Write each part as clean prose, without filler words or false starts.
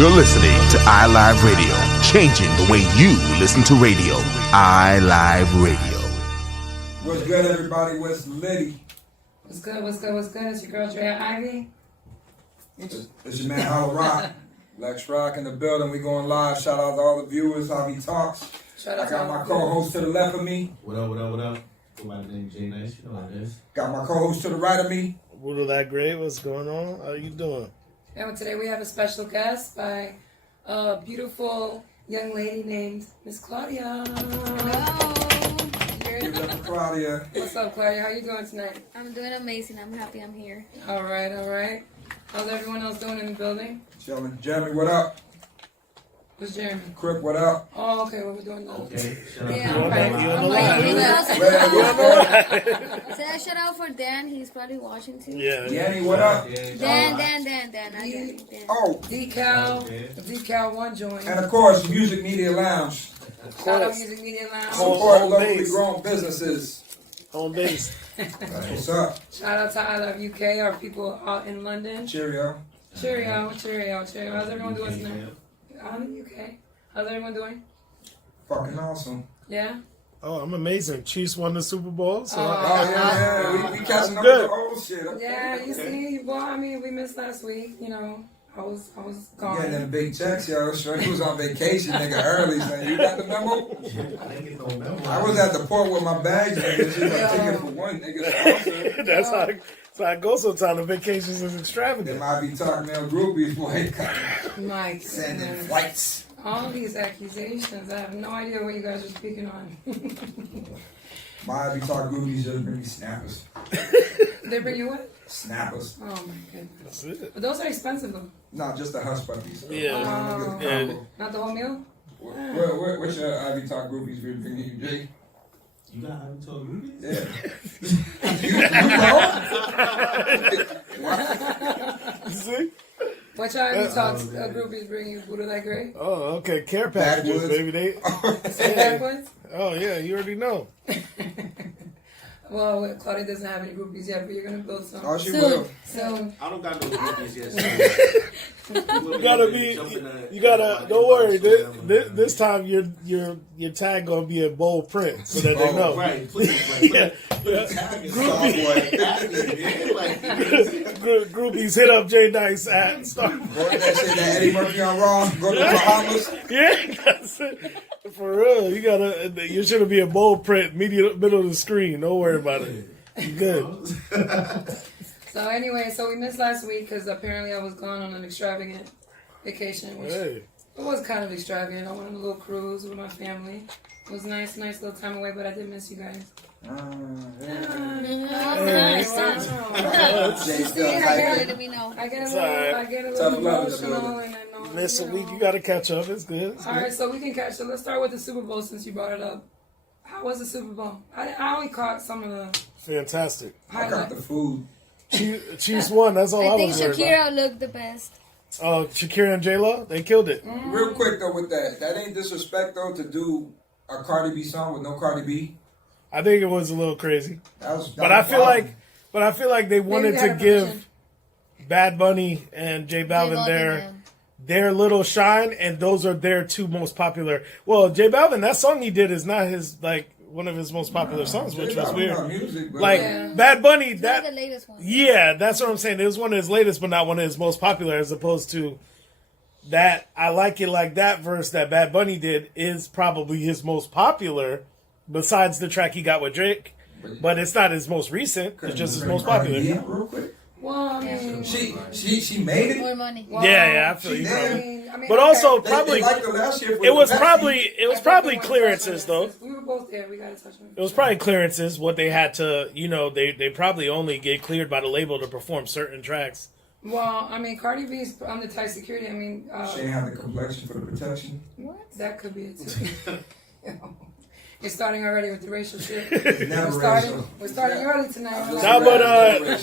You're listening to iLive Radio, changing the way you listen to radio. iLive Radio. What's good, everybody? What's Liddy? What's good? It's your girl, Draya Ivy. It's your man, iLive. Lex-Roc in the building. We going live. Shout out to all the viewers, how he talks. Shout out I got my co-host to the left of me. What up? Go by the name Jay Nice. You know what it is. Got my co-host to the right of me. Woodle that great. What's going on? How you doing? And today we have a special guest by a beautiful young lady named Miss Claudia. Hello. Give it up to Claudia. What's up, Claudia? How you doing tonight? I'm doing amazing. I'm happy I'm here. All right. How's everyone else doing in the building? Chilling. Jeremy, what up? Who's Jeremy? Crip, what up? Oh, okay. What we're doing now? Okay. Yeah, You're on the line. Say a shout out for Dan. He's probably watching too. Yeah. Danny, what up? Dan. I get it, Dan. Oh, Decal One joined. and of course, Music Media Lounge. Shout out Music Media Lounge. Support Home locally base. grown businesses. Home base. That's what's up. Shout out to iLive UK, our people out in London. Cheerio. Cheerio. How's everyone doing tonight? I'm in the UK. How's everyone doing? Fucking awesome. Yeah? Oh, I'm amazing. Chiefs won the Super Bowl. So Oh, yeah. We catching up with good. the old shit. Okay. Yeah, you see, well, I mean, we missed last week, you know. I was gone. Getting them big checks, yo. Straight was on vacation, nigga, early. Saying, you got the memo? I didn't get no memo. I was at the port with my bags, nigga. She like, take it for one, nigga. that's how I go sometimes. The vacations is They extravagant. might be talking to groupies, boy. My Sending goodness. flights. All these accusations, I have no idea what you guys are speaking on. Might be talking groupies, just bring me snappers. They bring you what? Snappers. Oh my goodness. That's it. But those are expensive though. Not just the hush puppies. Yeah. Good Yeah. combo. Not the whole meal? What's your Ivy Talk groupies bringing you, Jay? You got Ivy Talk movies? Yeah. You see? What y'all talks groupies bring you? Buddha like great? Oh, okay. Care packages, Backwoods. baby. Say backwards? Oh, yeah. You already know. Well, Claudia doesn't have any groupies yet, but you're gonna build some. Oh, she will. So I don't got no movies yet. You gotta be. You gotta. Don't worry. This time your tag gonna be in bold print so that they know. Right, please. Yeah. Like, Groupies hit up Jay Nice at Star. Go to that shit that Eddie Murphy on Raw. Go to the Bahamas. Yeah, that's it. For real, you gotta. You should be in bold print, middle of the screen. Don't worry about it. You good? So anyway, we missed last week because apparently I was gone on an extravagant vacation, which Hey. it was kind of extravagant. I went on a little cruise with my family. It was nice little time away, but I did miss you guys. Let me know. I get a It's little, alright. I get a Tough little love in the emotional, building. and I know. Miss a week, you gotta catch up. It's good. It's All good. right, so we can catch up. Let's start with the Super Bowl since you brought it up. How was the Super Bowl? I only caught some of the Fantastic. I got the highlights. food. Chiefs won. That's all I, I think was worried about. Shakira looked the best. Oh, Shakira and J Lo, they killed it. Real quick though, with that ain't disrespect though to do a Cardi B song with no Cardi B. I think it was a little crazy, That was. but I feel like they wanted they to had a give permission. Bad Bunny and J Balvin their little shine, and those are their two most popular. Well, J Balvin, that song he did is not his one of his most popular songs, which was weird. Music, but Like Yeah. Bad Bunny, It's not that the latest one. yeah, that's what I'm saying. It was one of his latest, but not one of his most popular. As opposed to that, I Like It Like That verse that Bad Bunny did is probably his most popular, besides the track he got with Drake. But it's not his most recent. It's just his most Cardi popular. B up real quick. Well, I mean, She made More it. money. well, Yeah, I feel She you. did. But also They probably liked her last year for it was the probably clearances though. We were both there. We got to touch on It was probably clearances. What they had to, they probably only get cleared by the label to perform certain tracks. Well, I mean, Cardi B's under tight security. I mean, She ain't have the complexion for the protection. that could be it too. It's starting already with the racial shit. Never We're starting early tonight. No,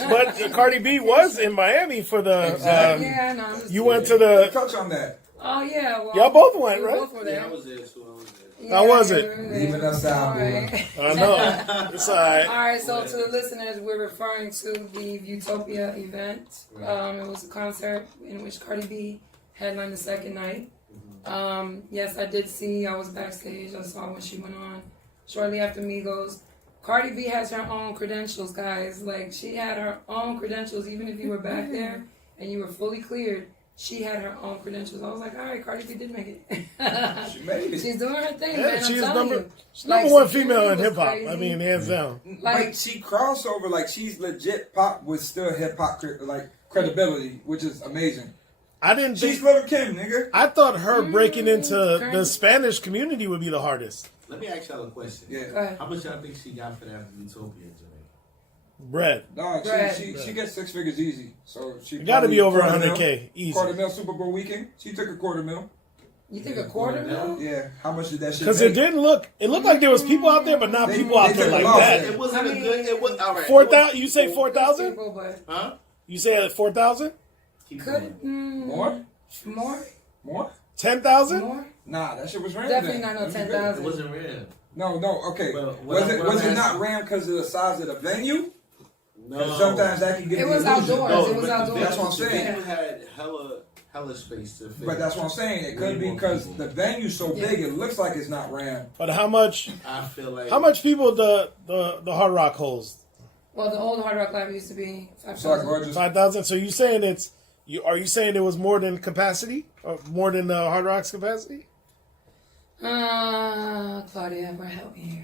but Cardi B was in Miami for the. Exactly. Yeah, no. I'm just You went to Let's the. touch on that. Oh yeah. Well, Y'all both went, we right? Both were there. I was there too. Yeah, How was it? we were there. Leaving us out, All boy. right. I know. It's alright. All right, so to the listeners, we're referring to the Utopia event. It was a concert in which Cardi B headlined the second night. Yes, I did see. I was backstage. I saw when she went on shortly after Migos. Cardi B has her own credentials, guys. Like, she had her own credentials. Even if you were back there and you were fully cleared, she had her own credentials. I was like, all right, Cardi B did make it. She made it. She's doing her thing, Yeah, man. she's I'm telling you. number one female security in was hip hop. crazy. I mean, hands down. Like, she crossover, like, she's legit pop with still hip hop, like, credibility, which is amazing. I didn't She's think. Little Kim, nigga. I thought her breaking into the Girl. Spanish community would be the hardest. Let me ask y'all a question. Yeah. Go ahead. How much y'all think she got for that Utopia in Jamaica? Bread. No, Right. she gets 6 figures easy. So she It got to be over $100K 100K easy. $250,000 Super Bowl weekend. She took $250,000. You think a quarter mil? Yeah. How much did that shit Because take? it didn't look. It looked like there was people out there, but not They- people out they there took like a loss. that. It wasn't I mean, a good. It was all right. 4,000. You say 4,000? People, but Huh? You say at 4,000? Keep could going. More? more? 10,000? More? Nah, that shit was random. Definitely not no It 10,000. wasn't real. No, okay. Well, was it I'm not asking- ram because of the size of the venue? No. 'Cause sometimes that can get It the was illusion. outdoors. No, It was but the outdoors. venue- That's what I'm saying. The venue had hella space to fit. But that's what I'm saying. It could Way be more because people. the venue's so big, it looks like it's not ram. But how much? I feel like How much people the Hard Rock holds? Well, the old Hard Rock Live used to be So like 5,000. gorgeous. 5,000. So you saying it's? Are you saying it was more than capacity, or more than Hard Rock's capacity? Claudia, we're helping here.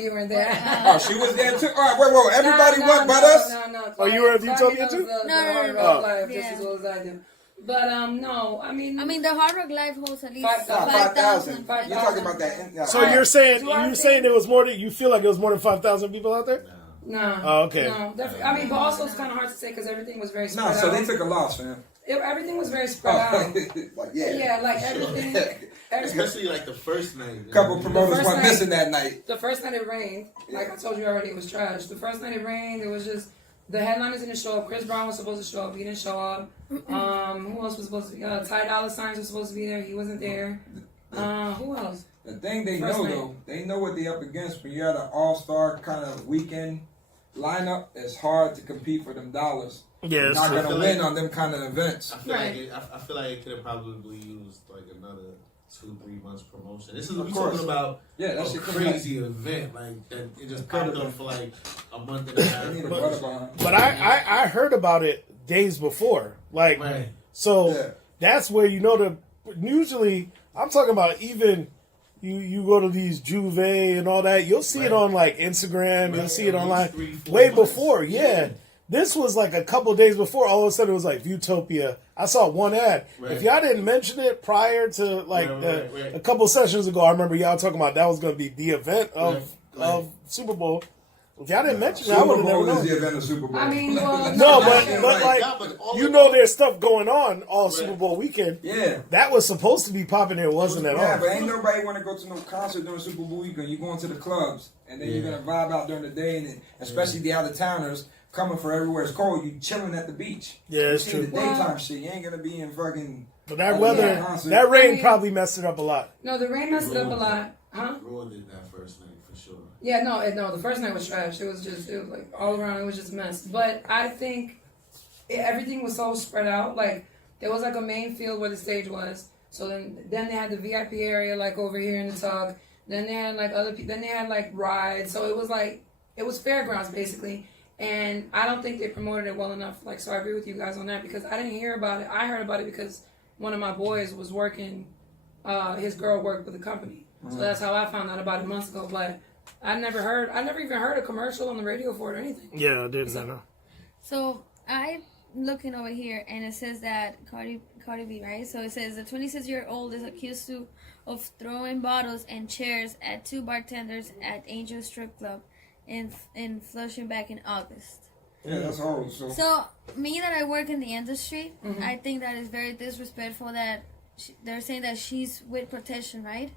You were there. Oh, she was there too. All right, wait. Everybody went but us. No. Oh, you were at Claudia Utopia too? knows the No. Hard Rock Oh. Live just Yeah. as well as I do. But no, I mean, the Hard Rock Live holds at least 5,000. 5,000. 5,000. You're talking about that. So you're saying Do I you're think- saying it was more than you feel like it was more than 5,000 people out there? no. Oh, okay. No, definitely. I mean, but also it's kind of hard to say because everything was very spread Nah, so out. they took a loss, fam. Everything was very spread Oh, out. like yeah. Yeah, like everything. especially like the first night. Couple promoters first went night- missing that night. The first night it rained. Like I told you already, it was trash. The first night it rained. It was just the headliners didn't show up. Chris Brown was supposed to show up. He didn't show up. Who else was supposed to be? Ty Dolla $ign was supposed to be there. He wasn't there. Who else? The thing they First know night. though, they know what they up against. When you're at an all-star kind of weekend lineup, it's hard to compete for them dollars. Yeah, You're it's not true. gonna win on them kind of events. I feel Right. like I feel like it could have probably used like another 2-3 months promotion. This is Of we course. talking about Yeah, that a shit crazy event like that. It just popped up for like a month and a half. They need a But- butter behind. But I heard about it days before. Like, Right. so Yeah. that's where you know the. Usually, I'm talking about even you go to these Juve and all that. You'll see it Right. on like Instagram. You'll Right. see it At least online 3-4 way months. before. Yeah. This was like a couple days before. All of a sudden, it was like Utopia. I saw one ad. Right. If y'all didn't mention it prior to like Right. a couple sessions ago, I remember y'all talking about that was going to be the event of Right. Super Bowl. If y'all didn't mention it, I Super would have never Bowl is known. the event of Super Bowl. I mean, well, No, I but get but it. like Yeah, but all you of know, them- there's stuff going on all Right. Super Bowl weekend. yeah. That was supposed to be popping. It wasn't at Yeah, all. but ain't nobody want to go to no concert during Super Bowl weekend. You're going to the clubs, and then you're Yeah. gonna vibe out during the day, and then, especially the out of towners coming for everywhere it's cold. You chilling at the beach. Yeah, You it's see true. the daytime shit. You ain't gonna be in fucking. But that Yeah. weather, concert. that rain I mean- probably messed it up a lot. No, the rain messed it up a lot. Huh? Ruined it that first night for sure. Yeah, no, the first night was trash. It was like all around, it was just a mess. But I think everything was so spread out. Like, there was like a main field where the stage was. So then they had the VIP area like over here in the tug. Then they had like other people, then they had like rides. So it was fairgrounds basically. And I don't think they promoted it well enough. Like, so I agree with you guys on that because I didn't hear about it. I heard about it because one of my boys was working, his girl worked with the company. So that's how I found out about it months ago. But I never even heard a commercial on the radio for it or anything. Yeah, I did know. So I'm looking over here, and it says that Cardi B, right? So it says the 26-year-old is accused of throwing bottles and chairs at 2 bartenders at Angel Strip Club in Flushing back in August. Yeah, that's old. So So me that I work in the industry, I think that is very disrespectful that they're saying that she's with protection, right?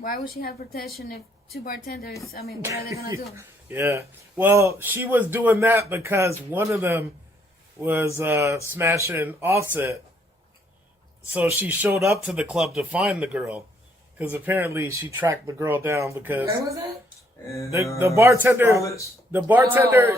Why would she have protection if 2 bartenders? I mean, what are they gonna do? Yeah. Well, she was doing that because one of them was smashing Offset. So she showed up to the club to find the girl. Because apparently she tracked the girl down because Where was that? and, the bartender, Scarlett's-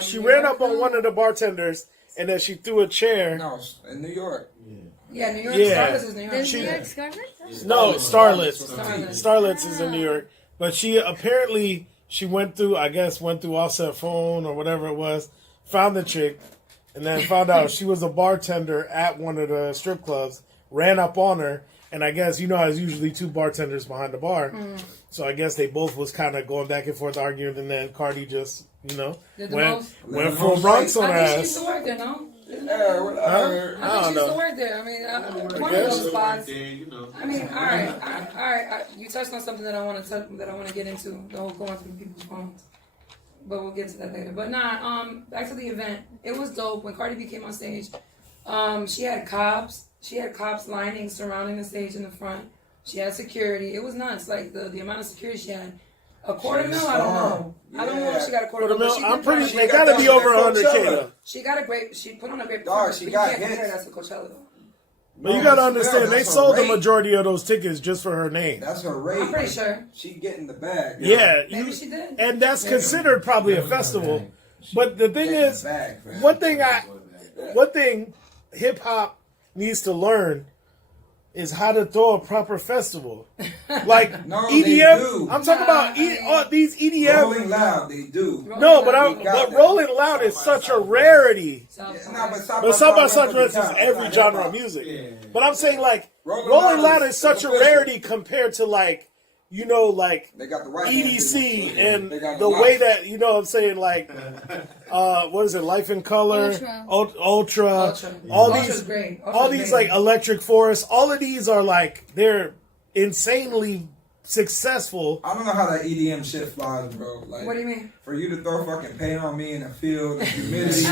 she New ran York? up on one of the bartenders and then she threw a chair. No, in New York. Yeah. Yeah, New York. Yeah. Starlets is New York. There's She- New York Scarlet? No, Starlets. Starlets. Starlets is in New York. But she apparently, she went through Offset Phone or whatever it was, found the chick, and then found out she was a bartender at one of the strip clubs, ran up on her, and I guess, you know, there's usually two bartenders behind the bar. So I guess they both was kind of going back and forth arguing, and then Cardi just, you know, went full Bronx on her I think she used ass. to work there, no? Yeah, what I heard. I think she used to work there. I mean, one of those spots. You know. I mean, all right. You touched on something that I want to get into. The whole going through people's phones, but we'll get to that later. But back to the event. It was dope when Cardi B came on stage. She had cops. She had cops lining surrounding the stage in the front. She had security. It was nuts. Like the amount of security she had. $250,000. I don't know. I don't know if she got $250,000. I'm pretty sure they gotta be over 100K though. She put on a great Dog, performance. she But you got can't compare hits. that to Coachella though. But you gotta understand, they that's sold her the rate. majority of those tickets just for her name. That's her rate. I'm pretty sure. She getting the bag. Yeah, Maybe she did. and that's considered probably a festival. But the thing Getting is, the bag, man. one thing hip hop needs to learn is how to throw a proper festival. Like No, they EDM, do. I'm talking about all these EDM. Rolling Loud, they do. No, but got that. Rolling Loud is such a rarity. But But South by Southwest is every genre of music. But I'm saying like Rolling Loud is such a rarity compared to like, you know, like They got the right EDC and They got the lot. way that, you know what I'm saying, like what is it, Life in Color, Ultra. All Ultra's these great. all Ultra's these great. like Electric Forest, all of these are like, they're insanely successful. I don't know how that EDM shit flies, bro. Like, What do you mean? For you to throw fucking paint on me in a field, the humidity,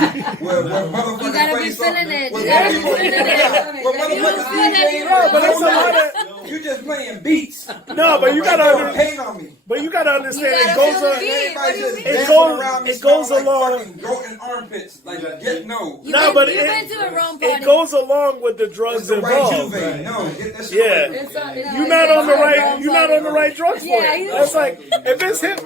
where motherfuckers You gotta be face feeling off- it. where You gotta be motherfuckers- feeling it. where You motherfuckers don't feel that, DJing, you No, but it's a lot of you just playing beats. no, but you Like, gotta throwing paint on me. but you gotta understand You it gotta goes feel the on. beat. Everybody just It dancing goes- around me, it goes smelling along- like fucking goat in armpits. Like, get no. You No, went, but you it- went to a wrong party. It goes along with the It's drugs the right involved. Juve. No, get that shit Yeah. away. You're not on the right. You're not on the right drugs for Yeah, it. you- That's like if it's hip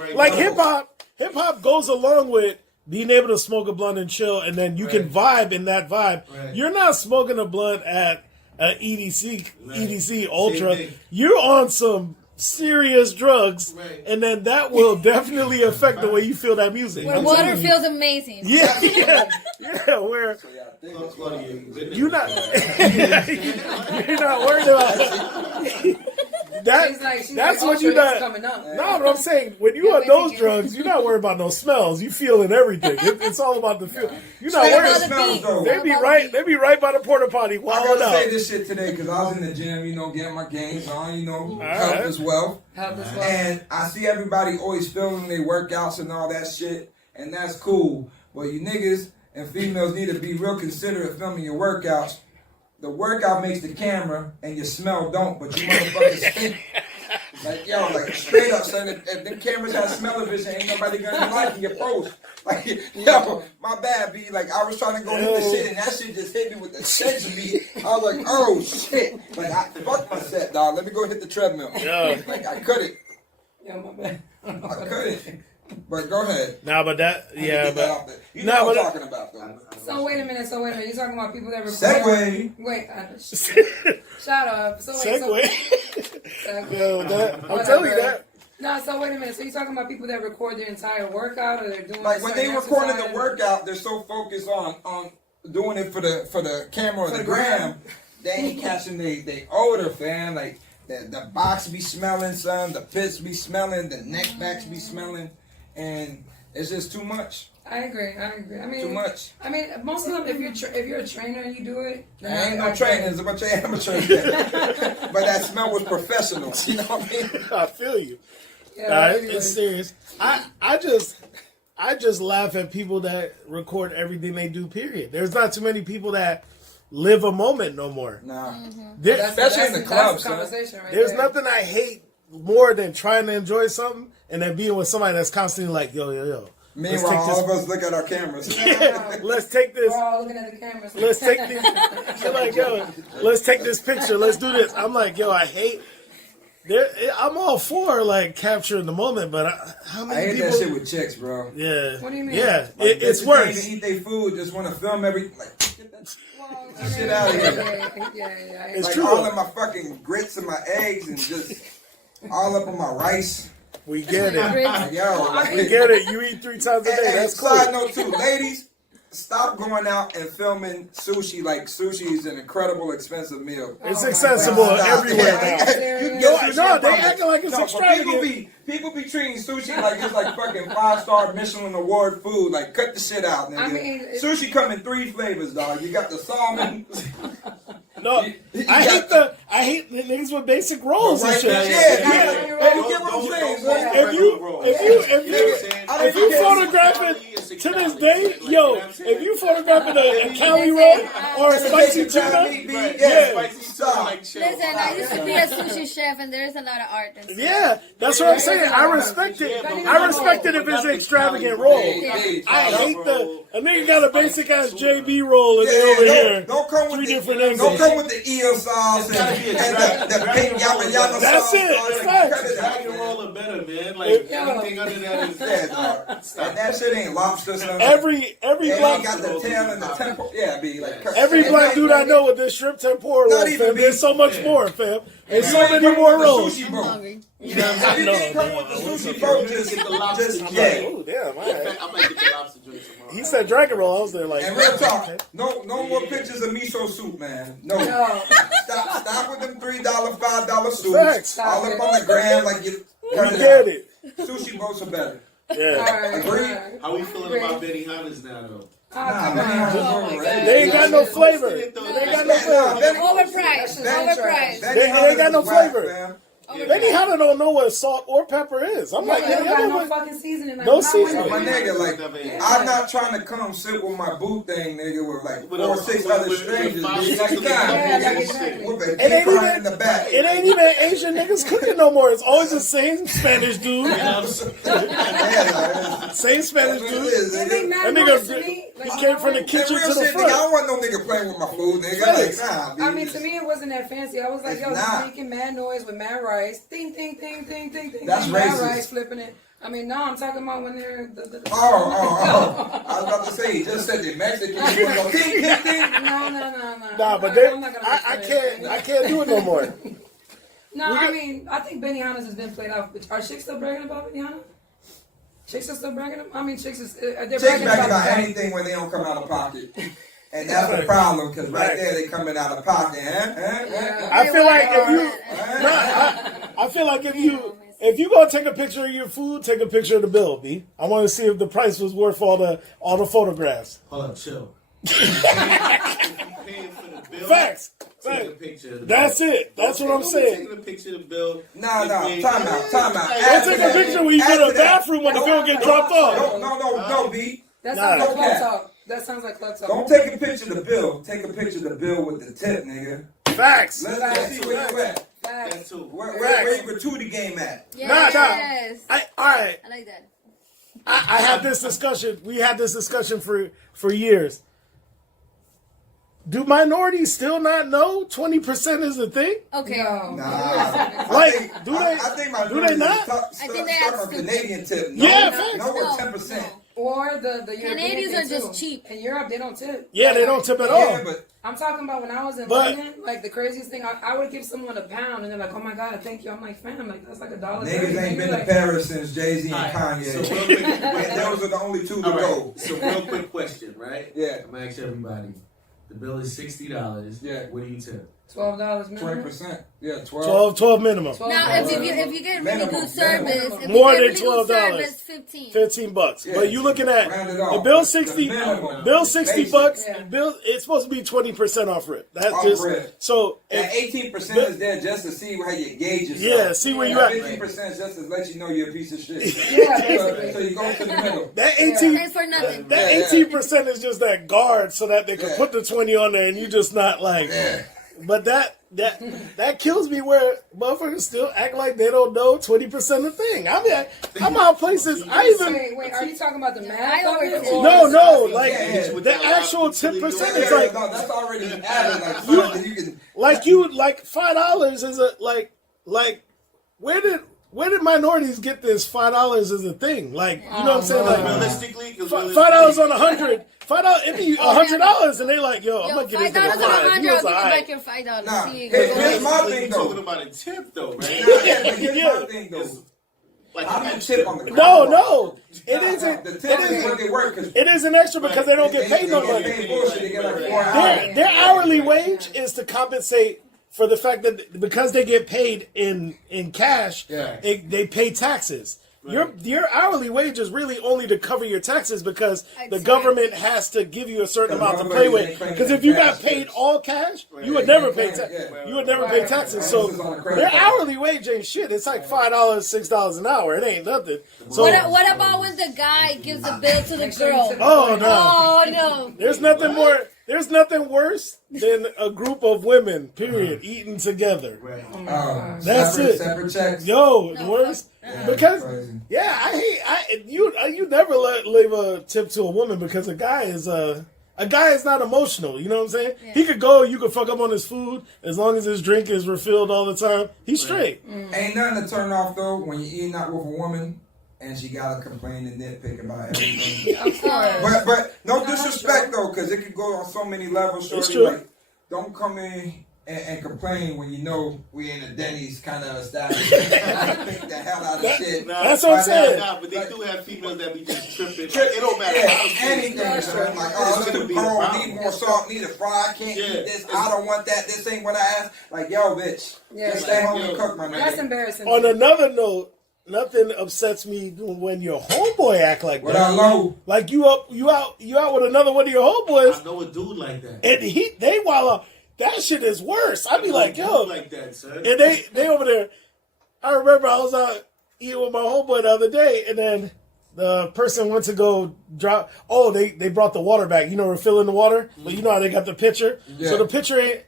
hop. Hip hop goes along with being able to smoke a blunt and chill, and then you can vibe in that vibe. Right. You're not smoking a blunt at EDC Ultra. Same thing. You're on some serious drugs, Right. and then that will definitely affect the way you feel that music. Where I'm water telling you. feels amazing. Yeah. Where So, yeah, I think Fuck it's what like- you- you're not, you're not worried about it. She's like, That's like, what you Ultra is got. coming up. No, but I'm saying when you on those drugs, you're not worried about no smells. You feeling everything. It's all about the feel. You're not Straight worried. up smells, though. They be right by the porta potty. I Wilding gotta say out. this shit today because I was in the gym, you know, getting my gains on, you know, right. health as well. Help as well. And I see everybody always filming their workouts and all that shit, and that's cool. But you niggas and females need to be real considerate filming your workouts. The workout makes the camera, and your smell don't, but you motherfuckers stink. Like, yo, like, straight up, son, if them cameras have smell vision, ain't nobody gonna be liking your post. Like, yo, my bad, B. Like, I was trying to go hit the shit, and that shit just hit me with the sense of me. I was like, oh, shit. Like, I fucked my set, dog. Let me go hit the treadmill. Yeah. Like, I couldn't. Yeah, my bad. I couldn't. But go ahead. Nah, but that, yeah, Get that but off there. You Nah, know what but- I'm talking about, though. So wait a minute. You're talking about people that record. Segway. Wait. Shut up. So wait. segue. Yo, that, I'm Whatever. telling you that. No, so wait a minute. So you're talking about people that record their entire workout, or they're doing Like, when they certain recording the exercise? workout, they're so focused on doing it for the camera or For the the gram. gram. They ain't catching they odor, fam. Like, the box be smelling, son. The pits be smelling. The neck backs be smelling. And it's just too much. I agree. I mean, Too much. I mean, most of them, if you're a trainer and you do it, I ain't no trainer. It's a bunch of amateurs there. But that smell was professional. You know what I mean? I feel you. Yeah, Nah, anyway. it's serious. I just laugh at people that record everything they do. Period. There's not too many people that live a moment no more. Nah. There- Especially in the club, that's the son. conversation right There's there. nothing I hate more than trying to enjoy something and then being with somebody that's constantly like, yo. Let's Meanwhile, take all of us look at our cameras. Let's take this. We're all looking at the cameras. Let's take this. You're like, yo, let's take this picture. Let's do this. I'm like, yo, I hate I'm all for like capturing the moment, but how I many hate people? that shit with chicks, bro. Yeah. What do you mean? Yeah, Like, it's bitches worse. Can't even eat their food. Just want to film every like. Get that Well, shit out of here. Yeah. It's like true. all of my fucking grits and my eggs and just all up on my rice. We get it. Like, yo, We get it. You eat 3 times a day. And That's cool. side note too, ladies, stop going out and filming sushi. Like sushi is an incredible expensive meal. It's Oh my accessible God. everywhere Yeah. now. You can No, get sushi no, at they Publix. acting like it's No, but extravagant. People be treating sushi like it's like fucking 5-star Michelin award food. Like cut the shit out, nigga. I mean, sushi come in 3 flavors, dog. You got the salmon. No, You I hate the niggas with basic rolls and Right shit. there, Yeah. You get what I'm saying, son? If you photographing to this day, yo, if you photographing a Cali roll or a spicy tuna, Yeah. Listen, I used to be a sushi chef, and there's a lot of art. And stuff. yeah, that's what I'm saying. I respect it. I respect it if it's an extravagant roll. I hate a nigga got a basic ass JB roll and they over here. Don't come with 3 the, different don't angles. come with the eel sauce and the pink yama yama That's sauce. it. dog. It's Cut facts. it out, Dragon man. roll are better, man. Like Yeah. anything other than that is Yeah, dog. And that shit ain't lobster, son. Every And black he got the tail and the temple. Yeah, be like every black dude I know with this shrimp tempura roll, Not even fam, there's so much more, fam. There's so many come more with the rolls. sushi I'm bowl. hungry. You know what I'm saying? If you didn't come with the sushi bowl, just yeah. Oh damn! All right. I might get the lobster drink tomorrow. He said dragon roll. I was there like. And real talk, no more pictures of miso soup, man. No. No. Stop with them $3, $5 soups. Facts. All up on the gram like you We cut it get out. it. Sushi boats are better. Yeah. Alright, Agreed. alright. How we feeling about Benny Hanna's now, though? Come Nah, on. Oh my God. They ain't got no flavor. They ain't got no flavor. Overpriced. Overpriced. They ain't got no flavor. Man. Benny Hanna don't know what salt or pepper is. I'm like, They yeah, don't y'all got know no what- fucking seasoning. Like, No not seasoning. My when- nigga, like, I'm not trying to come sit with my boot thing, nigga, with like With 4 or a- 6 with- other with strangers. 5, Bitch, 6 like, of them. nah, Yeah, bitch, like exactly. with a It ain't kid even in the back. It ain't even Asian niggas cooking no more. It's always the same Spanish dude. Yeah, Same Spanish that's what it dude. is, They make nigga. mad That nigga- noise to me. Like, He came from the And kitchen real to the shit, nigga, I front. don't want no nigga playing with my food, nigga. Facts. Like, nah, I bitch. mean, to me, it wasn't that fancy. I was like, It's yo, not. he's making mad noise with mad rice. Ding, ding, ding, ding, ding, ding. That's mad racist. rice, flipping it. I mean, no, I'm talking about when they're... Oh. I was about to say, he just said the Mexican. You wanna go ding, ding, ding. No. Nah, but they, I'm not gonna I can't do it no more. No, I mean, I think Benny Hanna's has been played off. Are chicks still bragging about Benny Hanna? Chicks are still bragging about? I mean, chicks is... They're Chicks bragging back about the fact- anything when they don't come out of pocket. And that's the problem, because right there they coming out of pocket. Yeah. I feel like if you, Huh? I feel like if you gonna take a picture of your food, take a picture of the bill, B. I want to see if the price was worth all the photographs. Hold up, chill. If you paying for the bill, Facts. take a Facts. picture of the That's bill. it. That's what I'm Don't be saying. Taking a picture of the bill. No, If you time ain't- out. Let's take a picture when you go to the bathroom when the bill get dropped off. No, B. That Nah. sounds like club Okay. talk. That sounds like club talk. Don't take a picture of the bill. Take a picture of the bill with the tip, nigga. Facts. Let's see where you at. Facts. That's too. Where your gratuity game at? Yes. All right. I like that. I had this discussion. We had this discussion for years. Do minorities still not know 20% is a thing? Okay. No. Nah. Like, do they? I think my do they not? I think they start have on stupid. Canadian tip. Yeah, No, facts. no, we're No, 10%. no. Or the European Canadians thing are just too. cheap. In Europe, they don't tip. Yeah, they don't tip at Yeah, all. but I'm talking about when I was in But- London, like the craziest thing, I would give someone £1 and they're like, oh my God, thank you. I'm like, fam, like that's like $1.30. niggas ain't been to like, Paris since Jay-Z and Kanye. So real quick, And those are the only two to all go. right. So real quick question, right? Yeah. I'm gonna ask everybody. The bill is $60. Yeah. What do you tip? $12 minimum. 20%. Yeah, 12. 12 minimum. Now, if you get really Minimum. good service, if More you than get really good $12. service, 15. $15. Yeah. But you looking at Round it the off. bill The 60 minimum. bill 60 Basic. bucks. Yeah. Bill it's supposed to be 20% off rip. That's Off just rip. so And if, 18% is there just to see how you gauge yourself. yeah, see where you And at. 15% is just to let you know you're a piece of shit. Yeah, So basically. you go to the middle. That 18 Thanks for nothing. that Yeah, 18% is just that guard so that they can Yeah. put the 20 on there and you just not like but that kills me where motherfuckers still act like they don't know 20% of the thing. I mean, I'm out places. I even Wait, are you talking about the math I of it? always- or- no, like Yeah, the actual 10% is Yeah, like no, that's already added. Like, you can. like you like $5 is a like where did minorities get this $5 as a thing? Like, you know what I'm saying? Like, realistically, $5 on 100. It'd be $100, and they like, yo, I'm gonna get this $5 nigga on 5. 100. He I'll was give you like, back your $5. Nah, See, here's my You're thing talking though. about a tip, though, right? Here's Yeah. my thing though. Like How do you extra. tip on the no, it Nah, isn't. The It tip is isn't. what they work because It isn't extra because they don't get paid no They money. get paid bullshit. They get like 4 hours. Their hourly wage is to compensate for the fact that because they get paid in cash, Yeah. they pay taxes. Your hourly wage is really only to cover your taxes because the government has to give you a certain amount to play with. Because if you got paid all cash, you would never pay taxes. You would never pay taxes. So their hourly wage ain't shit. It's like $5, $6 an hour. It ain't nothing. So what about when the guy gives the bill to the girl? oh no. Oh no! There's nothing more. There's nothing worse than a group of women, period, eating together. That's separate, it. Separate checks. Yo, the worst. Because crazy. you never leave a tip to a woman because a guy is not emotional. You know what I'm saying? Yeah. He could go, you could fuck up on his food as long as his drink is refilled all the time. He's straight. Ain't nothing to turn off though when you're eating out with a woman and she gotta complain and nitpick about everything. Of course. but no disrespect though, because it could go on so many levels. It's Shorty, true. like, don't come in and complain when you know we in a Denny's kind of establishment. Think the hell out of shit. That's what I'm saying. Nah, but they do have females that be just tripping. Like, it don't matter how Yeah, anything. man. Like, oh, It's it's gonna too be a cold, problem. need more salt, need a fry, can't eat this, I don't want that, this ain't what I asked. Like, yo, bitch, Yeah, just like, stay home yo, and cook, my That's nigga. embarrassing. On another note, nothing upsets me when your homeboy act like What that. I know. Like you out with another one of your homeboys, I know a dude like that. and they wild out. That shit is worse. I'd be like, yo, like that, son. and they over there. I remember I was out eating with my homeboy the other day, and then the person went to go drop. Oh, they brought the water back. You know, refilling the water, but you know how they got the pitcher. Yeah. So the pitcher ain't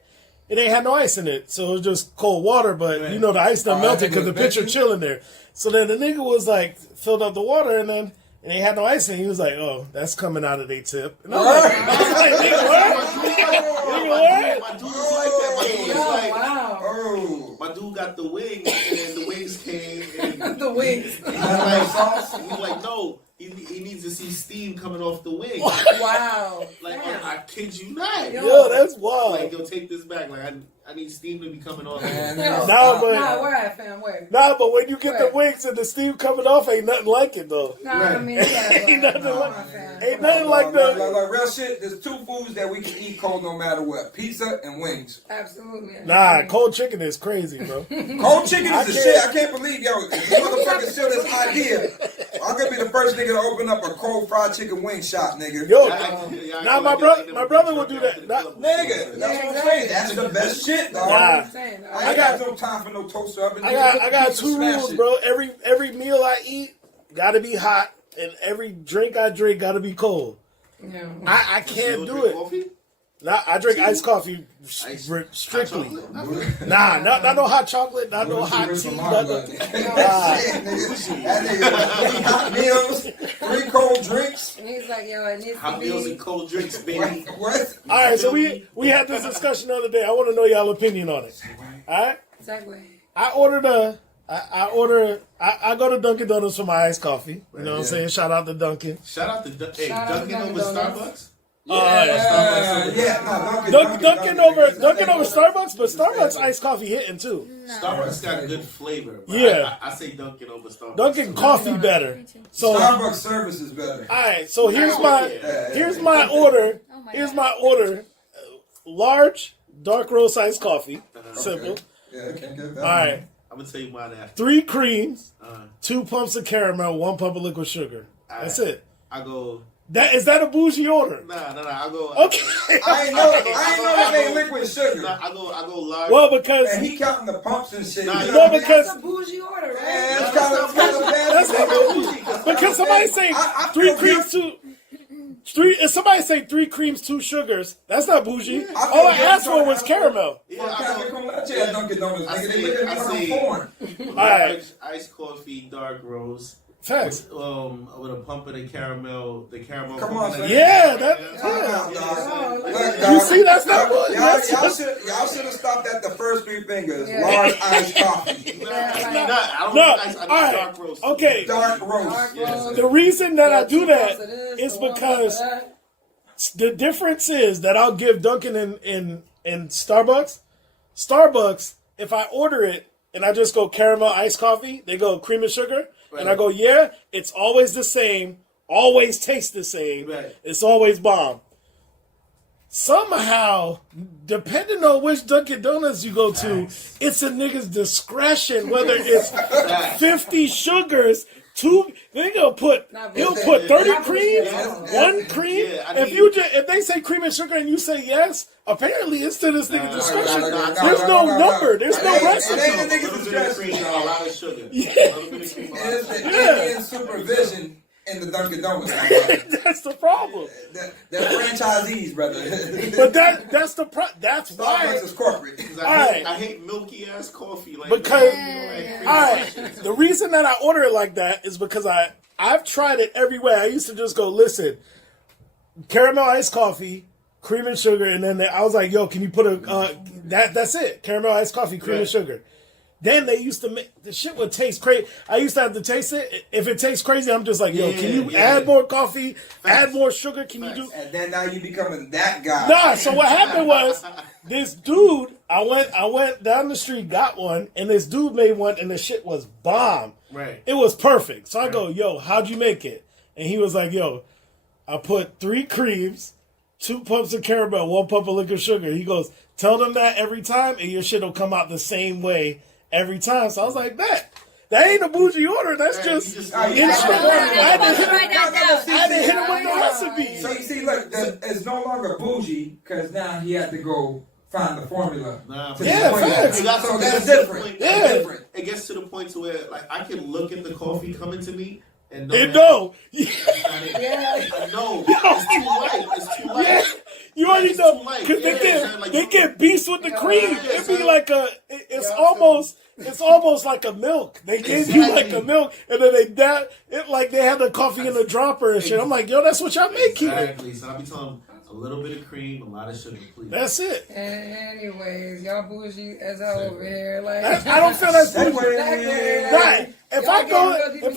had no ice in it, so it was just cold water. But you know the ice done Oh, melted that because the was pitcher bitchy? chilling there. So then the nigga was like filled up the water, and then. And they had no ice in it. He was like, oh, that's coming out of their tip. And I was like, nigga, what? Nigga, what? My dude was like that. My dude was like, Wow. Oh. my dude got the wings, and then the wings came, and The wings. he's like, no, he needs to see steam coming off the wing. Wow. Like, I kid you not. Yo, that's wild. Like, yo, take this back. Like, I need steam to be coming off. Man, No, Nah, but- nah, where at, fam? Where? Nah, but when you get the Right. wings and the steam coming off, ain't nothing like it, though. Nah, I mean, yeah, Ain't but, nothing like- fam. Ain't nothing like the... Like real shit, there's two foods that we can eat cold no matter what. Pizza and wings. Absolutely. Nah, cold chicken is crazy, bro. Cold chicken I is the can't- shit. I can't believe, yo, if you motherfuckers steal this idea, I'm gonna be the first nigga to open up a cold fried chicken wing shop, nigga. Yo, Yeah, nah, my brother would do that. Nah, Nigga, that's what I'm saying. That's the best shit, dog. Nah. I'm saying, I ain't got no time for no toaster oven. I got Pizza two smash rules, it. bro. Every meal I eat gotta be hot, and every drink I drink gotta be cold. yeah. I can't do it. Coffee? Nah, I drink iced coffee Ice- strictly. hot chocolate? Nah, not no hot chocolate, not no What hot if tea. she Not went no, for mine, but- That nigga, 3 hot meals, 3 cold drinks. And he's like, yo, it needs Hot to meals be. and cold drinks, baby. What? All right, so we had this discussion the other day. I want to know y'all opinion on it. All right, Segway. I go to Dunkin' Donuts for my iced coffee. You know what I'm saying? Shout out to Dunkin'. Shout out to Dunkin' Shout out to over Dunkin' Donuts. Starbucks. Dunkin' over Starbucks, but Starbucks iced coffee hitting too. Starbucks got good flavor. But Yeah. I say Dunkin' over Starbucks. Dunkin' coffee better. So all Starbucks service is better. right, so here's my order. Oh my Here's God. my order: large dark roast iced coffee, simple. Yeah, I can't get that. All right, I'm gonna tell you mine after. 3 creams, Uh, 2 pumps of caramel, 1 pump of liquid sugar. That's it. I go. Is that a bougie order? Nah. I go. Okay. I ain't know that they liquid sugar. Nah, I go large. Well, because And he counting the pumps and shit. Nah, You know no, what I mean? because- That's a bougie order, right? Man, it's kind of bad. That's not because somebody say I 3 feel creams, guilty. 2. If somebody say 3 creams, 2 sugars, that's not bougie. I feel All I guilty asked for trying was to- caramel. Yeah, I I can't go. come at you at Dunkin' Donuts, I nigga. They see, look at me I like I'm see. foreign. All right. Large iced coffee, dark roast. Facts. With a pump of the caramel. Come on, son. Yeah, Look, you see, that's not what. Y'all should have stopped at the first three fingers. Yeah. Large iced coffee. Dark roast. Okay. Dark roast. The reason that I do that is because the difference is that I'll give Dunkin' in Starbucks. Starbucks, if I order it and I just go caramel iced coffee, they go cream and sugar. Right. And I go, yeah, it's always the same, always tastes the same, right. It's always bomb. Somehow, depending on which Dunkin' Donuts you go to, it's a nigga's discretion whether it's 50 sugars, he'll put 30 creams, one cream. If they say cream and sugar and you say yes, apparently it's to this nigga's discretion. There's no number. There's no recipe. It ain't the nigga's discretion. A lot of sugar. It's the Indian supervision in the Dunkin' Donuts. That's the problem. The franchisees, brother. But that's the that's why Starbucks is corporate. I hate milky ass coffee. Like because the reason that I order it like that is because I've tried it every way. I used to just go, listen, caramel iced coffee, cream and sugar, and then I was like, yo, can you put that's it, caramel iced coffee, cream and sugar. Then they used to make the shit would taste crazy. I used to have to taste it. If it tastes crazy, I'm just like, yo, can you add more coffee, add more sugar? Can you do? And then now you becoming that guy. Nah. So what happened was this dude. I went down the street, got one, and this dude made one, and the shit was bomb. Right. It was perfect. So I go, yo, how'd you make it? And he was like, yo, I put 3 creams, 2 pumps of caramel, 1 pump of liquid sugar. He goes, tell them that every time, and your shit will come out the same way every time. So I was like, that ain't a bougie order. That's just I had to hit him with the recipe. So you see, look, it's no longer bougie because now he had to go find the formula. Facts. So that's different. It gets to the point to where like I can look at the coffee coming to me and know. I know. It's too light. Yeah. You already know because they get beast with the cream. It'd be like it's almost like a milk. They gave you like a milk, and then they had the coffee in the dropper and shit. I'm like, yo, that's what y'all make here. Exactly. So I be telling them a little bit of cream, a lot of sugar, please. That's it. Anyways, y'all bougie as hell over here. Like I don't feel that's bougie. If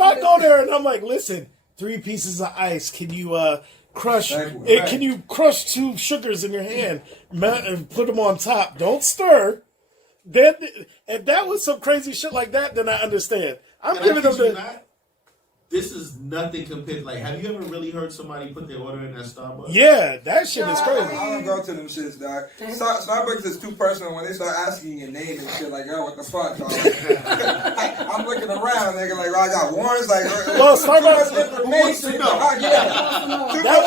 I go there and I'm like, listen, 3 pieces of ice. Can you crush? Can you crush 2 sugars in your hand and put them on top? Don't stir. Then, if that was some crazy shit like that, then I understand. I'm giving them the. This is nothing compared. Like, have you ever really heard somebody put their order in at Starbucks? Yeah, that shit is crazy. I don't go to them shits, dog. Starbucks is too personal when they start asking your name and shit. Like, yo, what the fuck, dog? I'm looking around, nigga. Like, I got warrants. Like, well, Starbucks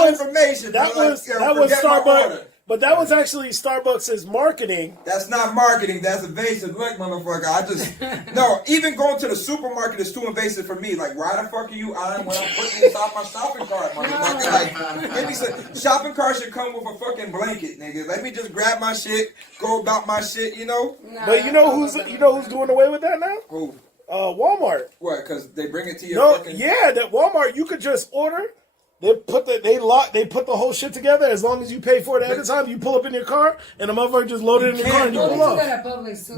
information. That was Starbucks. But that was actually Starbucks' marketing. That's not marketing. That's invasive. Look, motherfucker, no, even going to the supermarket is too invasive for me. Like, why the fuck are you eyeing when I'm putting inside my shopping cart, motherfucker? Like, give me some. Shopping cart should come with a fucking blanket, nigga. Let me just grab my shit, go about my shit, you know? But you know who's doing away with that now? Who? Walmart. What? Because they bring it to your fucking... Yeah, that Walmart, you could just order... They put the whole shit together. As long as you pay for it ahead of time, you pull up in your car, and the motherfucker just load it in your car and you pull off.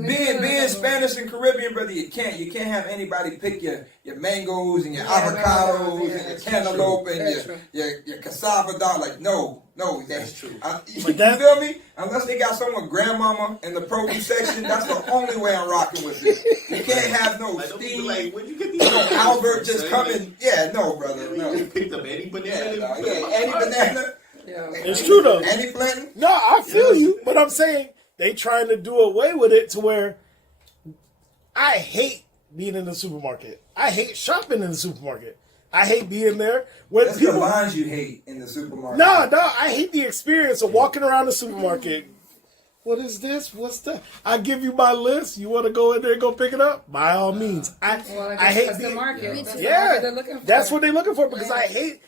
Being Spanish and Caribbean, brother, you can't have anybody pick your mangoes and your avocados and your cantaloupe and your cassava dog. Like, no, that's true. You feel me? Unless they got someone grandmama in the produce section, that's the only way I'm rocking with it. You can't have no Steve, where'd you get these Albert just coming. Yeah, no, brother. No. You picked up any banana. Any banana. It's true though. Any plantain? No, I feel you, but I'm saying they trying to do away with it to where I hate being in the supermarket. I hate shopping in the supermarket. I hate being there. That's the lines you hate in the supermarket. No, I hate the experience of walking around the supermarket. What is this? What's that? I give you my list. You want to go in there and go pick it up? By all means. I hate the market. Yeah, that's what they're looking for because I hate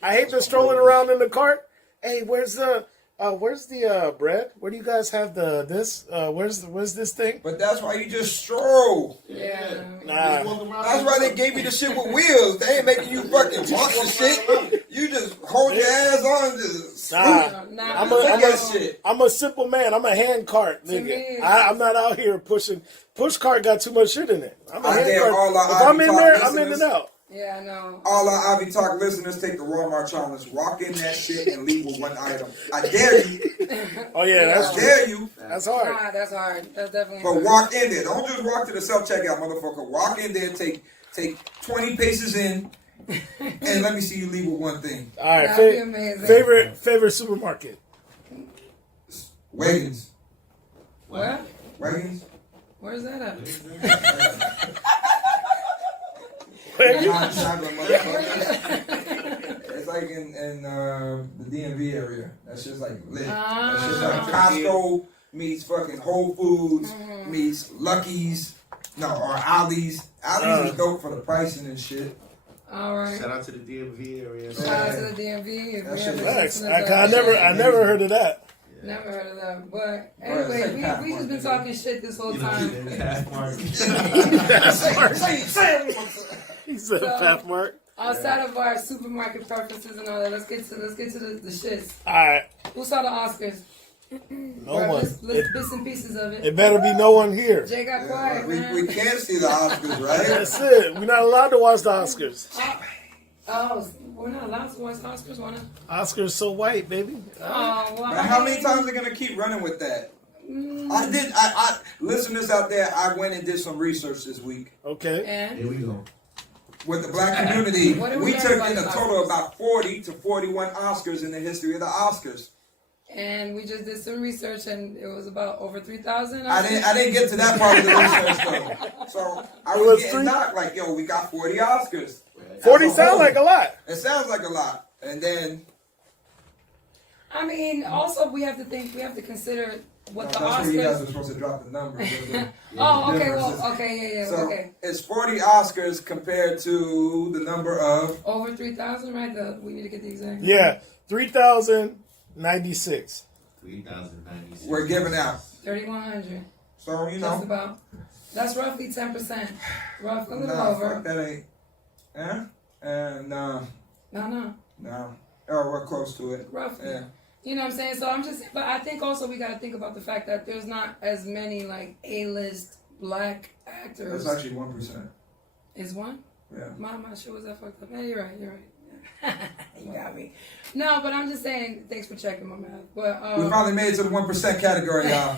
the strolling around in the cart. Hey, where's the Where's the bread? Where do you guys have this? Where's this thing? But that's why you just stroll. Yeah. Nah. That's why they gave you the shit with wheels. They ain't making you fucking walk the shit. You just hold your ass on and just Nah. I'm a simple man. I'm a hand cart nigga. I'm not out here pushing. Push cart got too much shit in it. I'm a hand cart. If I'm in there, I'm in and out. Yeah, I know. All our Ivy Talk listeners, take the Walmart challenge. Walk in that shit and leave with one item. I dare you. Oh yeah, I dare you. That's hard. Nah, that's hard. That's definitely But hard. walk in there. Don't just walk to the self-checkout, motherfucker. Walk in there, take 20 paces in, and let me see you leave with one thing. All right, That'd be amazing. favorite supermarket. Wagons. What? Wagons? Where's that at? It's like in the DMV area. That's just like lit. That's just like Costco meets fucking Whole Foods meets Lucky's. No, or Ali's. Ali's is dope for the pricing and shit. All right. Shout out to the DMV area. Shout out to the DMV. That shit Nice. I never heard of that. Never heard of that. But anyway, we just been talking shit this whole time. He said Pathmark. Outside of our supermarket preferences and all that, let's get to the shits. All right. Who saw the Oscars? No one. Bits and pieces of it. It better be no one here. Jay got quiet, man. We can't see the Oscars, right? That's it. We're not allowed to watch the Oscars. Oh, we're not allowed to watch Oscars, why not? Oscars so white, baby. Oh, well, But how many times are they gonna keep running with that? I listeners out there, I went and did some research this week. Okay. And Here we go. With the black community, What did we we learn took about in a the total of Oscars? about 40 to 41 Oscars in the history of the Oscars. and we just did some research, and it was about over 3,000. I didn't get to that part of the research though. So I was getting knocked like, yo, we got 40 Oscars. 40 As a sound whole. like a lot. It sounds like a lot. And then I mean, also we have to consider what the that's where you guys Oscars. are supposed to drop the numbers. Oh, okay, differences. well, okay, yeah, So okay. it's 40 Oscars compared to the number of Over 3,000, right? We need to get the exact. Yeah. 3,096. 3,096. we're giving out. 3,100. So you Just know, about. That's roughly 10%. Rough, a little nah, over. fuck that ain't. No. No. Oh, we're close to it. Roughly. Yeah. You know what I'm saying? So I'm just, but I think also we got to think about the fact that there's not as many like A-list black actors. That's actually 1%. Is one? Yeah. My shit was that fucked up. Yeah, you're right. You got me. No, but I'm just saying. Thanks for checking my math. But We finally made it to the 1% category, y'all.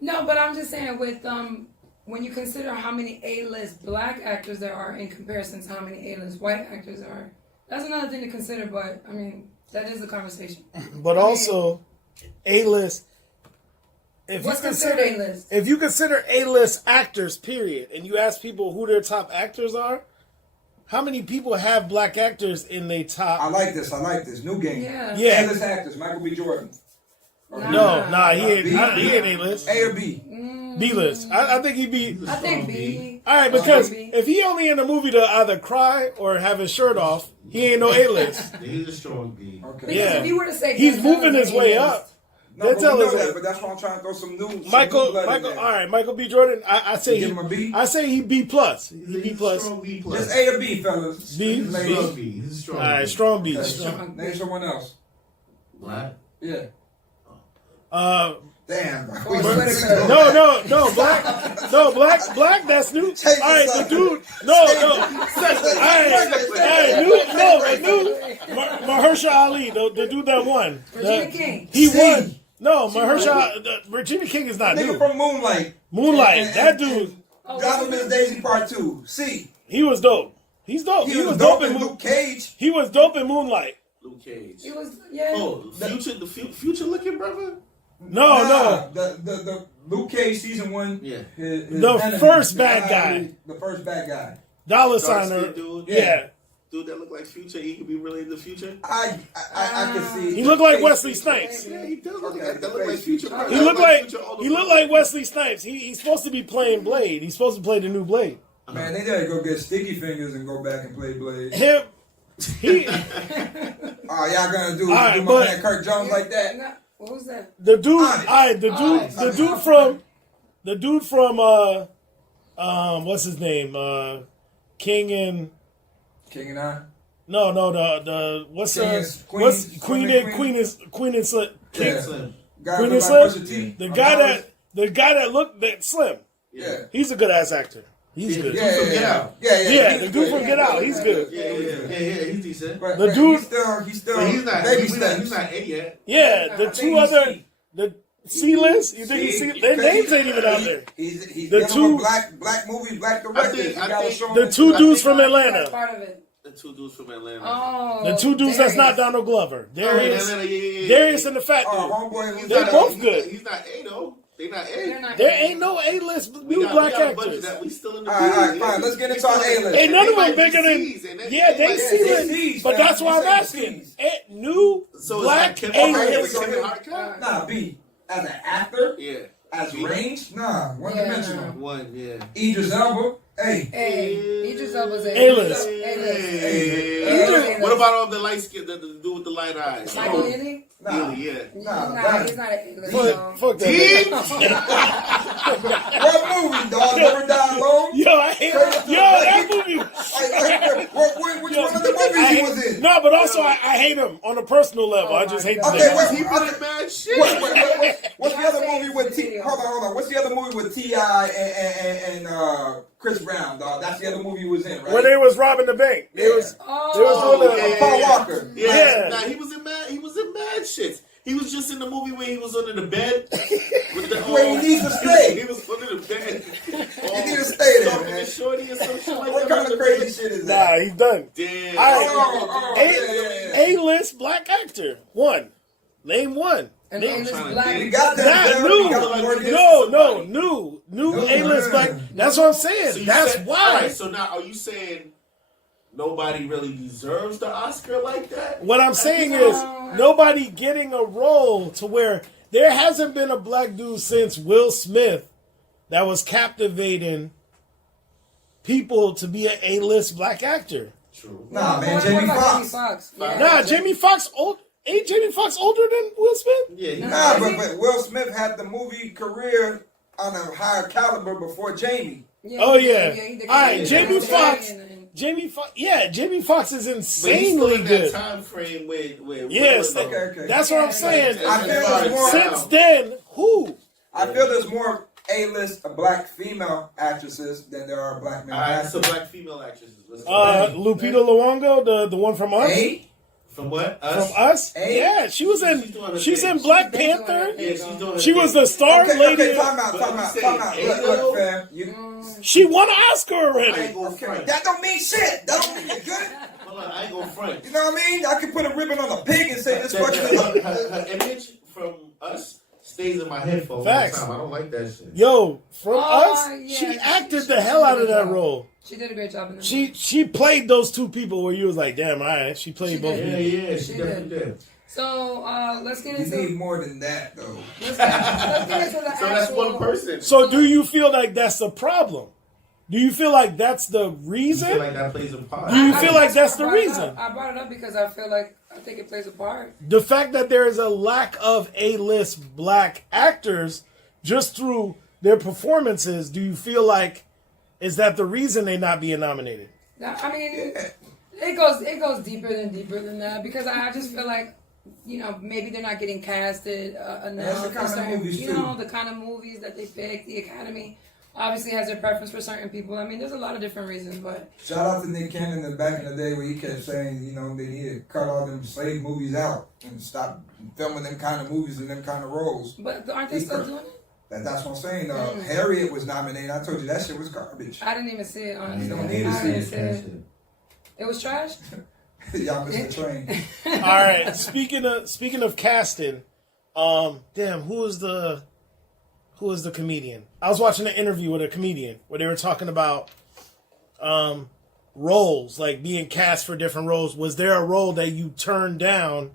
no, but I'm just saying with when you consider how many A-list black actors there are in comparison to how many A-list white actors there are, that's another thing to consider. But I mean, that is the conversation. But also, A-list. What's considered A-list? If you consider A-list actors, period, and you ask people who their top actors are, how many people have black actors in their top? I like this. New game. Yeah. Yeah. A-list actors. Michael B. Jordan. No, he ain't. B. He ain't A-list. A or B? B-list. I think he'd be. I think B. All right, because B. if he only in the movie to either cry or have his shirt off, he ain't no A-list. He's a strong B. Okay. Because Yeah. if you were to say He's Denzel moving is his way A-list, up. No, but we Denzel know is that, a- but that's why I'm trying to throw some new. Michael, blood in all there. right, Michael B. Jordan. I say You he, give him a B? I say he B plus. He He's B a plus. strong B Just plus. A or B, fellas. B? Ladies. Strong B. He's a strong All right, B. strong B. Okay. Strong. Name someone else. Black? Yeah. Damn. Bro. Forrest Whitaker. Black. That's new. Change All right, the the subject. dude. No. All right, new. Mahershala Ali, the dude that won. Regina King. He C. won. No, Regina King is not Nigga new. from Moonlight. Moonlight. That dude. Gotham Daisy Part 2. C. He was dope. He's dope. He was dope in Luke Cage. He was dope in Moonlight. Luke Cage. It was, yeah. Oh, the future looking brother? No. The Luke Cage season 1. Yeah. His The enemy, first bad guy. The first bad guy. Dollar Dark signer. skin dude? Yeah. Dude that look like Future, he could be really in the future? I can see. He looked like Wesley Snipes. Yeah, he does look Okay, like that. Look like Future. bro. He That looked like Future all the he looked way. like Wesley Snipes. He's supposed to be playing Blade. He's supposed to play the new Blade. Man, they gotta go get Sticky Fingers and go back and play Blade. Him. He. Oh, y'all gonna do Alright, my but- man Kirk Jones like that? Nah, what was that? The dude, Honest. the dude from what's his name? King and King and I. no, the what's King the is Queen, what's Queen Queen and and Slim. Yeah. Slim. Guy Queen look and like Slim? Pusha T. The guy that looked that Slim. Yeah. He's a good ass actor. He's good. Yeah, From Get Out. Yeah, Yeah, he's the dude good. from Get Out, he's good. Yeah, he's decent. But The man, dude- he's still But he's not. baby He's steps. not A yet. Yeah, the I two think he's other C. the C-list. You think C, their because names ain't even out there. He's The dealing two- with black movies, black directors. think- You gotta think- show him The his two stuff. dudes from That's Atlanta. part of it. The two dudes from Atlanta. Oh, The two dudes that's not Darius. Donald Glover. Darius, Atlanta, yeah. Darius and the fat Oh, dude. homeboy, who's They not- both good. He's not A though. They not A. They're not There good. ain't no A-list We new got- black we got a bunch of actors. that. We still in the All right, business. fine. Let's get We into our still- A-list. Ain't none of They them might be bigger than. Cs, and Yeah, they Yeah, C-list. Cs, But man. that's why I'm You said asking. Cs. New So is black that Kevin Hart? A-list. go. Kevin Hart? Nah, B. As an actor, Yeah. as B. range, nah, one Yeah, dimensional. One, yeah. Idris Elba, hey. Hey, Idris Elba's A-list. A-list. Hey. What about all the light skin, the dude with the light eyes? Michael Ealy? Nah, Really, yeah. nah, He's not an A-list. Fuck that. Deep. What movie, dog? Never Die Alone? Yo, I hate that movie. Which one of the movies he was in? No, but also I hate him on a personal level. I just hate the Okay, nigga. wait, He been in bad shit. What's the other movie with T? Hold on. What's the other movie with T.I. and Chris Brown, dog? That's the other movie he was in, right? When they was robbing the bank. They was doing the Paul Walker. Yeah. Nah, he was in mad shit. He was just in the movie where he was under the bed. With the, Where he needs to stay. He was under the bed. He need to stay there, Talking man. to Shorty or some shit like What that. kind of crazy shit is that? Nah, he's done. Damn. A-list black actor. One. Name one. An Name- A-list trying to black. think. We got Nah, that. new. We got Morgan. New A-list black. That's what I'm saying. So you That's said- why. Alright, so now are you saying nobody really deserves the Oscar like that? What I'm saying is nobody getting a role to where there hasn't been a black dude since Will Smith that was captivating people to be an A-list black actor. True. Nah, man, What Jamie about Foxx. Foxx? Yeah. Nah, Jamie Foxx old. Ain't Jamie Foxx older than Will Smith? Yeah, Nah, but Will Smith had the movie career on a higher caliber before Jamie. Yeah, Oh yeah. he did All right, good. Jamie Yeah, Foxx. and- Jamie Foxx. Yeah, Jamie Foxx is but he's still insanely in that good. time frame where Yes, Will- Okay. that's what I'm saying. I feel there's more. Since then, who? I feel there's more A-list black female actresses than there are black male Alright, actors. so black female actresses. Let's go. Lupita Nyong'o, the one from Us. A? From what? From Us? Hey. Yeah, she was She's doing her in. She's thing. in Black She's been doing Panther. her Yeah, she's doing. She was the star Okay, lady. time out. What you saying? Look, fam. You, She won an Oscar I already. ain't gonna front. that don't mean shit. That don't mean you're good. Hold on, I ain't gonna front. You know what I mean? I can put a ribbon on a pig and say this fucking. Her image from Us stays in my head for a long Facts. time. I don't like that shit. Yo, from Oh, Us, yeah. she acted She the hell out of did a that good role. She did a great job in the She played those two people where you was like, damn, all right, she played She both. did. of them. Yeah, she She definitely did. So let's get You into need more than that, though. let's get into the So that's actual. one person. So do you feel like that's the problem? Do you feel like that's the I reason? feel like that plays a part. Do you feel like that's the I brought it reason? up. I brought it up because I feel like I think it plays a part. The fact that there is a lack of A-list black actors just through their performances, do you feel like is that the reason they not being nominated? Now, I mean, it goes deeper than that because I just feel like maybe they're not getting casted That's enough the for kind of certain, movies, the kind of movies that they pick. The Academy obviously has their preference for certain people. I mean, there's a lot of different reasons, but Shout out to Nick Cannon back in the day where he kept saying, they need to cut all them slave movies out and stop filming them kind of movies and them kind of roles. aren't they still doing it? That's what I'm saying. Harriet was nominated. I told you that shit was garbage. I didn't even see it. Honestly, You don't need to I see didn't it. see it. It was trash. Y'all missed the train. All right. Speaking of casting, damn, who was the comedian? I was watching an interview with a comedian where they were talking about roles, like being cast for different roles. Was there a role that you turned down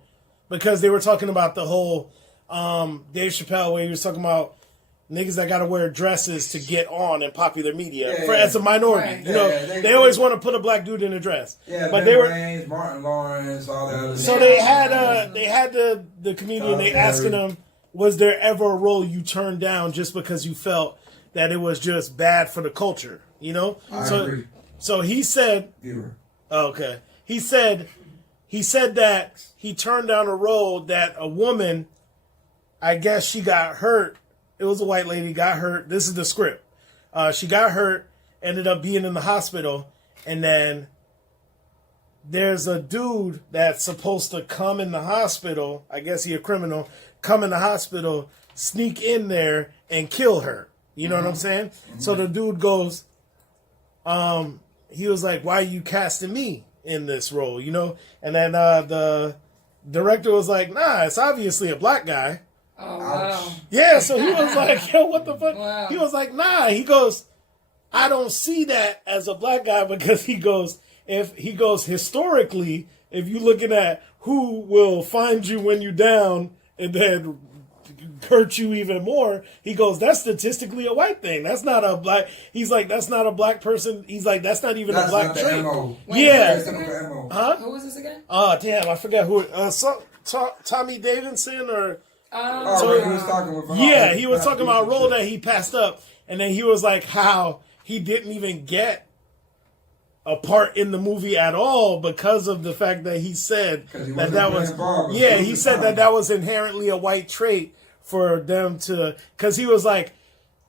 because they were talking about the whole Dave Chappelle where he was talking about niggas that gotta wear dresses to get on in popular media Yeah, for yeah. as a minority. Right. You know, Yeah, they always want to put a black dude in a dress. Yeah, but Ben they were. Raines, Martin Lawrence, all that other So shit. they had the comedian. They Barry. asking him, was there ever a role you turned down just because you felt that it was just bad for the culture? You know. I so agree. so he said, Viewer. okay. He said that he turned down a role that a woman, I guess she got hurt. It was a white lady, got hurt. This is the script. She got hurt, ended up being in the hospital, and then there's a dude that's supposed to come in the hospital. I guess he a criminal. Come in the hospital, sneak in there, and kill her. You know what I'm saying? So the dude goes, he was like, why are you casting me in this role? You know? And then the director was like, nah, it's obviously a black guy. Oh, wow. Yeah, so he was like, yo, what the fuck? Wow. He was like, nah. He goes, I don't see that as a black guy because he goes, historically, if you're looking at who will find you when you're down and then hurt you even more, he goes, that's statistically a white thing. That's not a black. He's like, that's not a black person. He's like, that's not even That's a black not the trait. MO. Yeah. That's not the MO. Huh? Who was this again? Oh, damn, I forgot who. Tommy Davidson or. Oh, when he was talking with Yeah, he was talking about a role that he passed up, and then he was like how he didn't even get a part in the movie at all because of the fact that he said that was he said that was inherently a white trait for them to, because he was like,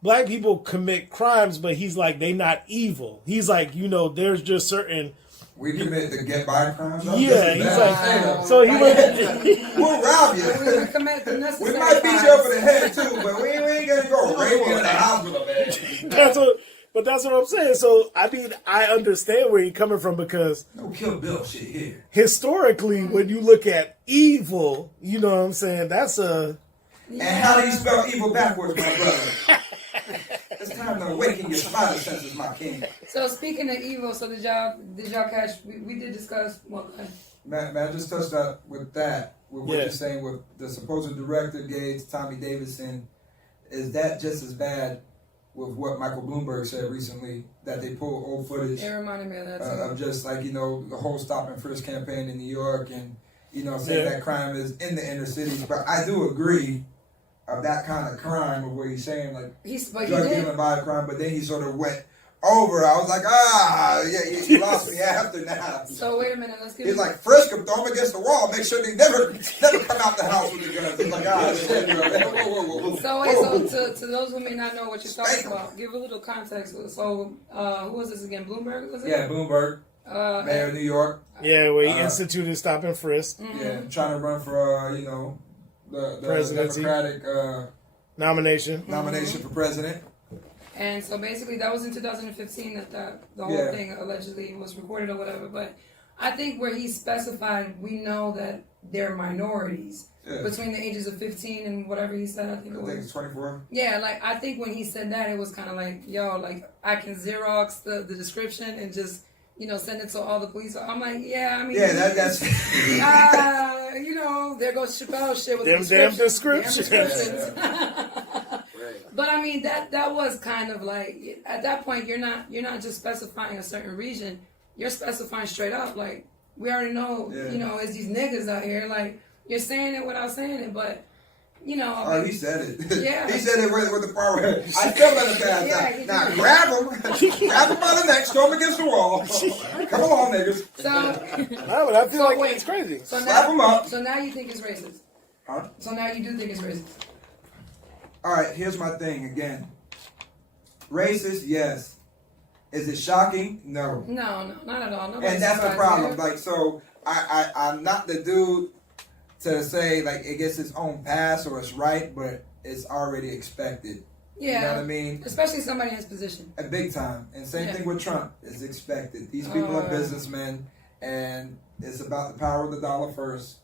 black people commit crimes, but he's like, they not evil. He's like, you know, there's just certain. We commit to get by crimes. Yeah, he's like, so he was. We'll rob you. We might beat you over the head too, but we ain't gonna go rape you in the hospital, man. That's what I'm saying. So I mean, I understand where you're coming from because no Kill Bill shit here. Historically, when you look at evil, you know what I'm saying. That's a. And how do you spell evil backwards, my brother? It's time to awaken your spider senses, my king. So speaking of evil, so did y'all catch? We did discuss. Well, Man, I just touched up with that. With what you're saying with the supposed director Gates, Tommy Davidson. Is that just as bad with what Michael Bloomberg said recently, that they pulled old footage? It reminded me of that too. Of just like, you know, the whole stop and frisk campaign in New York, and you know, saying that crime is in the inner cities. But I do agree of that kind of crime, of what he's saying, like drug dealing, violent crime. But then he sort of went over. I was like, yeah, you lost me after now. So wait a minute, let's get. He's like, frisk him, throw him against the wall, make sure they never come out the house with the guns. It's like, whoa. So wait, so to those who may not know what you're talking about, give a little context. So who was this again? Bloomberg, was it? Yeah, Bloomberg, mayor of New York. Yeah, where he instituted stop and frisk. Mm-hmm. Yeah, trying to run for you know, the presidency. Democratic nomination for president. And so basically that was in 2015 that the whole thing allegedly was recorded or whatever. But I think where he specified, we know that they're minorities between the ages of 15 and whatever he said. I think it's 24. Yeah, like I think when he said that, it was kind of like, yo, like I can Xerox the description and just, you know, send it to all the police. I'm like, yeah, I mean, that's you know, there goes Chappelle shit with them damn descriptions. But I mean, that was kind of like, at that point, you're not just specifying a certain region. You're specifying straight up. Like, we already know, you know, it's these niggas out here. Like, you're saying it without saying it, but, you know. Oh, he said it. Yeah. He said it with the part where I feel like a bad now grab him by the neck, throw him against the wall. Come along, niggas. So, no, but I feel like it's crazy. So slap him up. So now you think it's racist. Huh? So now you do think it's racist. All right, here's my thing again. Racist, yes. Is it shocking? No. No, not at all. And that's the problem. Like, so I'm not the dude to say like it gets its own pass or it's right, but it's already expected. Yeah. You know what I mean? Especially somebody in his position. A big time. And same thing with Trump. It's expected. These people are businessmen, and it's about the power of the dollar first.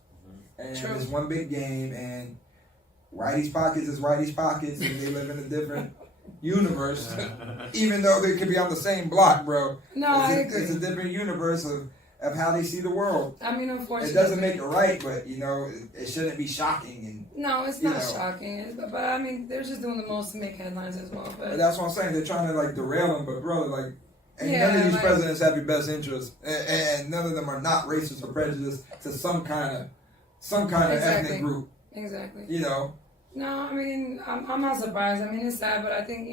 And it's one big game, and Whitey's pockets is Whitey's pockets, and they live in a different universe, even though they could be on the same block, bro. No, I agree. It's a different universe of how they see the world. I mean, unfortunately, it doesn't make it right, but you know, it shouldn't be shocking. And No, it's You not know. shocking. But I mean, they're just doing the most to make headlines as well. But But that's what I'm saying. They're trying to like derail him, but brother, like, and Yeah, none of these like- presidents have your best interest, and none of them are not racist or prejudiced to some kind of Exactly. ethnic group. exactly. You know, No, I mean, I'm not surprised. I mean, it's sad, but I think,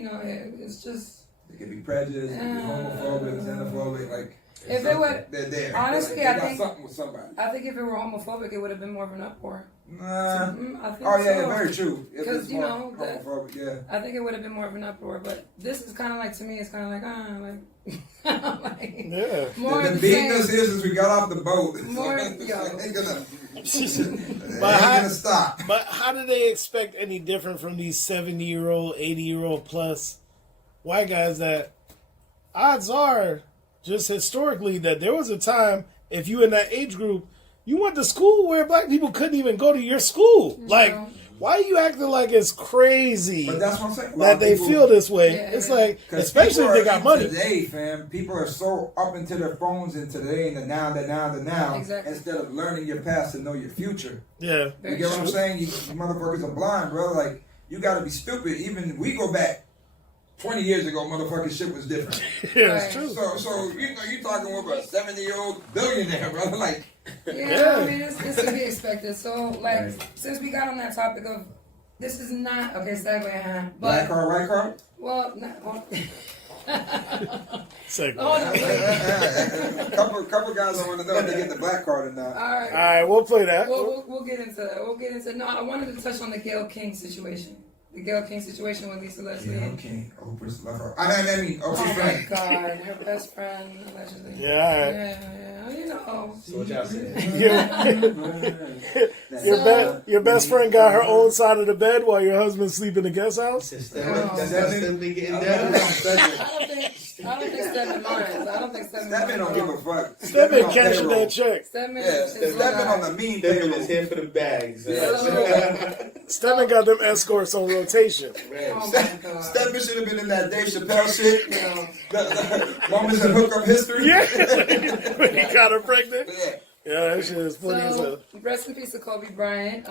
it's just, they could be prejudiced, they could be homophobic, xenophobic. Like, if it would, they're there. honestly, they I got think- something with somebody. I think if it were homophobic, it would have been more of an uproar. Nah. I think Oh yeah, so. yeah, very true. If 'Cause, it's you more know, that- homophobic, yeah. I think it would have been more of an uproar, but this is kind of like, to me, it's kind of like, like, Yeah. more The of the beating us same. here since we got off the boat. More- ain't gonna, But ain't how- gonna stop. But how do they expect any different from these 70-year-old, 80-year-old plus white guys that odds are, just historically, that there was a time, if you in that age group, you went to school where black people couldn't even go to your school. Like, why are you acting like it's crazy But that's what I'm saying. A lot that of they people- feel this way? Yeah, It's yeah. like, 'Cause especially if people they are got in money. Today, fam, people are so up into their phones in today and the now, Exactly. instead of learning your past to know your future. Yeah. You get what I'm saying? You motherfuckers are blind, bro. Like, you gotta be stupid. Even we go back 20 years ago, motherfucking shit was different. Yeah, it's Right. true. So you talking with a 70-year-old billionaire, brother. Like, Yeah, I mean, it's to be expected. So, like, since we got on that topic of, this is not, okay, segue, black but, card, white card. well, not, Segment. oh, no. couple guys I want to know if they get the black card or not. All right. All right, we'll play that. We'll get into that. We'll get into. No, I wanted to touch on the Gayle King situation. The Gayle King situation with Lisa Leslie. Yeah, okay. Oprah's lover. I mean, Oh Oprah's my friend. God, her best friend allegedly. Yeah, all right. Yeah, you know. So what y'all saying? Your best friend got her own side of the bed while your husband sleep in the guest house. That's them getting down. I don't think Stedman minds. I don't think Stedman Stedman don't give a fuck. Stedman on catching payroll. that check. Stedman Yeah, is Stedman on the mean Stedman payroll. is here for the bags. Stedman got them escorts on rotation. Oh my God. Stedman should have been in that Dave Chappelle shit. No. The moments in hookup history. Yeah, when he got her pregnant. Yeah. Yeah, that shit is funny as So, hell. rest in peace to Kobe Bryant.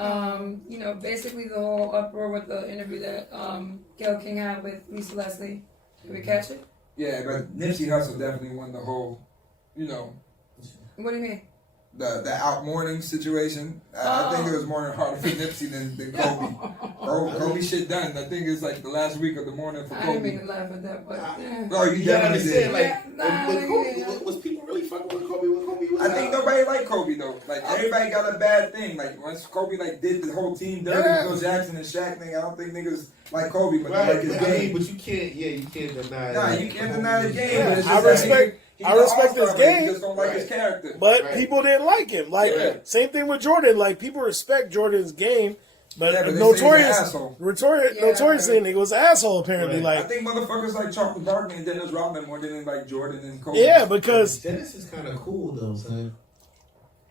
Basically the whole uproar with the interview that Gayle King had with Lisa Leslie. Did we catch it? Yeah, but Nipsey Hussle definitely won the whole, What do you mean? the out mourning situation. I think it was more harder for Nipsey than Kobe. Kobe shit done. I think it's like the last week of the mourning for I didn't mean Kobe. to laugh at that, but Oh, you You gotta definitely did. understand, like, Yeah, with nah, Kobe, yeah. was people really fucking with Kobe when Kobe was I think out? nobody liked Kobe though. Like everybody got a bad thing. Like once Kobe did the whole team dirty, Yeah. Phil Jackson and Shaq thing. I don't think niggas like Kobe, but Right, they like his but, I mean, game. but you can't deny. Nah, that you can't deny the game. Yeah, but it's I just that respect- he's I the respect all-star, his but game. You just don't like Right. his character. But Right. people didn't like him. Like, Yeah. same thing with Jordan. Like, people respect Jordan's game, but, Yeah, but they say he's an notorious, asshole. notoriously, nigga was an asshole, apparently. Right. I Like, think motherfuckers like Charles Barkley and Dennis Rodman more than like Jordan and Kobe. yeah, because, Dennis is kind of cool though, son.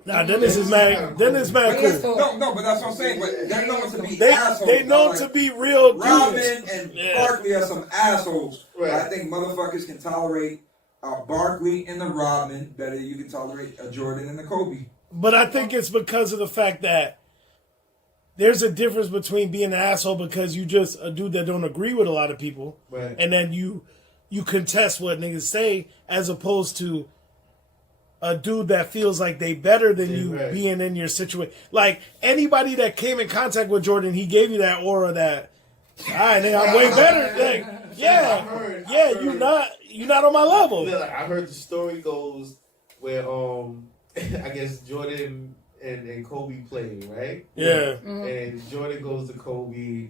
nah, Dennis is mad. Dennis mad He is cool. cool. No, but that's what I'm saying. But they're known to be They assholes. known Like, to be real dudes. Rodman and Yeah. Barkley are some assholes. Right. I think motherfuckers can tolerate Barkley and the Rodman better than you can tolerate a Jordan and the Kobe. But I think it's because of the fact that there's a difference between being an asshole because you just a dude that don't agree with a lot of people, Right. and then you contest what niggas say, as opposed to a dude that feels like they better than you right. being in your situation. Like anybody that came in contact with Jordan, he gave you that aura that, all right, nigga, I'm way better. Like, yeah, I heard- you're not on my level. Yeah, like, I heard the story goes where I guess Jordan and Kobe played, right? Yeah. And Jordan goes to Kobe,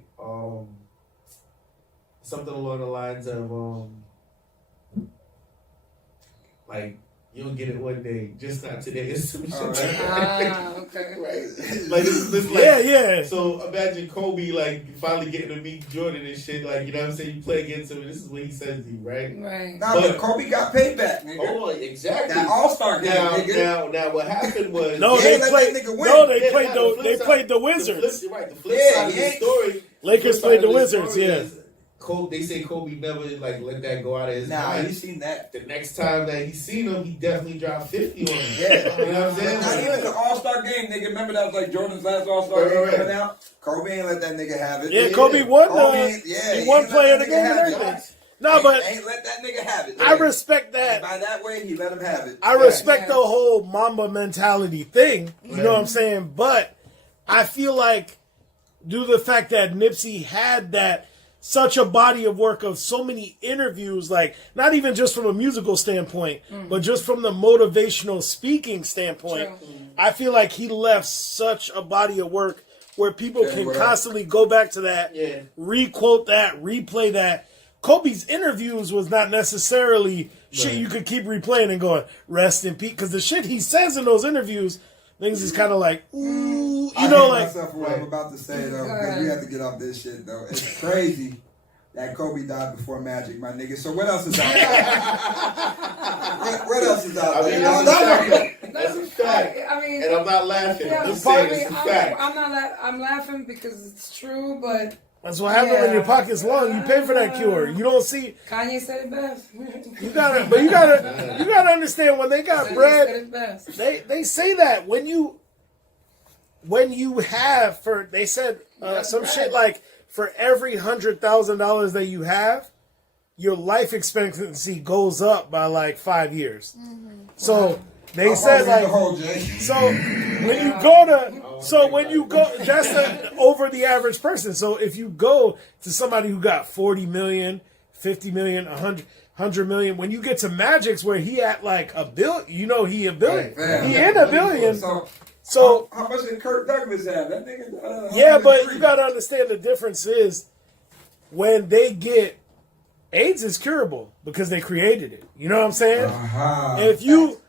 something along the lines of like, you'll get it one day, just not today. Some shit like that. Okay. Right? Like this like, Yeah. So imagine Kobe like finally getting to meet Jordan and shit. Like, you know what I'm saying? You play against him, and this is what he says to you, right? Right. Nah, But- but Kobe got payback, nigga. Oh, exactly. That All-Star game, nigga. Now, what happened was No, Yeah, they let played. that nigga win. No, they Yeah, played nah, the. They flip played the side- Wizards. The flip Yeah, side of the Yanks. story. Lakers flip side played the of Wizards. story Yeah. is They say Kobe never like let that go out of his Nah, mind. you seen that? The next time that he seen him, he definitely dropped 50 on him. Yeah. You know what I'm saying? Not even the All-Star game, nigga. Remember that was like Jordan's last All-Star game Right. coming out? Kobe ain't let that nigga have it. Yeah, Kobe won. He He won ain't playing let the that game nigga and have it. everything. No, but Ain't let that nigga have it. I respect that. And by that way, he let him have it. I respect the whole Mamba mentality thing. You know what I'm saying? But I feel like due to the fact that Nipsey had that such a body of work of so many interviews, like not even just from a musical standpoint, but just from the motivational speaking standpoint, I feel like he left such a body of work where people can constantly go back to that, re-quote that, replay that. Kobe's interviews was not necessarily shit you could keep replaying and going, rest in peace. Because the shit he says in those interviews, things is kind of like, ooh, I you know, hate like. myself for what I'm about to say, though, because we have to get off this shit, though. It's crazy that Kobe died before Magic, my nigga. So what else is out there? what else is out there? That's a fact. I mean, and I'm not laughing. yeah, I'm just saying it's a fact. I'm laughing because it's true, but That's what happens when your pocket's long. You pay for that cure. You don't see. Kanye said it best. You gotta understand when they got bread. Said it best. They say that when you have they said some shit like for every $100,000 that you have, your life expectancy goes up by like 5 years. So they said like so when you go that's over the average person. So if you go to somebody who got 40 million, 50 million, 100 million, when you get to Magic's where he at like a billion, he a billion, he in a billion. So how much did Kirk Douglas have? That nigga. Yeah, but you gotta understand the difference is when they get AIDS is curable because they created it. You know what I'm saying? If you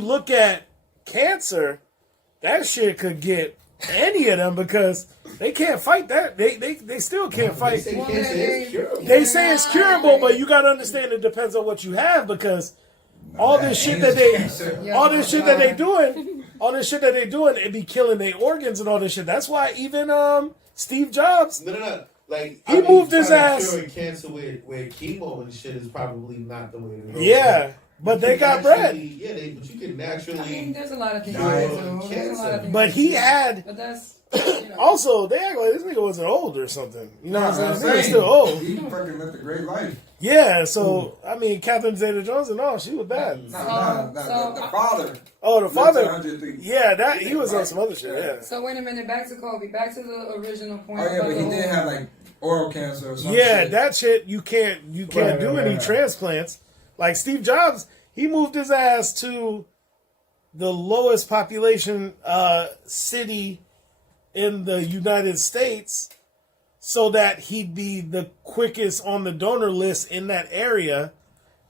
look at cancer, that shit could get any of them because they can't fight that. They still can't fight. They say it's curable, but you gotta understand it depends on what you have because all this shit that they doing, it be killing their organs and all this shit. That's why even Steve Jobs, No. Like he moved his ass. Curing cancer with chemo and shit is probably not the way to go. Yeah, but they got bread. Yeah, but you can naturally. I mean, there's a lot of things. But he had. But that's. Also, they act like this nigga wasn't old or something. You know what I'm saying? He was still He old. fucking lived a great life. Yeah, so I mean, Catherine Zeta-Jones and all, she was bad. The father. Oh, the father. 103. Yeah, that he was on some other shit. Yeah. So wait a minute, back to Kobe, back to the original point. Oh yeah, but he did have like oral cancer or something. Yeah, that shit you can't do any transplants. Like Steve Jobs, he moved his ass to the lowest population city in the United States so that he'd be the quickest on the donor list in that area,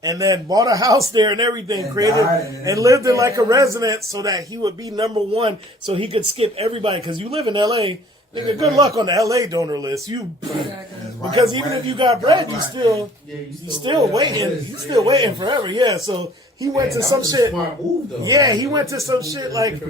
and then bought a house there and everything, and lived in like a resident so that he would be number one so he could skip everybody. Because you live in LA, nigga, good luck on the LA donor list. Because even if you got bread, you still waiting forever. Yeah, so he went to some shit. Smart move, though. Yeah, he went to some shit like.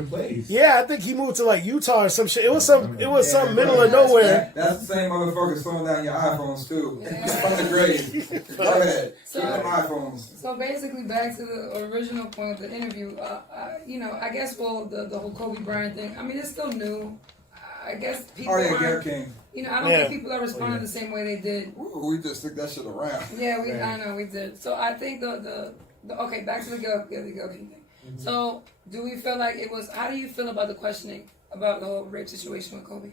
Yeah, I think he moved to like Utah or some shit. It was some middle of nowhere. That's the same motherfucker slowing down your iPhones too. From the grave. Go ahead. Keep them iPhones. So basically, back to the original point of the interview. I guess the whole Kobe Bryant thing. I mean, it's still new. I guess people. Garrett King. I don't think people are responding the same way they did. Ooh, we just took that shit around. Yeah, I know we did. So I think okay, back to the King thing. Mm-hmm. So do we feel like it was? How do you feel about the questioning about the whole rape situation with Kobe?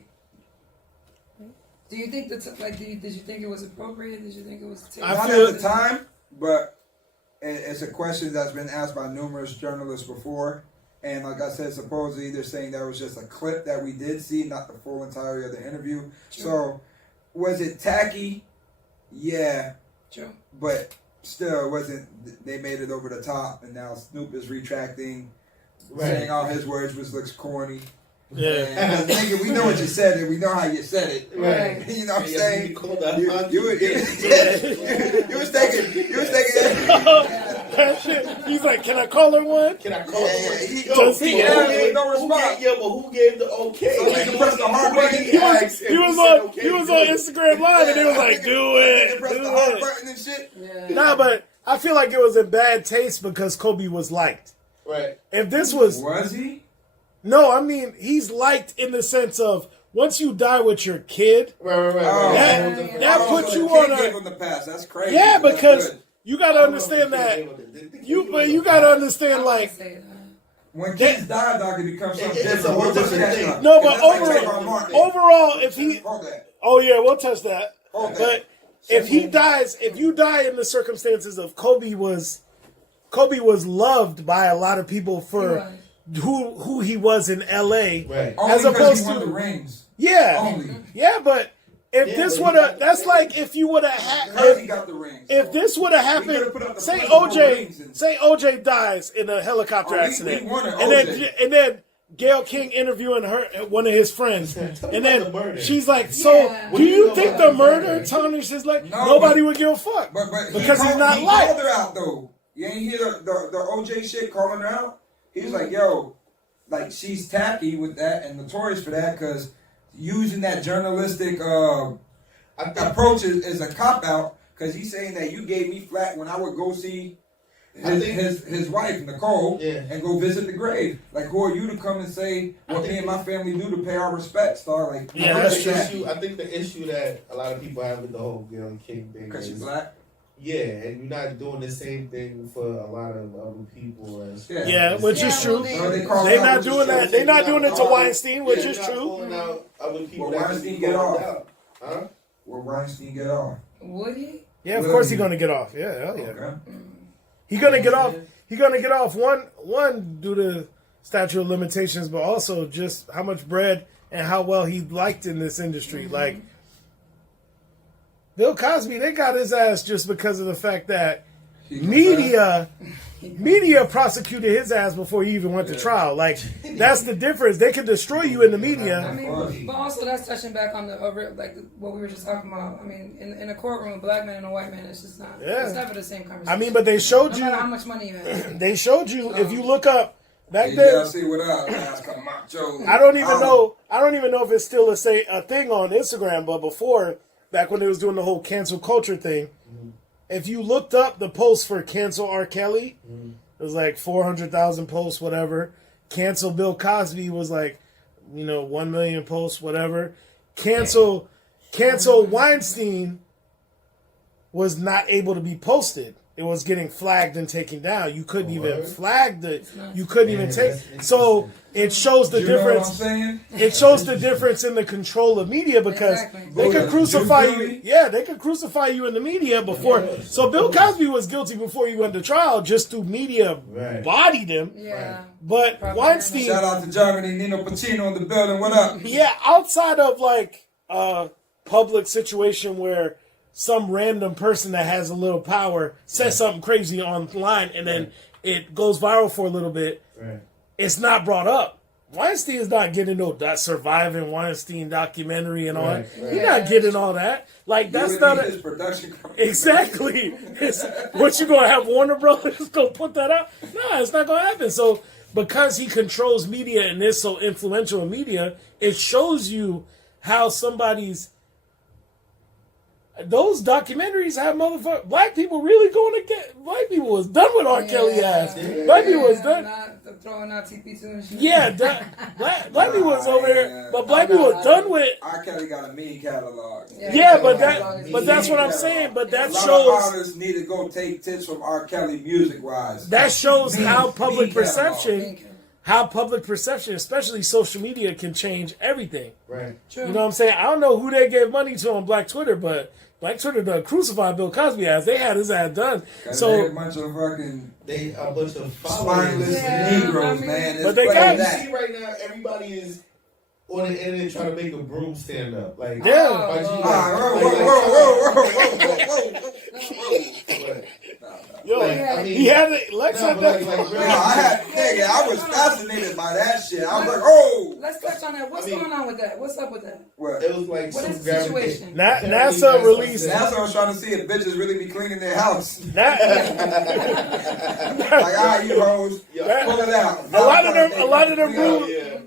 Do you think did you think it was appropriate? Did you think it was? Not at the time, but it's a question that's been asked by numerous journalists before. And like I said, supposedly they're saying that was just a clip that we did see, not the full entirety of the interview. True. So, was it tacky? Yeah. True. But still, it wasn't. They made it over the top, and now Snoop is retracting, saying all his words, which looks corny. Yeah. And nigga, we know what you said, and we know how you said it. Right. You know what I'm saying? You was taking. That shit. He's like, can I call her one? Can I call her? He Just- gave no response. Yeah, but who gave the okay? So he can press the heart button. He was on Instagram Live and he was like, do it. Press Do the heart it. button and shit. Yeah. Nah, but I feel like it was in bad taste because Kobe was liked. Right. If this was... Was he? No, I mean, he's liked in the sense of once you die with your kid, Right. that puts you on a... Gave him the pass. That's crazy. Yeah, That's because good. you got to understand that. You got to understand, like... When kids die, dog, it becomes something It's different. a whole We'll touch different that thing. stuff. No, but That's like Trayvon Martin. overall, if he... Hold that. Oh, yeah, we'll touch that. Hold that. But if he dies, if you die in the circumstances of Kobe was loved by a lot of people for who he was in L.A. Right. Only As because opposed he won to... the rings. Yeah. Only. Yeah, but if this but would have... That's like if you would have Because he had... got the rings. If this would have could've happened, put up the say physical rings and- OJ dies in a helicopter Oh, he accident, wanted and OJ. then Gayle King interviewing one of his friends, and about the then murder. she's like, "So, Yeah. do you know think about the the murder murder? tarnishes like No, nobody but- would give a fuck But because he's not he liked." called her out though. You ain't hear the OJ shit calling her out. He was like, "Yo, like she's tacky with that and notorious for that because using that journalistic approach is a cop out because he's saying that you gave me flack when I would go see his wife Nicole and go visit the grave. Like, who are you to come and say what me and my family do to pay our respects, dog? Like, Yeah, I that's think true. I think the issue that a lot of people have with the whole Gayle King thing Because is she's black. yeah, and you're not doing the same thing for a lot of other people. Yeah, which is true. They're not doing that. They're not doing it to Weinstein, which is you're not true. calling out other people Will that Weinstein should be get called off? out. Huh? Will Weinstein get off? Would he? Yeah, of course he's gonna get off. Yeah, hell yeah. Okay. He's gonna get off. He's gonna get off one due to statute of limitations, but also just how much bread and how well he liked in this industry. Like Bill Cosby, they got his ass just because of the fact that media prosecuted his ass before he even went to trial. Like that's the difference. They can destroy you in the I media. mean, but also that's touching back on the what we were just talking about. I mean, in a courtroom, a black man and a white man, it's just not. Yeah. It's never the same conversation. I mean, but they showed no you. matter how much money you have. They showed you if you look up back Yeah, then. see what up? Ask him, macho. I don't even know. I don't even know if it's still a thing on Instagram. But before, back when they was doing the whole cancel culture thing, if you looked up the post for cancel R. Kelly, it was like 400,000 posts, whatever. Cancel Bill Cosby was like, 1 million posts, whatever. Cancel Weinstein was not able to be posted. It was getting flagged and taken down. You couldn't even flag the. You couldn't even take. So it shows the difference. Know what I'm saying? It shows the difference in the control of media because they could crucify you. Yeah, they could crucify you in the media before. So Bill Cosby was guilty before he went to trial just through media bodied him. Yeah. But Weinstein. Shout out to Germany, Nino Pacino in the building. What up? Yeah, outside of like a public situation where some random person that has a little power says something crazy online and then it goes viral for a little bit, it's not brought up. Weinstein is not getting no Surviving Weinstein documentary and all that. He's not getting all that. Like, that's not his production company. Exactly. What, you going to have Warner Brothers go put that out? No, it's not going to happen. So, because he controls media and is so influential in media, it shows you how those documentaries have black people really going to get. Black people was done with R. Kelly ass. Black people was done. Not throwing out TP2 and shit. Yeah, black people was over here, but black people was done with. R. Kelly got a mean catalog. Yeah, but that's what I'm saying. But that A lot of shows. artists need to go take tips from R. Kelly music wise. That shows how public mean perception. How public perception, especially social media, can change everything. Right. True. You know what I'm saying? I don't know who they gave money to on Black Twitter, but Black Twitter done crucified Bill Cosby ass. They had his ass done. So a bunch of fucking a bunch of spineless Yeah, Negroes, I mean, man. It's but they better got- than You that. see right now, everybody is on the internet trying to make a broom stand up. Like, Yeah. by G, Whoa. yo, I mean, he had it. Lex no, had but that. like, I was fascinated by that shit. I was like, oh, let's touch on that. What's going on with that? What's up with that? What? It was like What some is the situation? NASA released. That's what I was trying to see if bitches really be cleaning their house. That, Like, all right, you hoes, pull it out. a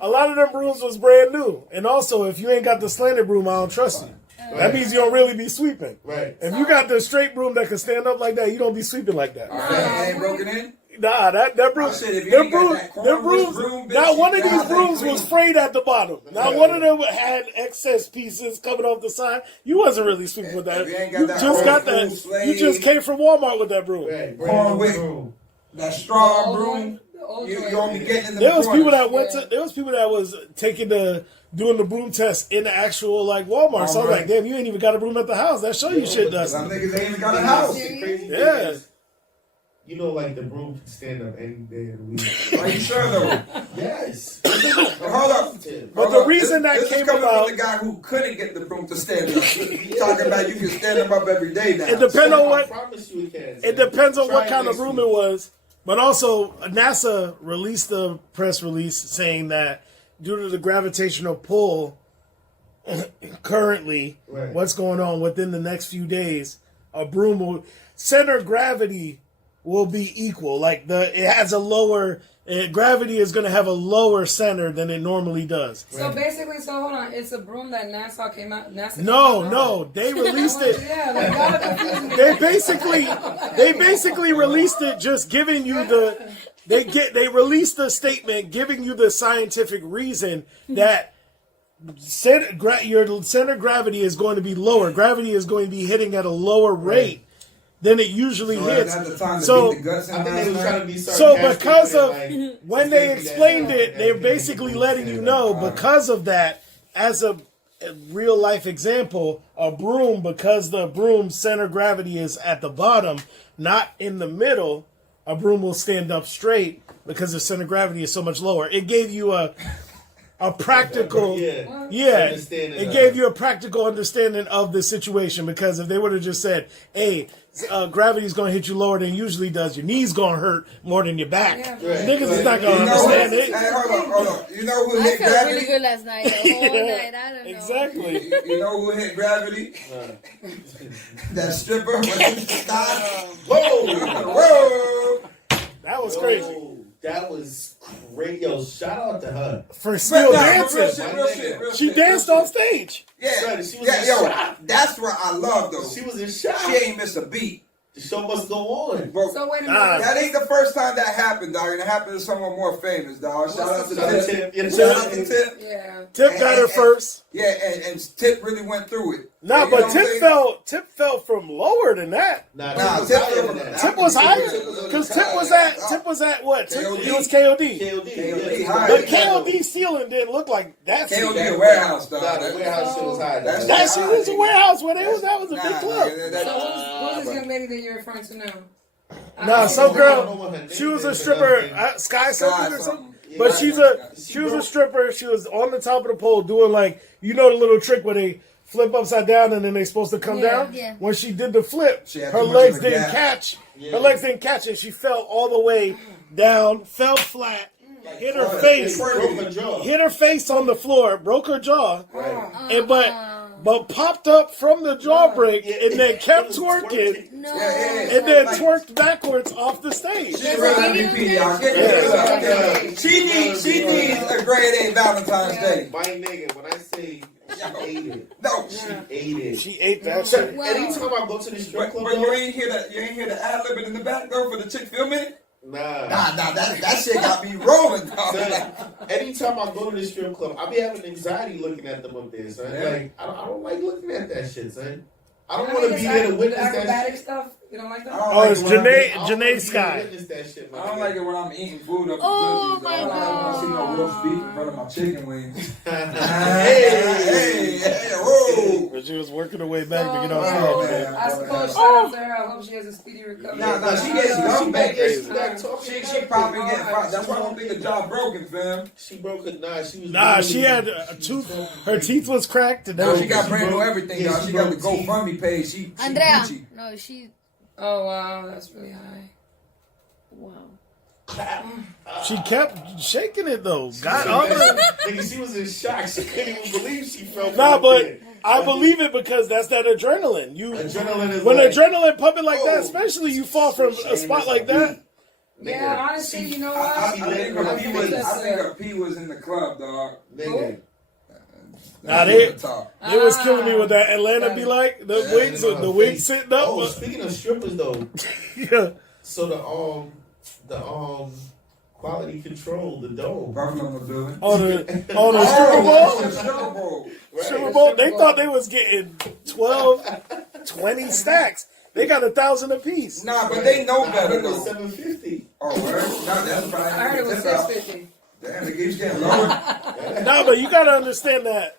lot of them brooms was brand new. And also, if you ain't got the slanted broom, I don't trust you. That means you don't really be sweeping. Right. If you got the straight broom that can stand up like that, you don't be sweeping like that. All right, it ain't broken in? Nah, that broom. I said, if you Them ain't got brooms, that them cornrows brooms. broom, bitch, Not one you of these gotta brooms clean was it. frayed at the bottom. Not one of them had excess pieces coming off the side. You wasn't really sweeping with that. If you ain't got You that just old got that. school You just slave- came from Walmart with that broom. Right. Cornwick. That straw The broom, old you joint. only getting in the There was people corners. that went to. There was people that was doing the broom test in the actual like Walmart. So I was like, damn, you ain't even got a broom at the house. That show you shit does. Some niggas ain't even got a house. The crazy thing Yeah. is, you know, like the broom can stand up any day of the week. Are you sure though? Yes. Hold up. But the reason that this came is coming about- from the guy who couldn't get the broom to stand up. Talking about you can stand them up every day now. It depends on I what. promise you it can. It depends on Try what it kind of next broom week. it was. But also, NASA released a press release saying that due to the gravitational pull currently, Right. what's going on within the next few days, a broom will center gravity will be equal. Like it has a lower gravity is going to have a lower center than it normally does. So basically, hold on. It's a broom that NASA came out. No, they released it. Yeah, like y'all are confusing me. They basically released it just giving you the they released a statement giving you the scientific reason that your center gravity is going to be lower. Gravity is going to be hitting at a lower rate than it usually hits. At the time to So beat the guts in I think they was last trying to night. be so sarcastic, because but, of like, when it's they gonna be explained that it, simple. they're basically letting you know because of that, as a real life example, a broom, because the broom's center gravity is at the bottom, not in the middle, a broom will stand up straight because the center gravity is so much lower. It gave you a practical, understanding it of gave it. you a practical understanding of the situation, because if they would have just said, hey, gravity's going to hit you lower than it usually does, your knees going to hurt more than your back. Yeah, right. Niggas is not going to You know understand what? it. Hey, hold on. You know who I hit felt gravity? really good last night. The whole night. I don't know. Exactly. You know who hit gravity? That stripper with the sky. Whoa! Whoa! That was crazy. Whoa, that was great. Yo, shout out to her. For still Real dancing. shit, real shit, real She shit, danced real on shit. stage. Yeah, Son, she was yeah, in yo, shock. that's what I love though. She was in shock. She ain't miss a beat. The show must go on. Bro, So wait a Nah. minute. that ain't the first time that happened, dog. And it happened to someone more famous, dog. Shout out to Shout out to Tip. Tip. Shout out to Tip. Yeah. Tip got her first. Yeah, and Tip really went through it. Nah, You know but what I'm saying? Tip fell from lower than that. Nah, Nah, Tip Tip- was higher than that. Tip was higher Tip was because higher. Tip was at what? KOD. It was KOD. KOD. KOD Yeah. high. But KOD ceiling didn't look like that. KOD ceiling. a warehouse, dog. Nah, the warehouse shit was high. That's- That shit was a warehouse where they was. That was a Nah, big club. nah, So that- who's this young lady that you're referring to now? Nah, some I don't know girl. what her She name was a is, stripper, but Sky something or something. Yeah, But right. she was a broke- stripper. She was on the top of the pole doing like the little trick where they flip upside down and then they supposed to come Yeah. down. Yeah. When she did the flip, She had her too much legs of a didn't gap. catch. Yeah. Her legs didn't catch it. She fell all the way down, fell flat, hit her face, broke her jaw. hit her face on the floor, broke her jaw, Right. and but popped up from the jaw break and then kept twerking. No. And then twerked backwards off the stage. She's a real MVP, y'all. Get this up. Yeah. She needs a grade A Valentine's Day. My nigga, when I say she ate it, No, she ate it. She ate that shit. Wow. Anytime I go to the strip club, but you ain't hear the ad lib in the back though for the chick filming it. nah. Nah, that shit got me rolling, dog. Son, anytime I go to the strip club, I be having anxiety looking at them up there, son. Yeah. Like, I don't like looking at that shit, son. I don't I want mean, to be it's there to the witness acrobatic that shit. stuff. You don't like that? I don't Oh, like it's it when I'm Janae- eating- I don't wanna be there to Sky. witness that shit, my I don't nigga. like it when I'm eating food up Oh, the my I don't like when I see no roast beef in front of my chicken wings. Hey, whoa. But she was working her way back to get Oh, on man. stage. man. I suppose shout out to her. I hope she has a speedy recovery. Nah, she gets young back. She back talking. She probably get fired. That's why I don't think the jaw broken, fam. She broke it. Nah, she was. Nah, really- she had a tooth. Her teeth was cracked. And No, she everything. got brand new everything, Yeah, y'all. she She got the broke teeth. GoFundMe page. She Andrea. Gucci. No, she. Oh wow, that's really high. Wow. She kept shaking it though. Got up. Nigga, she was in shock. She couldn't even believe she felt. Nah, but I believe it because that's that adrenaline. Adrenaline is when like, adrenaline pumping like that, especially you fall from a spot like that. Yeah, honestly, you know what? I think a P was in the club, dog. Nigga. Nah, they was killing me with that. Atlanta be like the wigs sitting up. Oh, speaking of strippers though. Yeah. So the quality control, the dome. Buffalo building. The Super Bowl. Super Bowl. Right. Super Bowl. They thought they was getting 12, 20 stacks. They got 1,000 apiece. Nah, but they know I better heard it was though. $750. Oh, word? Nah, that's probably. I heard it was $650. Damn, the game's getting lower. Nah, but you gotta understand that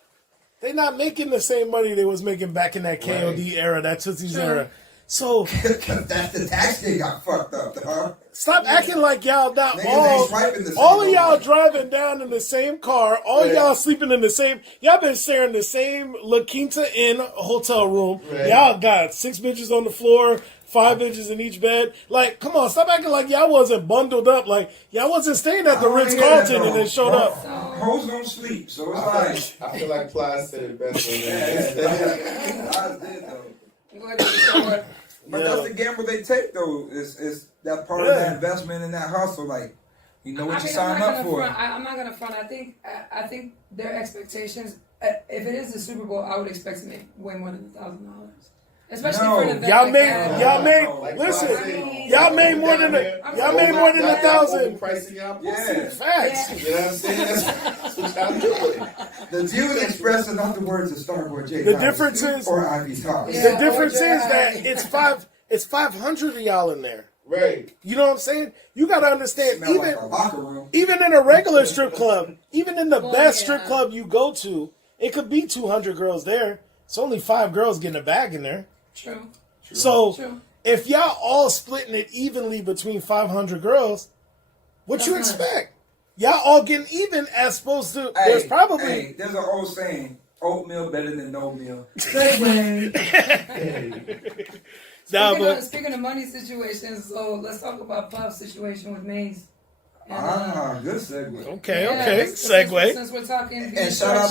they not making the same money they was making back in that KOD era, that Tootsie's era. So that's the tax they got fucked up, dog. stop acting like y'all not Niggas all. ain't swiping the same All of way. y'all driving down in the same car. All y'all sleeping in the same. Y'all been sharing the same La Quinta Inn hotel room. Right. Y'all got 6 bitches on the floor, 5 bitches in each bed. Like, come on, stop acting like y'all wasn't bundled up. Like y'all wasn't staying at the Ritz Carlton and then showed up. Hoes don't sleep, so it's like. I feel like Plies said it best. I did though. Go ahead and show it. But that's the gamble they take though. Is that part of that investment in that hustle? Like, you know what you sign up for. I'm not gonna front. I think their expectations. If it is the Super Bowl, I would expect to make way more than $1,000. Especially for an event Y'all like made, that. y'all made. Like Listen, Plies y'all made more than y'all made more than 1,000. Pricing y'all pussy. Yeah. Facts. You know what I'm saying? That's what y'all doing. The views expressed are not the words of Starboy J. The Nice difference is- or Ivy Tops. Yeah. The difference is that it's 500 of y'all in there. Right. You know what I'm saying? You got to understand, Smell like a locker room. even in a regular strip club, even in the best strip club you go to, it could be 200 girls there. It's only 5 girls getting a bag in there. True. So True. if y'all all splitting it evenly between 500 girls, what you expect? Y'all all getting even as opposed to there's probably there's an old saying: oatmeal better than no meal. Speaking of money situations, so let's talk about Puff's situation with Maze. And, Good segue. okay, since segue. we're talking, And shout out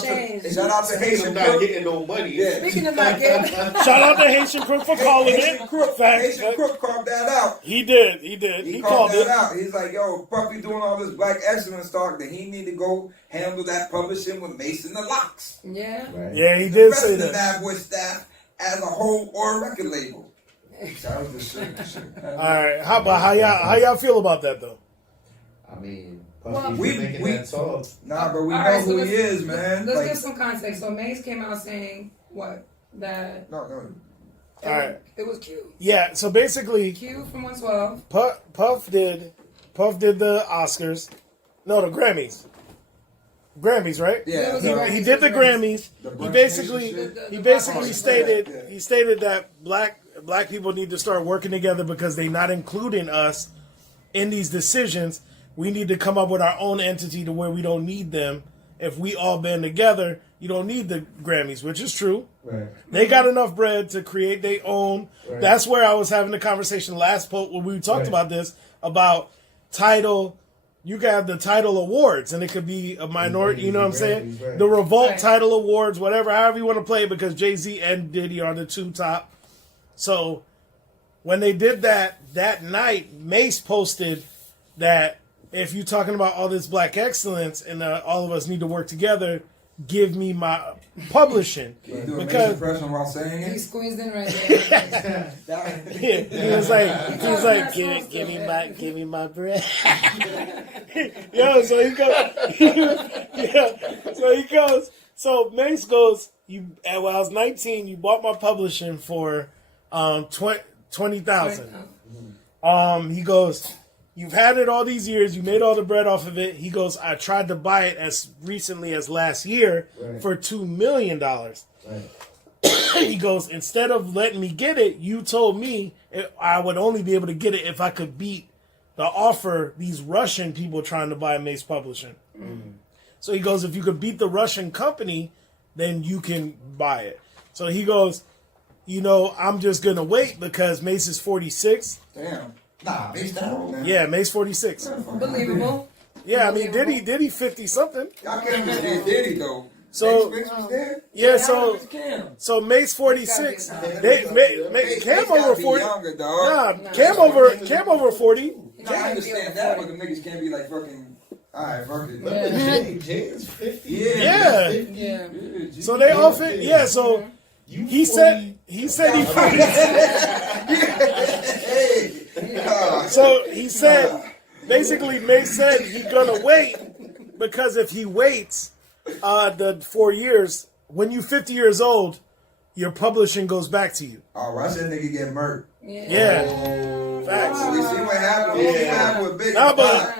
to Haitian not Crook. getting no money. Yeah. Speaking of not getting, Shout out to Haitian Crook for calling Haitian it. Crook. Facts. Haitian Crook called that out. He did. He called called it. that out. He's like, yo, Puffy doing all this black excellence talk, that he need to go handle that publishing with Mason the Locks. yeah. Yeah, he The did rest say of the that. Bad Boy staff as a whole or a record label. That was the shit. All right, how y'all feel about that though? I mean, Well, Puffy we- making we- that talk. Nah, but we All know right, so who let's- he is, man. Let's Like, give some context. So Maze came out saying what? That no. All right. it was Q. Yeah, so basically, Q from 112. Puff did the Oscars, no, the Grammys. Grammys, right? Yeah. He did the Grammys. The He Brunch basically Nation shit. he basically Yeah. stated that black people need to start working together because they're not including us in these decisions. We need to come up with our own entity to where we don't need them. If we all band together, you don't need the Grammys, which is true. Right. They got enough bread to create their own. Right. That's where I was having the conversation last post when we talked about this, about title. You got the title awards, and it could be a minority. You know what I'm saying? Right. The Revolt Right. title awards, whatever, however you want to play it, because Jay-Z and Diddy are the two top. So when they did that night, Mace posted that if you're talking about all this black excellence and all of us need to work together, give me my publishing. Can you do a Because major impression while saying He it? squeezed in right there. he was like, give me my bread. Yo, so he goes, so Mace goes, when I was 19, you bought my publishing for $20,000. He goes, you've had it all these years, you made all the bread off of it. He goes, I tried to buy it as recently as last year for $2 million. Right. He goes, instead of letting me get it, you told me I would only be able to get it if I could beat the offer these Russian people trying to buy Mace Publishing. Mm-hmm. So he goes, if you could beat the Russian company, then you can buy it. So he goes, I'm just going to wait because Mace is 46. Damn. Nah, Mace old, man. Yeah, Mace 46. Believable. Yeah, I mean, Diddy 50 something. Y'all can't forget Diddy though. So Mace was there. yeah, How old was Cam? so Mace 46. Cam Mace over gotta be 40. younger, dog. Nah, Cam over 40. No, I understand that, but the niggas can't be like fucking. Alright, fuck it. Yeah. James 50. Yeah. Yeah. So they all fit. Yeah. So he said he. So he said, basically, Mace said he gonna wait because if he waits, the 4 years, when you 50 years old, your publishing goes back to you. Oh, watch that nigga get murked. Yeah. Facts. We see what happened. We see what happened with Big Nah, Pop.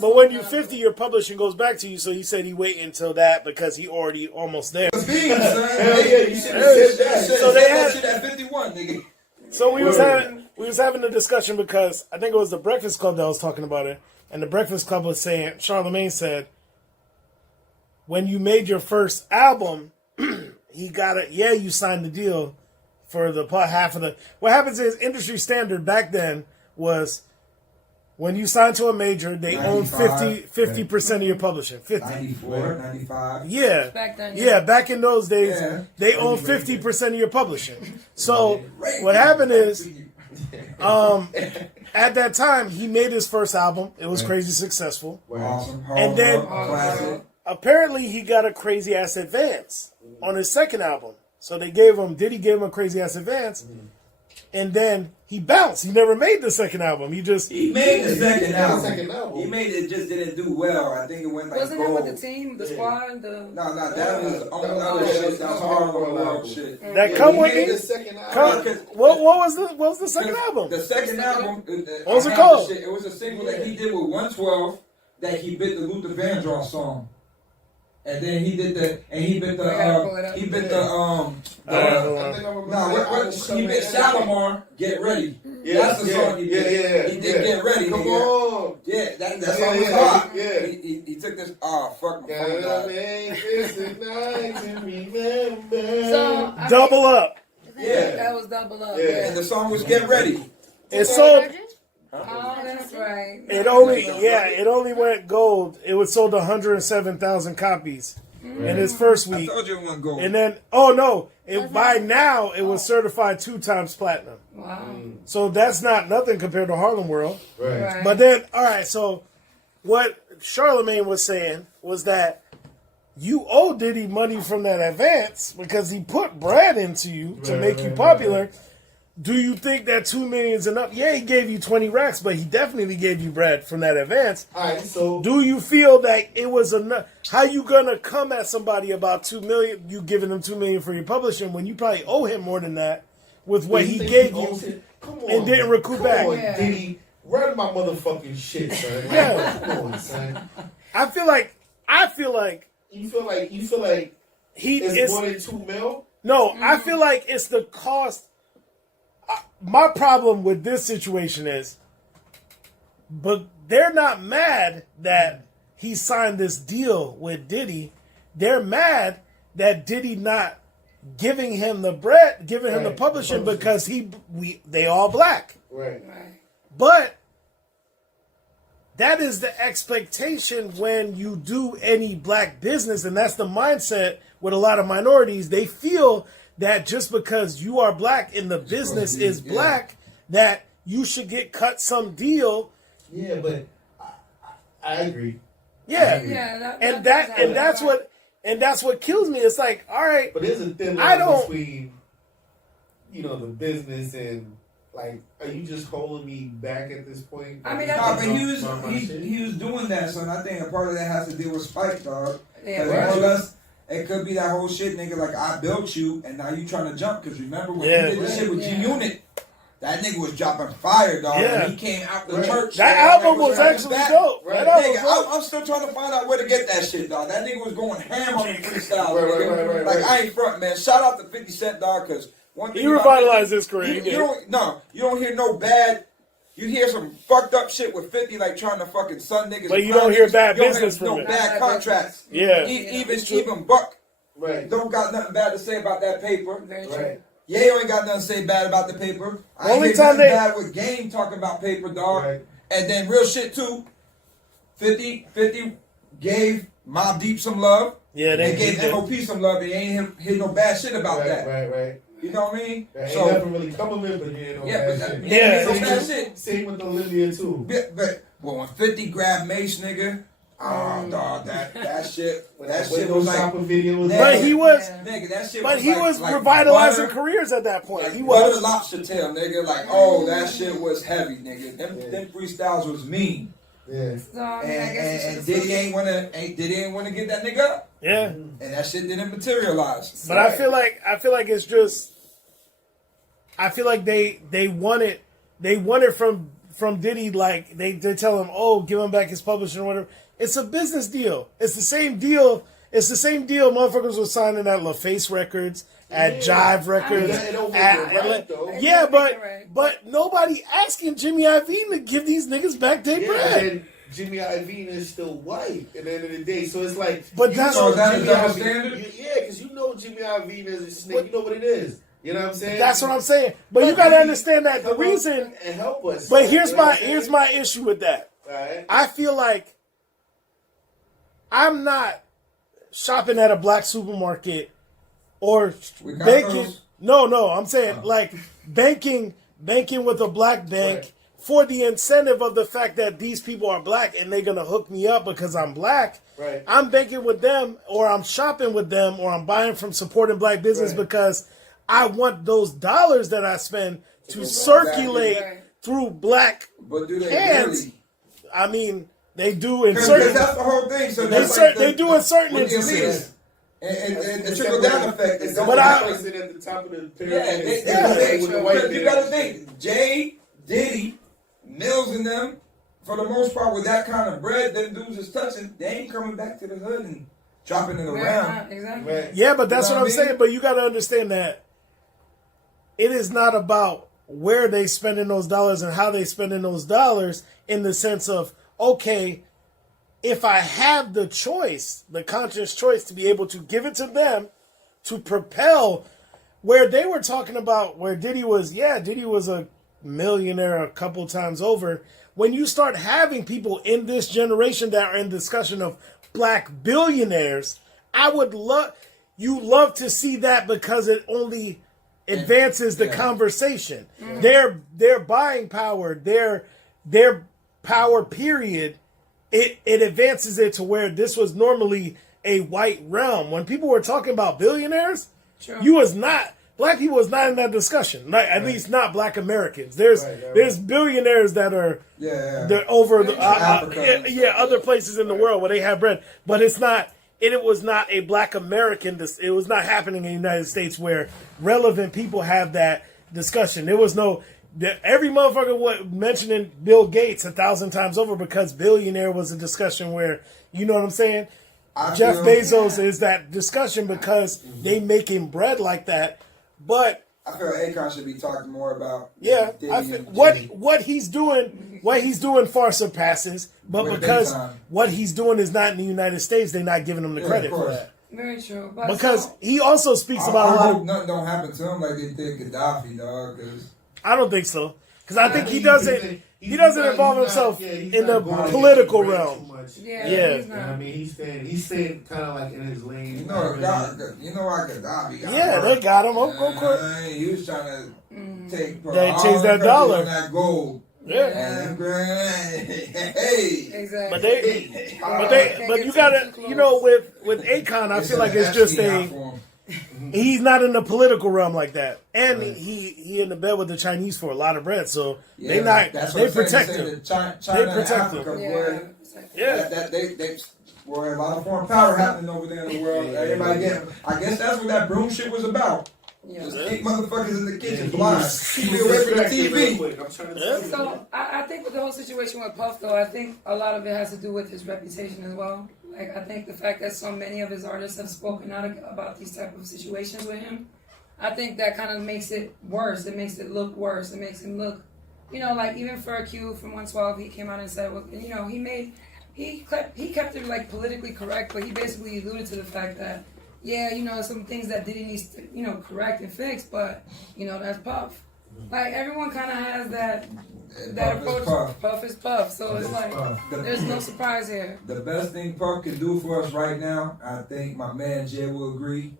but when you 50, your publishing goes back to you. So he said he wait until that because he already almost there. Beans, son. Hell yeah, you should have said that. So they had- shit at 51, nigga. So we was having a discussion because I think it was the Breakfast Club that was talking about it, and the Breakfast Club was saying, Charlamagne said, when you made your first album, he got it. Yeah, you signed the deal for the half of the. What happens is industry standard back then was when you signed to a major, they own 50% of your publishing. 50. 94, 95. Yeah. Back then, Yeah, back in those days, Yeah. they own 50% of your publishing. So what happened is, at that time, he made his first album. It was crazy successful. Awesome. And then- Classic. Apparently, he got a crazy ass advance on his second album. So Diddy gave him a crazy ass advance. And then he bounced. He never made the second album. He made the second album. Second album. He made it, just didn't do well. I think it went like Wasn't gold. it with the team, the squad, the? No, that was on other shit. That was Harlem World shit. that come he with made me. the second album. What was the second album? The second album. What was it I have called? the shit. It was a single that he did with 112 that he bit the Luther Vandross song. And then he bit the I gotta pull it up. he bit the I think I remember. he bit Shalimar, Get Ready. Yeah, That's the song he did. He did Get Ready. Come nigga. on. Yeah, that Yeah, song was yeah, hot. yeah. He took this. Oh fuck my phone Gotta died. make this a night to remember. So Double Up. Yeah, that was double up. Yeah. and the song was Get Ready. It sold. Oh, that's right. It only went gold. It was sold 107,000 copies in its first I week. told you it went gold. And then, by now it was certified 2 times platinum. Wow. So that's not nothing compared to Harlem World. Right. Right. But then, all right. So what Charlamagne was saying was that you owe Diddy money from that advance because he put bread into you to make you popular. Do you think that $2 million is enough? Yeah, he gave you 20 racks, but he definitely gave you bread from that advance. All right, so Do you feel that it was enough? How you gonna come at somebody about $2 million? You giving them $2 million for your publishing when you probably owe him more than that with what he gave you and didn't recoup back. Come on, Yeah. Diddy, run my motherfucking shit, son. Yeah. Come on, son. I feel like You feel like he it's is more than $2 million? no. I feel like it's the cost. My problem with this situation is, but they're not mad that he signed this deal with Diddy. They're mad that Diddy not giving him the bread, giving him the publishing because they all black. Right. Right. But that is the expectation when you do any black business, and that's the mindset with a lot of minorities. They feel that just because you are black and the business is black, that you should get cut some deal. Yeah, but I agree. Yeah, Yeah. that's what kills me. It's like, all right, But there's a thin I line don't- between, the business and, like, are you just holding me back at this point? I mean, Nah, that's but My shit? he was doing that, so I think a part of that has to deal with spite, dog. Yeah, Because right. more or less, it could be that whole shit, nigga. Like I built you, and now you trying to jump. Because remember when Yeah. he did the shit with Yeah. G Unit, that nigga was dropping fire, dog. Yeah. When he came out the Right. church, that dog, album nigga was trying actually back. dope. Right. That album Nigga, was dope. I'm still trying to find out where to get that shit, dog. That nigga was going ham on the freestyle. Right, nigga. right, Like right. I ain't front, man. Shout out to 50 Cent, dog, because one thing He about revitalized 50, his career. you don't hear no bad. You hear some fucked up shit with 50, like trying to fucking sun niggas. But and you don't clown hear niggas. bad You don't business hear from no it. bad contracts. Yeah. Even Buck Right. don't got nothing bad to say about that paper. Very true. Right. Ye ain't got nothing to say bad about the paper. I Only ain't hear time nothing they- bad with Game talking about paper, dog. Right. And then real shit too. 50 gave Mobb Deep some love. Yeah, They they gave MOP some love. They ain't hit no bad shit about that. Right. You know what I mean? Ain't So nothing really coming in, but you ain't no yeah, bad but shit. Yeah. no bad shit. Same with Olivia too. But when 50 grabbed Mace, nigga, oh dog, that shit was Window like. shopping videos. Nigga, But he was, Nigga, that shit but was he like, was like revitalizing butter, careers at that point. like He butter was. lobster tail, nigga. Like, oh, that shit was heavy, nigga. Them freestyles was mean. Yeah. So I mean, I guess And it's Diddy ain't wanna get that nigga up. Yeah. And that shit didn't materialize. But I feel like it's just. I feel like they want it from Diddy. Like they tell him, oh, give him back his publishing or whatever. It's a business deal. It's the same deal. It's the same deal. Motherfuckers were signing at LaFace Records, at Jive Records. It don't make it right, though. Yeah, Right. but nobody asking Jimmy Iovine to give these niggas back their bread. And Jimmy Iovine is still white at the end of the day, so it's like. But you that's know So that Jimmy is double Iovine- standard? Yeah, because you know Jimmy Iovine is a snake. You know what it is. You know what I'm saying? That's what I'm saying. But you gotta understand that the reason. And help us. But here's You know my what I'm saying? my issue with that. Alright. I feel like I'm not shopping at a black supermarket or We got banking. those. No, I'm saying like banking with a black bank Right. for the incentive of the fact that these people are black and they're gonna hook me up because I'm black. Right. I'm banking with them, or I'm shopping with them, or I'm buying from supporting black business Right. because I want those dollars that I spend to go circulate back. Right. through black But do they hands. really? I mean, they do in Because certain. that's the whole thing. So They that's cer- like they do in certain with the instances. elites. And the trickle down effect is But But I I- at the top of the pyramid. Yeah, they Yeah. with the white you man. gotta think, Jay, Diddy, Mills and them, for the most part, with that kind of bread, them dudes is touching, they ain't coming back to the hood and dropping it around. Exactly. Right. Yeah, but that's You know what I'm what I mean? saying. But you got to understand that it is not about where they spending those dollars and how they spending those dollars in the sense of, okay, if I have the choice, the conscious choice to be able to give it to them to propel where they were talking about where Diddy was a millionaire a couple times over. When you start having people in this generation that are in discussion of black billionaires, I would love to see that because it only advances the conversation. Their buying power, their power period, it advances it to where this was normally a white realm. When people were talking about billionaires, black people was not in that discussion. At least not black Americans. There's billionaires that are they're over the Africa. other places in the world where they have bread, but it's not. It was not a black American. It was not happening in the United States where relevant people have that discussion. There was no. Every motherfucker was mentioning Bill Gates 1,000 times over because billionaire was a discussion where, you know what I'm saying? Jeff Bezos is that discussion because they making bread like that. But I feel Akon should be talking more about yeah, Diddy I feel, and what Jimmy. he's doing far surpasses. But With because big time. what he's doing is not in the United States, they're not giving him the Yeah, credit of for course. that. Very true. But Because so, he also speaks I about a lot hope of. nothing don't happen to him like they did Gaddafi, dog. Cause I don't think so. Because I think he He's doesn't. He doesn't involve himself in the going political against the realm. grain too much. yeah, Yeah. he's You know what I not. mean? He's staying kind of like in his lane. you know, why Gaddafi got Yeah, work. they got him. Of course. He was trying to take They all changed the that credit dollar. on that gold. Yeah. And hey, Exactly. But you gotta, with Akon, I feel like it's just he's not in the political realm like that, and he in the bed with the Chinese for a lot of bread, so they protect him. China They and protect Africa, him. boy. Yeah. They boy, a lot of foreign power happening over there in the world. Everybody getting. I guess that's what that broom shit was about. Yeah. Just keep motherfuckers in the kitchen blind. Keep me away from the TV. I'm trying to tell you. So I think with the whole situation with Puff, though, I think a lot of it has to do with his reputation as well. Like I think the fact that so many of his artists have spoken out about these type of situations with him, I think that kind of makes it worse. It makes it look worse. It makes him look, like even for a Q from 112, he came out and said, well, he kept it like politically correct, but he basically alluded to the fact that yeah, you know, some things that Diddy needs to, you know, correct and fix, but, you know, that's Puff. Like, everyone kind of has that approach. Puff is Puff. So it's like, there's no surprise here. The best thing Puff can do for us right now, I think my man Jay will agree,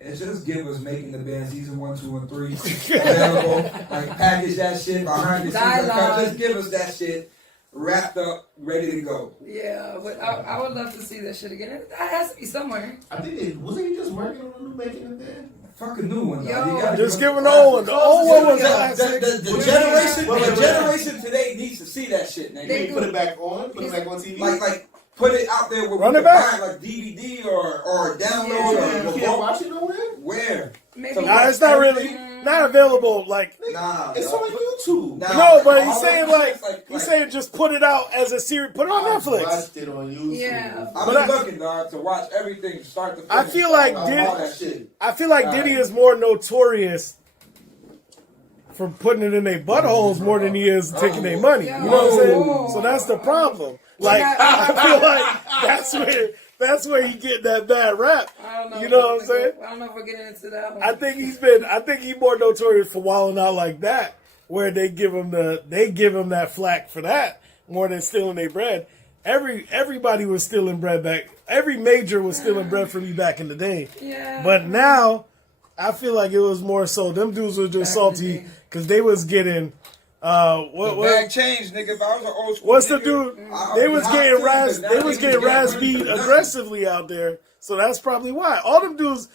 is just give us Making the Band season 1, 2, and 3 available. Like, package that shit behind the scenes. Just give us that shit wrapped up, ready to go. Yeah, but I would love to see that shit again. That has to be somewhere. I think wasn't he just working on a new Making the Band? Fucking new one, Yo, though. Just give an old one. The old one was the generation today needs to see that shit, nigga. They put it back on? Put it back on TV? Like put it out there with Run it back. like DVD or download You or can't watch it nowhere? where? Maybe. Nah, it's not really not available. Like, Nah, It's bro. on YouTube. Nah, no, but he's all saying that he's saying just put it out as a series. Put it on I Netflix. watched it on YouTube. Yeah. I've But been looking, dog, to watch everything start to finish. I feel like all that shit. I feel like Diddy is more notorious for putting it in their buttholes more than he is taking their money. You know what I'm saying? So that's the problem. Like, I feel like that's where he get that bad rap. I don't know. You know what I'm saying? I don't know if we're getting into that one. I think he's more notorious for wilding out like that, where they give him that flack for that more than stealing their bread. Everybody was stealing bread back. Every major was stealing bread from you back in the day. Yeah. But now, I feel like it was more so them dudes were just salty because they was getting The bag changed, nigga. If I was an old school what's the nigga, dude? I'd They be was hot getting too, ras. but now They was niggas getting getting ras money beat for nothing. aggressively out there. So that's probably why. All them dudes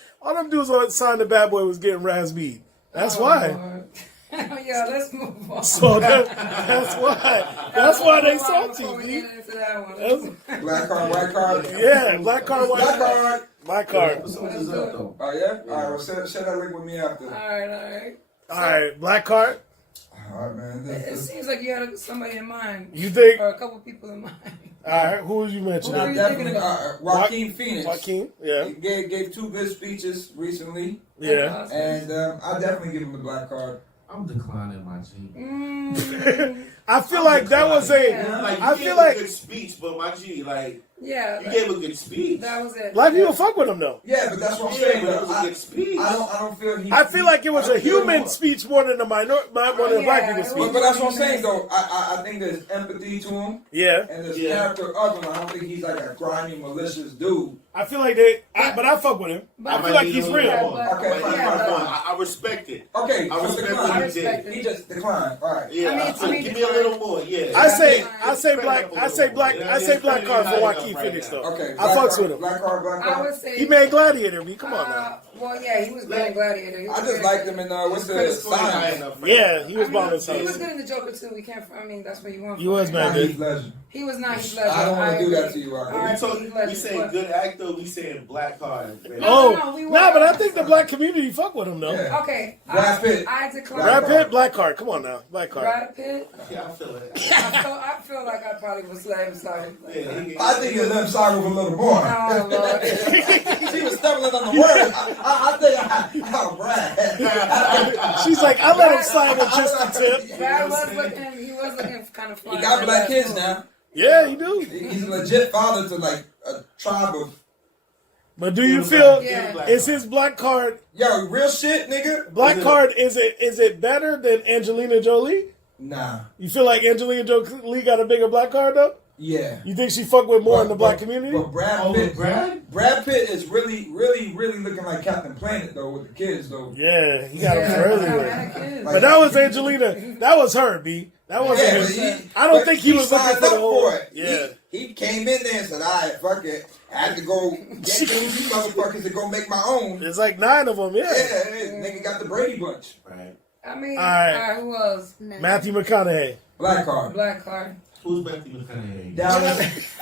on signed the Bad Boy was getting ras beat. That's why. Lord. Yeah, let's move on. So that's why. That's why they salty, Before we B. get into that one. That's- Black card, white card. Yeah, black card, white Black card. card. My card. Episode is up, though. Oh yeah. All right. Well, share that link with me after. All right. All right, black card. All right, man. It seems like you had somebody in mind. You think? Or a couple people in mind. All right, who was you Who mentioning? are you Definitely, thinking about? Joaquin Phoenix. Joaquin. Yeah. He gave 2 good speeches recently, Yeah. and I definitely give him the black card. I'm declining my G. I feel like that was a. Yeah. Like, I you feel gave like a good speech, but my G, like, Yeah. you gave a good speech. That was it. black people fuck with him though. Yeah, but that's what I'm Yeah, saying. but it though. was a good speech. I don't feel he. I feel like it was I don't a feel human more. speech more than a more than a black Yeah, people's it speech. But that's what I'm saying though. I think there's empathy to him, Yeah. and there's Yeah. character of him. I don't think he's like a grimy, malicious dude. I feel like but I fuck with him. But I feel like he's real. Okay, fine. I respect it. Okay, I so respect decline. what he respect did. it. He just declined. All right. Yeah, I mean, to me, give me a little more. Yeah, I say Spread black card for high Joaquin enough Phoenix right though. Okay. I fucks with him. Black card, black I card. would say. He made Gladiator. Me, come on now. Well, yeah, he was good in Gladiator. He was I just good. liked him in what's the Credit score high sign? enough. Yeah, he was I mean, bombing he was something. good in the Joker too. We can't. I mean, that's what you want. He was, man. Heath Ledger. He was not. He's Ledger. I don't want to do that agree. to you, Rocky. All right. We saying good actor. We saying black card. Man. No, we Nah, but I think the black community fuck with him though. Yeah. Okay. Brad Pitt. I decline. Brad Pitt, black card. Come on now, black card. Brad Pitt. Yeah, I feel it. I feel like I probably was slave. Sorry. Yeah, I think his left side was a little more. Oh Lord. She was stumbling on the word. I think oh, Brad. She's like, I let him slide it just a tip. Brad was looking. He was looking kind of. He got black kids now. Yeah, he do. He's a legit father to like a tribe of But do you feel Yeah. is his black card yo real shit, nigga? black card? Is it better than Angelina Jolie? Nah. You feel like Angelina Jolie got a bigger black card though? Yeah. You think she fuck with more in the black community? But Brad Pitt, Brad Pitt is really looking like Captain Planet though with the kids though. Yeah, he got him for everywhere. Kids. But that was Angelina. That was her, B. That wasn't Yeah, his. but I don't think he was looking signed for the up whole. for it. Yeah. He came in there and said, "All right, fuck it. I had to go get these motherfuckers to go make my own." It's like 9 of them, Yeah, yeah. nigga got the Brady Bunch. Right. I mean, All right. all right, who else? Matthew McConaughey. Black card. Black card. Who's Matthew McConaughey? Dallas,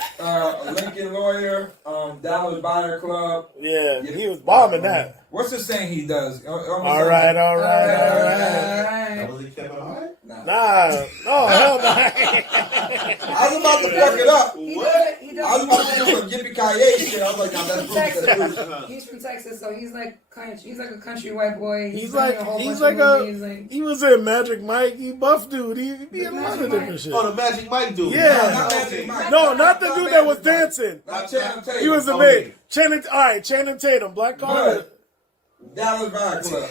Lincoln Lawyer, Dallas Buyer Club. Yeah, he was bombing that. What's the saying he does? All right. That was Kevin Hart? Nah, no, hell no. I was about to fuck it up. He What? does I was about to do some Yippee-Ki-Yay shit. I was like, nah, that's He's from Texas. Bruce. He's from Texas, so he's like a country white boy. He's been in like a whole he's bunch like of a movies, like, he was in Magic Mike. He buff dude. He be in a lot of different shit. Oh, the Magic Mike dude. Yeah. Not Magic Mike. No, not the dude that was dancing. Not Channing Tatum. He was the Okay. main. Channing Tatum, black card. But Dallas Vibe Club.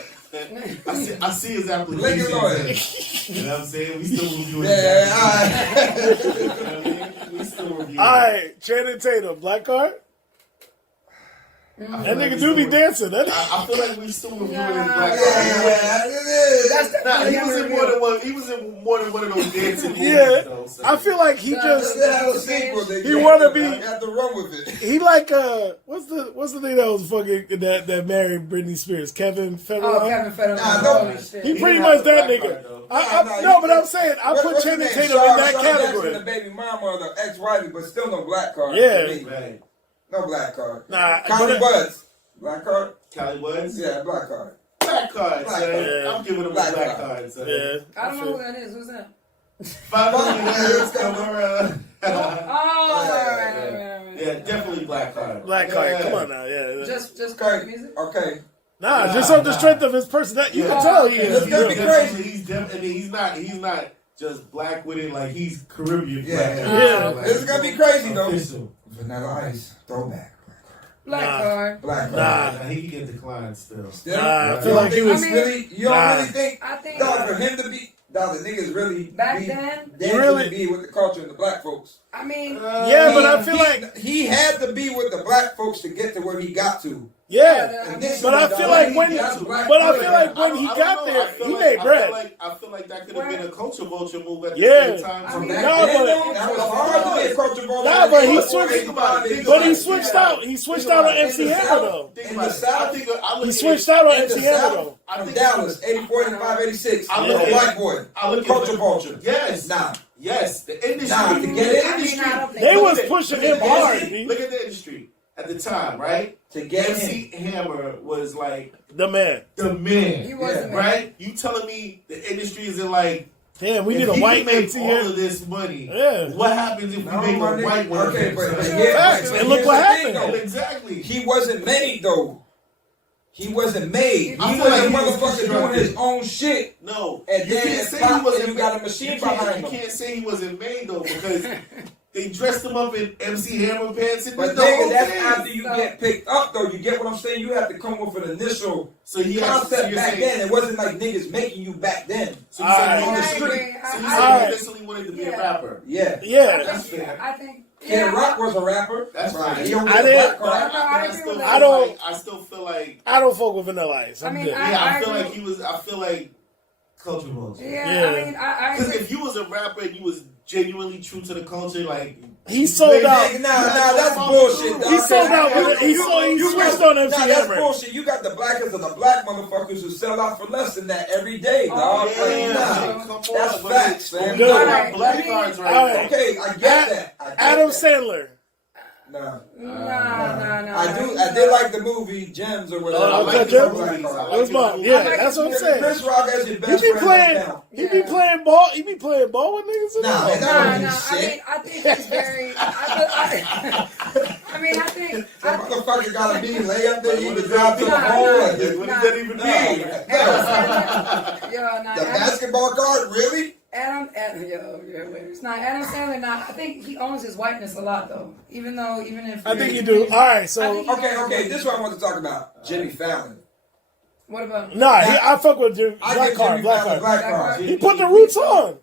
I see his application. Lincoln Lawyer. You know what I'm saying? We still reviewing Yeah, that. alright. You know what I mean? We still reviewing All right, Channing Tatum, black card. That nigga do be dancing. That I feel like we still reviewing his Nah. black Yeah, card. it is. That's Nah, he definitely was in more than one. He was in more than one of those dancing movies. Yeah. Though, so. I feel like he Nah, just They have a sequel. They He wanna be- have to run with it. he like what's the thing that was fucking that married Britney Spears, Kevin Federline. oh, Kevin Federline. Nah, no. Holy shit. He He pretty didn't much have the that black nigga. card, though. No, but I'm saying I put What's his Channing name? Tatum in that Sean Jackson, category. the baby mama of the ex-wife, but still no black card. Yeah. for me. Right. No black card. Nah, Connie but- Buds. Black card? Cali Woods? Yeah, black card. Black card, Black son. card. Yeah. I'm giving him Black a black card. card, son. Yeah, I don't know who that is. Who's that? 5 million years come around. Oh, all right. Yeah, definitely black card. Black card. Yeah. Come on now, yeah. Just card Okay. music. Okay. Nah, just on the strength of his personality, you Yeah. can tell he It's is. gonna be real. crazy. I mean, he's not just black with it, like he's Caribbean Yeah. black. Yeah. Like, This is gonna be crazy, though. official. Vanilla Ice. Throwback. Black Nah. card. Black card. Nah. Nah, he can get declined still. Still? Nah, I feel You like don't he think was. I mean- really, you don't Nah. really think, I think dog, for him to be, dog, the niggas really Back be then? dancing Really? to be with the culture and the black folks. I mean, Yeah, but I feel He- like he had to be with the black folks to get to where he got to. yeah. And this But I is feel the like way when, he got to black but I culture. feel like when he I don't got know. there, I feel he like- made bread. I feel like that could have been a culture vulture move at the Yeah. same time. I From mean, back No, then, but- though, that was hard to be a culture vulture. Nah, but he Think switched- about it. But he switched out. He switched out on In MC the Hammer South, though. Think in about the it. South, I think I look He at switched it- out on in the MC Hammer South, though. I from think- Dallas, 84, 85, 86. I I'm look a at- white boy. I look at Culture it- vulture. Yes. Nah. Yes. The industry. Nah, to get the it- industry. I don't think They so. was Look at pushing it. him Look at hard, it. B. Look at the industry at the time, right? To get MC him. Hammer was like The man. the man. He was Yeah. the man. Right? You telling me the industry isn't like Damn, we if need a he white can make MC all here. of this money? Yeah. What happens if we No, make my a nigga. white one? Okay, but Facts. Facts. And look what here's the thing, happened. though. Exactly. He wasn't made though. He wasn't made. I He feel was a like he was motherfucker doing constructed. his own shit. No, And you then can't it's say pop, he and wasn't. you got a machine you can't- behind You him. can't say he wasn't made though because they dressed him up in MC Hammer pants and But did the whole nigga, that's thing. after you get picked up though. You get what I'm saying? You have to come with an initial So he has concept so back saying, then. It wasn't like niggas making you back then. So you said Alright. on the I street. agree. So you I said agree. he initially wanted to be a Yeah. rapper. Yeah. Yeah. That's fair. I think. Kid Rock was a rapper. That's right. He don't I get a didn't- black card. No, I agree still with feel that. I don't- Like, I still feel like. I don't fuck with Vanilla Ice. I'm I mean, good. I- Yeah, I feel agree like he was. I feel like culture vulture. Yeah, Yeah. I mean, I Because agree. if you was a rapper and you was genuinely true to the culture, like He sold out. Nah, that's bullshit. Dog. He sold out with it. He switched on MC Nah, that's Hammer. bullshit. You got the blackest of the black motherfuckers who sell out for less than that every day, dog. Oh, Like, yeah. nah. come on, That's but facts, we man. Good. got Alright, black let me- cards right Alright. now. Okay, I get that. I get Adam that. Sandler. Nah. No. I did like the movie Gems or whatever. Oh, I okay, like Gems. the black card. It was mine. Yeah, that's what I'm saying. Chris Rock as your He best be friend. playing. down. He be playing ball. He be playing ball with niggas. Nah, and that No, don't mean I shit. mean, I think he's very. I mean, I think. That motherfucker gotta be lay up there, you What can does drive that to the mean? hole. What and does just- that even mean? Yo, The basketball card, really? Adam, it's not Adam Sandler. I think he owns his whiteness a lot, though. Even if I think you do. All right, so Okay, this is what I want to talk about. Jimmy Fallon. What about? nah, I fuck with Jim. I Black give card, Jimmy black Fallon card. black Black card. card. He put the roots on.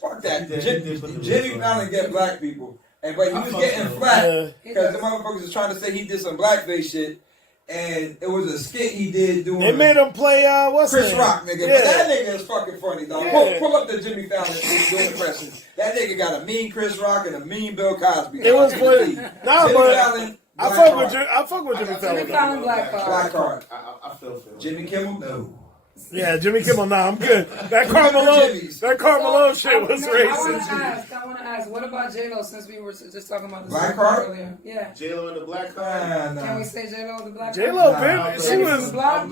Fuck that. He did put the Jimmy roots on. Fallon get black people. And but he I was fuck getting with him. flat Yeah. because the motherfuckers was trying to say he did some blackface shit. And it was a skit he did doing They made him play. What's Chris his Rock, name? nigga. Yeah. But that nigga is fucking funny, dog. Yeah. Pull up the Jimmy Fallon doing impression. That nigga got a mean Chris Rock and a mean Bill Cosby. It was funny. Nah, Jimmy but Fallon, I black fuck card. with Jimmy. I fuck with Jimmy Jimmy Fallon. Fallon black card. Black card. I feel. Jimmy Kimmel, no. Yeah, Jimmy Kimmel. Nah, I'm good. That Carmelo shit was racist. I want to ask, what about J-Lo, since we were just talking about the Black card earlier? Yeah. J-Lo and the black card. Can we say J-Lo the black J-Lo, card? baby, she was. I'm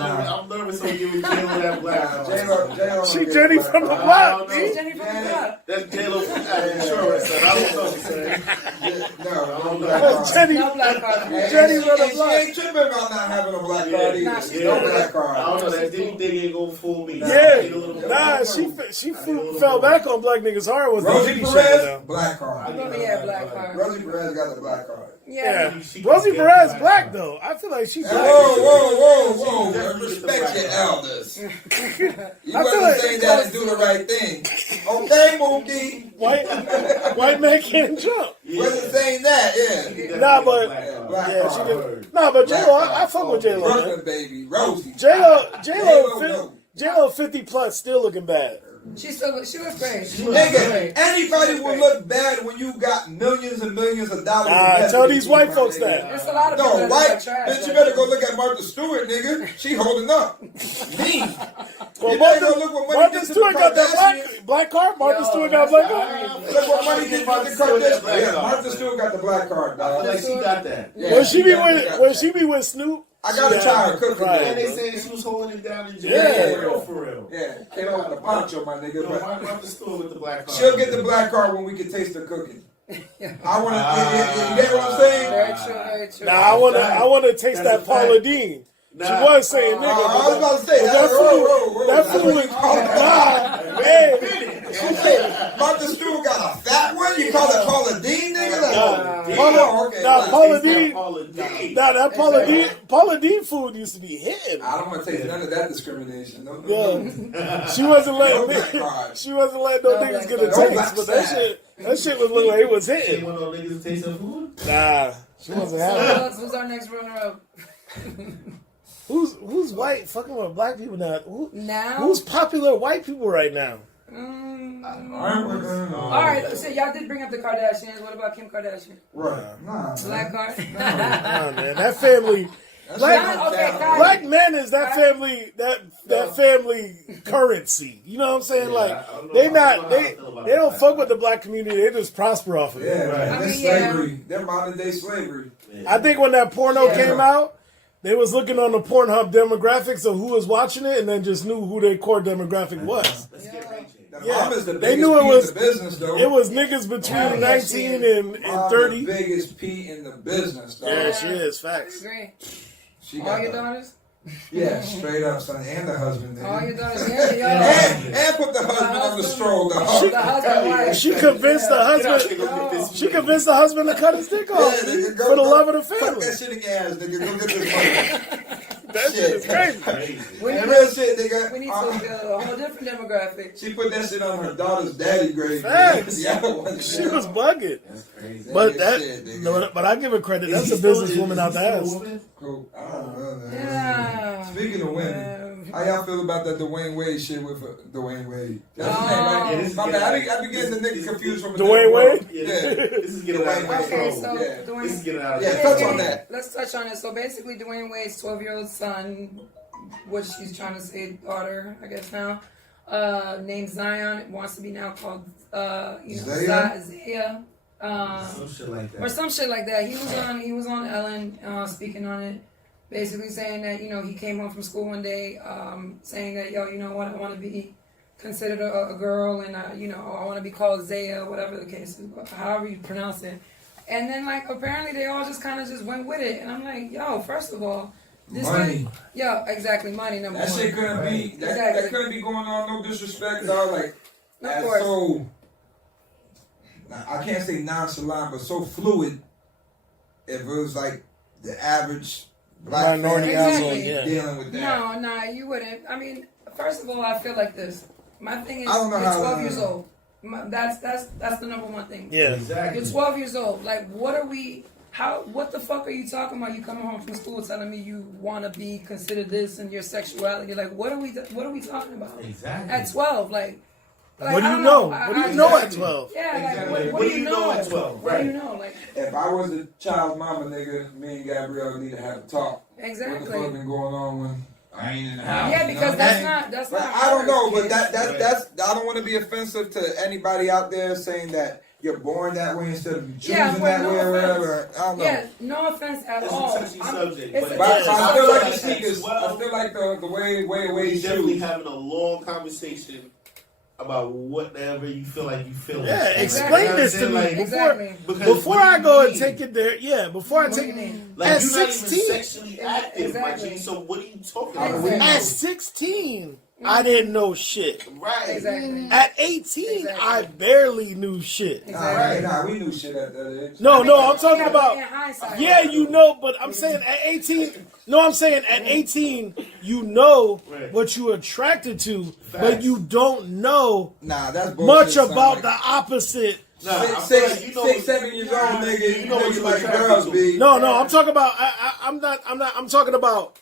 nervous on giving J-Lo that black card. J-Lo She Jenny from the block. She's Jenny from the block. That's J-Lo from insurance. I don't know what she's saying. No, I'm That's Jenny. No black card. Jenny from the She block. ain't tripping about not having a black card either. Nah, She's no black I card. don't know. That Diddy thing ain't gonna fool me. Yeah, nah, she fell back on black niggas hard with the Rosie Diddy shit Perez, now. black card. Yeah, black card. Rosie Perez got the black card. Yeah. Rosie Perez black though. I feel like she's black. Whoa. Respect your elders. You I feel wasn't like- saying that and do the right thing. Okay, Mookie. White man can't jump. Wasn't saying that, yeah. Nah, but Black yeah, card. she did. Nah, but J-Lo, I fuck with J-Lo. Man. Brooklyn, baby. Rosie. J-Lo 50 plus still looking bad. She looks great. Nigga, anybody will look bad when you got millions and millions of dollars. Tell these white folks that. There's a lot of people No, that white look trash. bitch, you better go look at Martha Stewart, nigga. She holding up. Me. Well, You better go look what money Martha did to Stewart the got that Kardashians. black card. Martha Stewart got black card. Look what money did to the Kardashians. Yeah, Martha Stewart got the black card, I feel dog. like she got that. Yeah, When she got be with Snoop, I gotta try her cooking. Right. And they saying she was holding it down in jail. Yeah. For real. Yeah, came out with the poncho, my nigga. No, But I'm the store with the black card. she'll get the black card when we can taste her cooking. I want to. You get what I'm saying? Very true, very true. Nah, I wanna taste that Paula Dean. She was saying, nigga. I was about to say that food was nah, man. She said, Martha Stewart got a fat one? You call it Paula Dean, nigga? Like, That Paula Dean food used to be hitting. I don't want to taste none of that discrimination. No. Yeah. She wasn't letting no niggas get a taste, but that shit was looking like it was hitting. Want no niggas to taste her food? Nah, she wasn't having it. Who's our next runner-up? Who's white fucking with black people now? Now? Who's popular white people right now? All right, so y'all did bring up the Kardashians. What about Kim Kardashian? Right. Nah. Black card? Nah, man, that family. Black men is that family that family currency. You know what I'm saying? They don't fuck with the black community. They just prosper off of it. Yeah, right. That's slavery. They're modern day slavery. I think when that porno came out, they was looking on the Pornhub demographics of who was watching it, and then just knew who their core demographic was. Yeah, the they knew it was the business though. It was niggas between 19 and 30. The biggest P in the business, though. Yeah, she is. Facts. Agree. She All your daughters? Yeah, straight up, son, and the husband. All your daughters, and put the husband on the stroll. She convinced the husband. She convinced the husband to cut his dick off for the love of the family. Fuck that shit in your ass, nigga. Go get this money. That shit is crazy. Real shit, nigga. We need a whole different demographic. She put that shit on her daughter's daddy grade. Facts. Yeah, she was bugging. That's crazy. But I give her credit. That's a businesswoman out the ass. Cool. I don't know, man. Yeah. Speaking of women, how y'all feel about that Dwayne Wade shit with Dwayne Wade? That's his name, right? Yeah, My bad. I be getting the niggas confused from Dwayne Wade? Yeah, Yeah. this is getting out of Okay, control. so Yeah. Dwayne, This is getting out of Yeah, control. touch on that. Let's touch on it. So basically, Dwayne Wade's 12-year-old son, which she's trying to say daughter, I guess now, named Zion, wants to be now called, Zaya. Some shit like that. Or some shit like that. He was on Ellen, speaking on it, basically saying that, he came home from school one day, saying that, yo, you know what, I want to be considered a girl, and I want to be called Zaya, whatever the case is, however you pronounce it. And then, apparently they all just kind of just went with it. And I'm like, yo, first of all, this Money. Yeah, exactly, money, number That one. shit couldn't be. That couldn't be going on. No disrespect, dog. Of That's course. so. I can't say nonchalant, but so fluid. If it was like the average black Minority family household, yeah. dealing with that. No, you wouldn't. I mean, first of all, I feel like this. My thing is, I don't know you're how 12 years old. That's the number one thing. Yeah. Exactly. You're 12 years old. What the fuck are you talking about? You coming home from school telling me you want to be considered this and your sexuality. What are we talking about? Exactly. At 12, what do you know? What do you know at 12? Yeah, Exactly. what do you know at 12? What do you know? If I was a child's mama, nigga, me and Gabrielle need to have a talk. Exactly. What the fuck been going on when I ain't in the house. Yeah, you know because what I mean? that's But not. I don't know, but ours, kids. that's I don't want to be offensive to anybody out there saying that you're born that way instead of choosing that way or whatever. I don't know. Yeah, no offense at It's all. a touchy subject. It's a But touchy I feel like the subject. sneakers. I feel like the way We definitely shoes. having a long conversation about whatever you feel like you feel. Yeah, Exactly. explain this to me Like, Exactly. before I go and take it there. Yeah, before I What do take you mean? Like, at you're not even 16. sexually active, my Exactly. G. So what are you talking Exactly. about? At 16, I didn't know shit. Right. Exactly. At 18, Exactly. I barely knew shit. Nah, we knew shit at that age. No, I'm talking Yeah, about. in hindsight. Yeah, you know, but I'm saying at 18. No, I'm saying at 18, you know Right. what you're attracted to, but Facts. you don't know Nah, that's bullshit. much son. about Like, the opposite. Nah, I feel six, like you know, 7 years old nigga. you know what you you like attracted girls to. be. No, I'm talking about. I'm talking about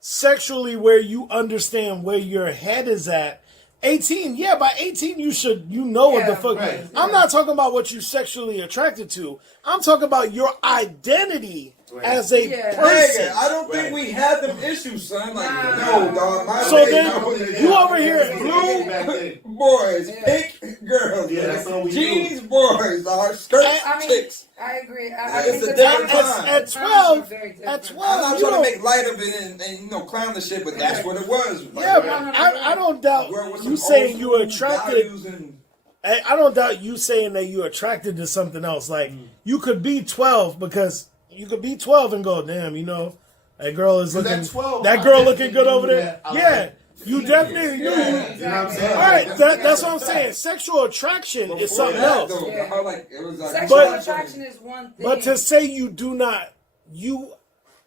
sexually where you understand where your head is at. 18, yeah, by 18 you know what the fuck. right. I'm not talking about what you sexually attracted to. I'm talking about your identity as a Yeah. person. Nigga, I don't think Right. we had them issues, son. Like, Nah. no, dog. My So age, then, I don't- you over here blue back then. boys, Yeah. pink girls, Yeah, man. that's all we jeans boys, dog. Skirts, I mean, chicks. I agree. I It's think a the different times- time. At the times 12, were very different. at I'm 12, not you trying to don't- make light of it and clown the shit, but that's what it was. Like, Yeah, right? but I don't doubt Where with you some saying old you school attracted. values and- I don't doubt you saying that you attracted to something else. Like you could be 12 because you could be 12 and go, damn, you know, that girl is looking. At 12, that I girl looking definitely good knew over there. that I Yeah, liked you females. definitely knew. Yeah. You know what I'm saying? All right, that's what I'm Facts. saying. Sexual attraction is Before something that, else. though, Yeah. I like, it was like, Sexual But- attraction is one thing. But to say you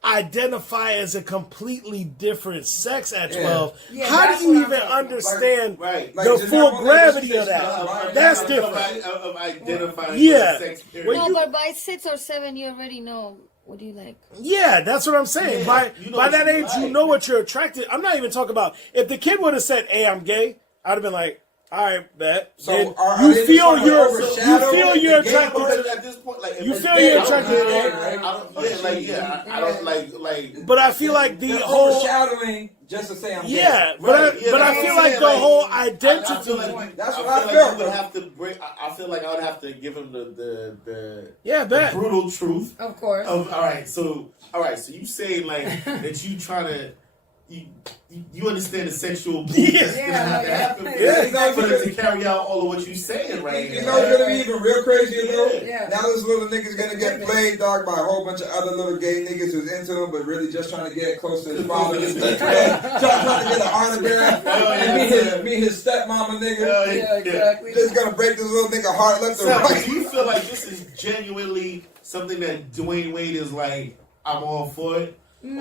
identify as a completely different sex at 12, Yeah, how that's do you what I'm even talking about. understand Right. Like, the Jeanette full Monáe, gravity she of said that? she That's of- different. Of identifying Yeah. the sex period. When No, you- but by 6 or 7, you already know what do you like. Yeah, that's what I'm saying. Yeah, by you know by what that you age, you like. know what you're attracted. I'm not even talking about if the kid would have said, "Hey, I'm gay," I'd have been like, "All right, bet." So Then are you they feel trying to you're overshadow you're the gay attracted part? to. At this point, like, if You it's feel gay, you're I don't attracted care. to- I don't like. But I feel like the They're whole overshadowing just to say I'm gay. yeah, Right, yeah, but I that's feel what I'm like the saying, whole I identity. feel like That's what I I feel felt, like you would bro. have to break. I feel like I would have to give him the Yeah, bet. brutal truth. of course. Of all right, so you saying like that you trying to. You understand the sexual move Yeah. that's gonna have to happen for, Yeah, that, for them to carry out all of what you're saying right You now. know what's gonna be even real crazy though? Yeah. Now this little nigga's gonna get played, dog, by a whole bunch of other little gay niggas who's into him, but really just trying to get close to his father. Trying to get an autograph. And meet his stepmama nigga. Yeah, exactly. Just gonna break this little nigga heart left and So, right. do you feel like this is genuinely something that Dwayne Wade is like, I'm all for it? No,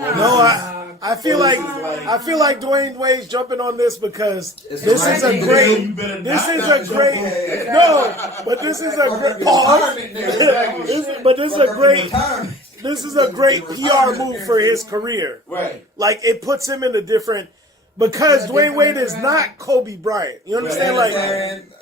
I feel like Like- I feel like Dwayne Wade's jumping on this because It's this the is right a thing to great. You better This not is not a jump great. on it. No, but this is a great. But this is a great. This is a great PR move for his career. Right. Like it puts him in a different. Because Dwayne Wade is not Kobe Bryant. You understand? Like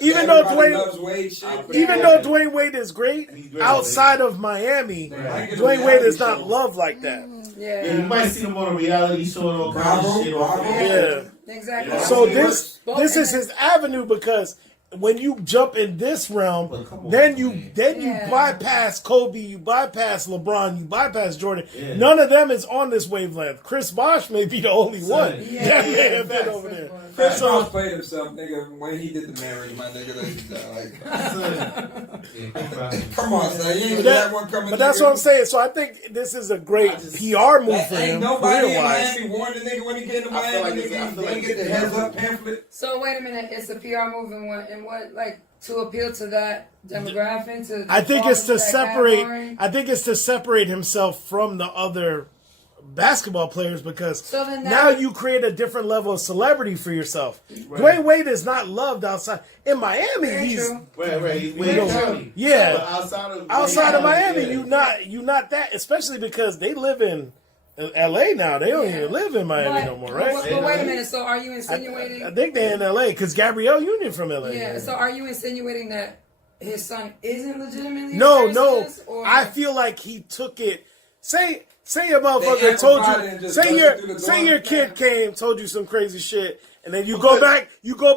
even though Dwayne Wade is great He's great. outside of Miami, Right. Dwayne Wade is not loved like that. Yeah. Yeah, you might see him on a reality show and all kinds of shit off Bravo. Yeah. Exactly. Yeah. So this is his avenue because when you jump in this realm, Well, come on, then you Yeah. bypass Kobe, you bypass LeBron, you bypass Jordan. Yeah. None of them is on this wavelength. Chris Bosh may be the only one Yeah. that may Yeah, have been facts. over there. Chris So- Bosh played himself, nigga, when he did the marriage, my nigga. Come on, son. You ain't But, that one coming. but that's what I'm saying. So I think this is a great PR move for Ain't him, nobody in career-wise. Miami warned the nigga when he get to I feel Miami. like Nigga, it's- I he feel like didn't get the it's- heads up pamphlet. So wait a minute, it's a PR move and what like to appeal to that demographic? To I think fall it's to into that separate. category? I think it's to separate himself from the other basketball players because So then now you create a different level of celebrity for yourself. Dwayne Wade is not loved outside in Miami. Very He's true. Right. He's Wade County. Yeah. But outside of Miami. yeah. You not that, especially because they live in L.A. now. They don't even live in Miami no more, right? But wait a minute. So are you I insinuating? think they're in L.A. because Gabrielle Union from L.A. Yeah. So are you insinuating that his son isn't legitimately? No. racist, or- I feel like he took it. Say say your They motherfucker told amplified it and you, just say rushed your through the say door. your kid came, told you some crazy shit, and then you go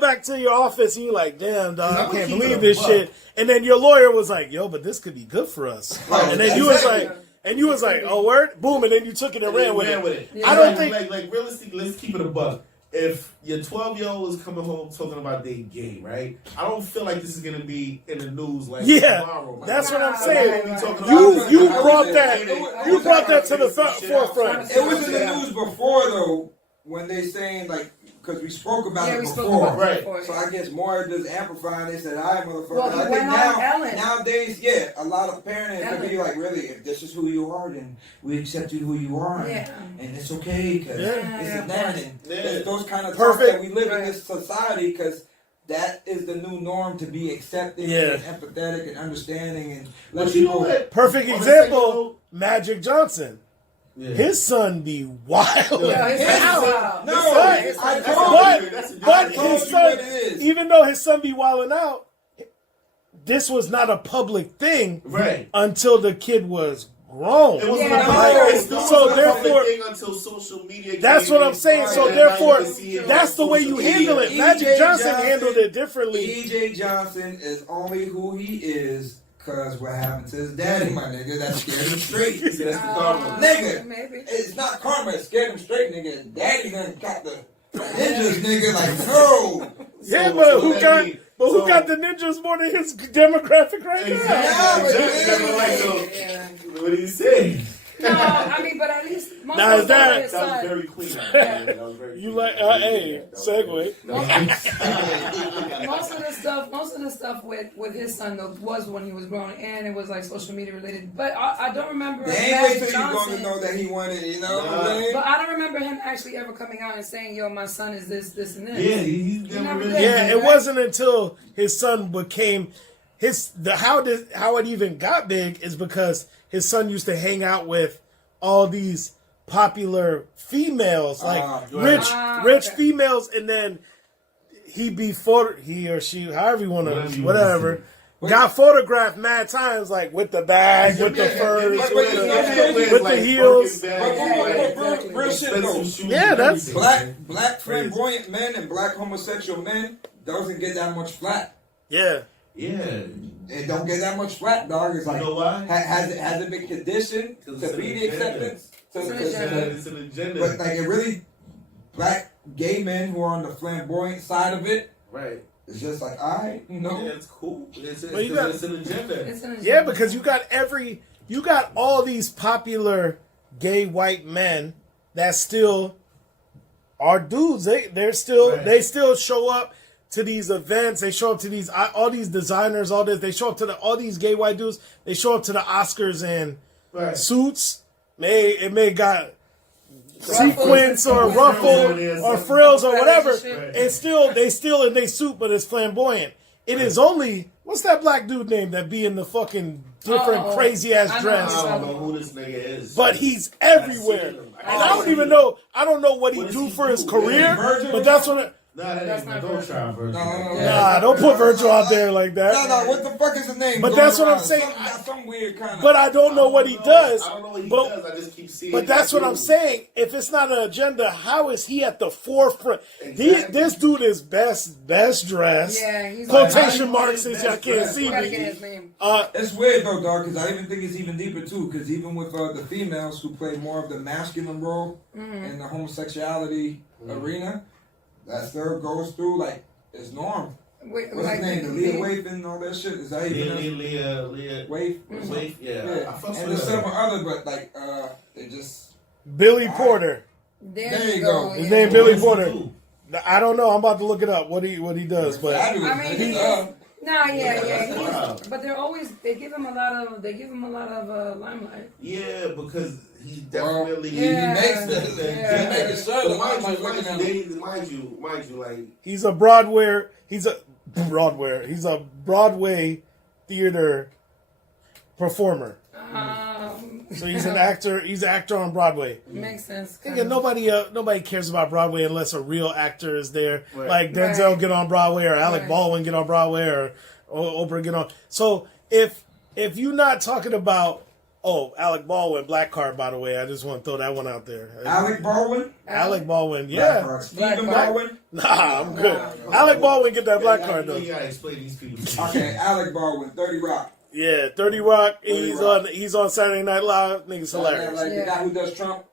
back to your office and you're like, damn dog, I I'ma can't keep it believe a this buck. shit. And then your lawyer was like, yo, but this could be good for us. Right, And then you was exactly. like, oh word, boom, and then you took it and ran with it. Yeah. I don't think like realistically, let's keep it a buck. If your 12-year-old is coming home talking about they gay, right? I don't feel like this is gonna be in the news like tomorrow. Like, that's what I'm Nah, saying. right. You I brought was- that I you was- brought that to the forefront. It was in the news before though, when they saying like, because we spoke about Yeah, it we spoke before. about it before. So I guess more just amplifying. They said, "I motherfucker." Well, he I think went on Ellen. nowadays, yeah, a lot of parents could be Ellen. like, "Really, if this is who you are, then we accept you who you are, Yeah. and it's okay because Yeah. this Yeah, is that." And yeah. it's those kind of Perfect. talk that we live in Right. this society because. That is the new norm, to be accepting Yeah. and empathetic and understanding and let But you know people. what? Perfect On a example, Magic Johnson. Yeah. His son be wild. Yeah, his His son- son- no, his son- but- his I son- told But, you. but I told his you son, what it is. even though his son be wilding out, this was not a public thing Right. until the kid was grown. It wasn't Yeah, a no, public, it's it wasn't so a public therefore- thing until social media. That's came what in. I'm saying. So And now therefore, you can see it that's on the way social you media. handle it. Magic E.J. Johnson handled it differently. E.J. Johnson is only who he is because what happened to his daddy, my nigga. That scared him straight. See, that's the karma. Nigga. Maybe. It's not karma. It scared him straight, nigga. His daddy done got the ninjas, nigga. Like, no. Yeah, So but what who that got mean? but who So- got the ninjas more than his demographic right now? Exactly. Yeah, Exactly. Like, so, Yeah. what do you say? No, I mean, but at least most Now, of is the time that- his That was son. very clean. That was very You clean. like hey, segue. Most of the stuff with his son though was when he was growing, and it was like social media related. But I don't remember. They ain't Magic wait till you going Johnson, to know that he wanted, you know what Nah. I'm saying? But I don't remember him actually ever coming out and saying, "Yo, my son is this, and this." Yeah, he's You never never did. really. Yeah, it Right? wasn't until his son became how it even got big is because his son used to hang out with all these popular females, like rich okay. females, and then he or she, however you want Whatever to, you whatever. wanna Got photographed mad times, like with the bag, with the furs, but with you know what's the crazy? heels. But real shit though. Yeah, that's- Black flamboyant men and black homosexual men doesn't get that much flack. Yeah, Yeah. It don't get that much flack, dog. It's You like, know why? has it been conditioned Because to it's be an the agenda. acceptance? It's an To- agenda. It's an agenda. But like it really, black gay men who are on the flamboyant side of it, Right. it's just like, alright, you know. Yeah, it's cool. It's Well, you got- it's an agenda. It's an yeah, because you got all these popular gay white men that still are dudes. They still show up to these events. They show up to all these designers, all this. They show up to all these gay white dudes. They show up to the Oscars in Right. suits. It may got sequins or ruffle or frills or whatever. Right. And they still in their suit, but it's flamboyant. It is only what's that black dude name that be in the fucking different Oh, crazy ass I know. dress? I don't know who this nigga is. But he's everywhere. I've seen him. And I don't even know. I don't know what he What does do he for his do? career. Virgil But that's what. Nah, that That's ain't not don't Virgil. try Virgil. Nah, don't put Virgil out there like No, that. what the fuck is his name? But going that's what I'm around? saying. Some weird kind of. But I don't know what he does. I don't know what he But does. I just keep seeing. But that's what I'm saying. If it's not an agenda, how is he at the forefront? Exactly. This dude is best dressed. Yeah, he's Quotation like- marks since y'all can't see You gotta me. get his name. It's weird though, dog, because I even think it's even deeper too. Because even with the females who play more of the masculine role in the homosexuality arena, that still goes through like it's norm. Wait, What's like, his name? The Leah Waif and all that shit. Is that even Leah. Waif? Wait, yeah. Yeah. I fucks And with there's her. several other, but like they just. Billy Porter. There you go. His yeah. name Billy What does he Porter. do? I don't know. I'm about to look it up. What he does, but Fabulous, I mean, nigga. Nah, yeah. Wow. But they give him a lot of limelight. Yeah, because he Well, definitely Yeah. He makes it. Yeah. He make it sure the But limelight looking at him. mind you, like he's a Broadway theater performer. So he's an actor. He's an actor on Broadway. Makes sense. Again, nobody cares about Broadway unless a real actor is there, Right. like Denzel Right. get on Broadway or Alec Right. Baldwin get on Broadway or Oprah get on. So if you're not talking about Oh, Alec Baldwin, black card, by the way. I just want to throw that one out there. Alec Baldwin? Alec Baldwin, Black yeah. card. Stephen Baldwin? Nah, I'm good. Alec Baldwin get that black card, though. You gotta explain these people. Okay, Alec Baldwin, 30 Rock. Yeah, 30 Rock. 30 Rock. He's on Saturday Night Live. Nigga's hilarious. Like the guy who does Trump.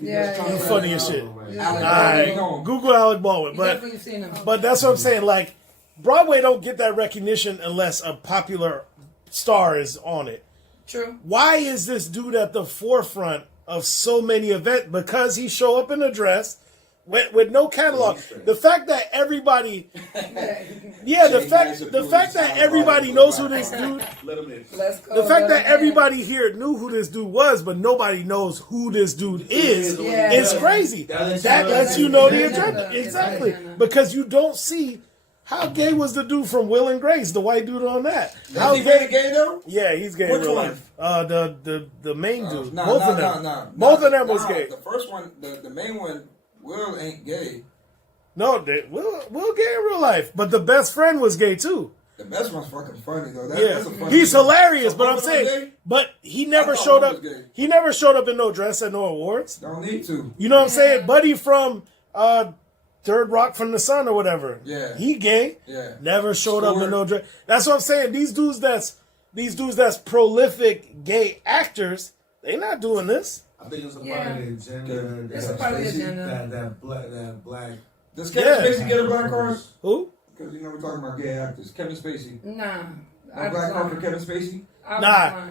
Yeah, He's funny as shit. Alec All Baldwin. right, Google Alec Baldwin. Definitely you've seen him. But that's what I'm saying. Like, Broadway don't get that recognition unless a popular star is on it. True. Why is this dude at the forefront of so many events? Because he show up in a dress with no catalog. The fact that everybody, the fact that everybody knows who this dude. Let him in. Let's go. The fact that everybody here knew who this dude was, but nobody knows who this dude is, Yeah. is crazy. That lets you know the agenda. Exactly. Because you don't see how gay was the dude from Will and Grace, the white dude on that. How Is he really gay though? Yeah, he's gay in Which real one? life. The main dude. Nah, Both of them. Both of them was gay. The first one, the main one, Will ain't gay. No, Will gay in real life, but the best friend was gay too. The best one's fucking funny though. Yeah, That's a funny he's thing. hilarious. So But I'm both of them saying, gay? but he never I thought showed one up. was gay. He never showed up in no dress at no awards. Don't need to. You know what I'm saying? Buddy from Third Rock from the Sun or whatever. Yeah. He gay. Yeah. Never showed up in Stewart. no dress. That's what I'm saying. These dudes that's prolific gay actors, they not doing this. I think it's a part Yeah. of the agenda. It's a part of the agenda. That black. Does Kevin Yeah. Spacey get a black card? Who? Because you know we're talking about gay actors. Kevin Spacey. Nah. No black card for Kevin Spacey? Nah.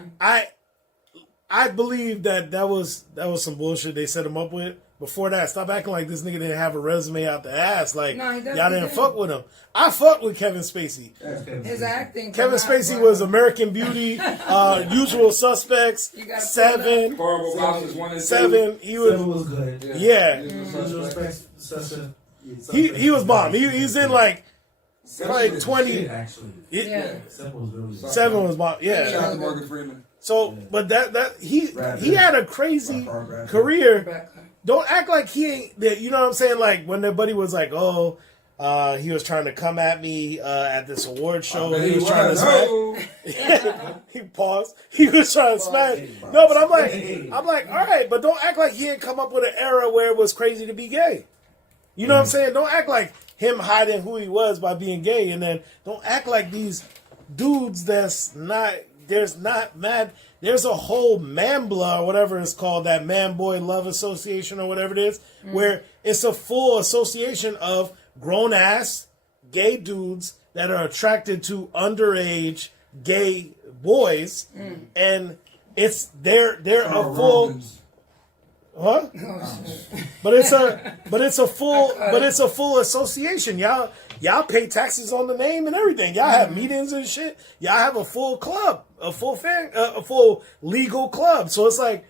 I believe that was some bullshit they set him up with. Before that, stop acting like this nigga didn't have a resume out the ass. Like, No, he y'all definitely didn't did. fuck with him. I fucked with Kevin Spacey. His acting. Kevin Spacey was American Beauty, Usual Suspects, You gotta Seven. Horrible Bosses 1 and 2. Seven. He was. Seven was good. Yeah. Yeah. He was bomb. He's in like Seven 20. Actually. Yeah. Seven was really good. Seven was bomb. Yeah. Shout out to Morgan Freeman. So, but that he had a crazy Black card. career. Black card. Don't act like he ain't. That you know what I'm saying? Like when their buddy was like, "Oh, he was trying to come at me at this award show. I bet He was trying to Oh. smash." He paused. He was trying to smash. No, but I'm like, all right, but don't act like he didn't come up with an era where it was crazy to be gay. You know what I'm saying? Don't act like him hiding who he was by being gay, and then don't act like these dudes that's not. There's not mad. There's a whole Mambla or whatever it's called, that Man Boy Love Association or whatever it is, where it's a full association of grown ass gay dudes that are attracted to underage gay boys, and it's they're a full. Romans. Huh? But it's a full association. Y'all pay taxes on the name and everything. Y'all have meetings and shit. Y'all have a full club, a full legal club. So it's like,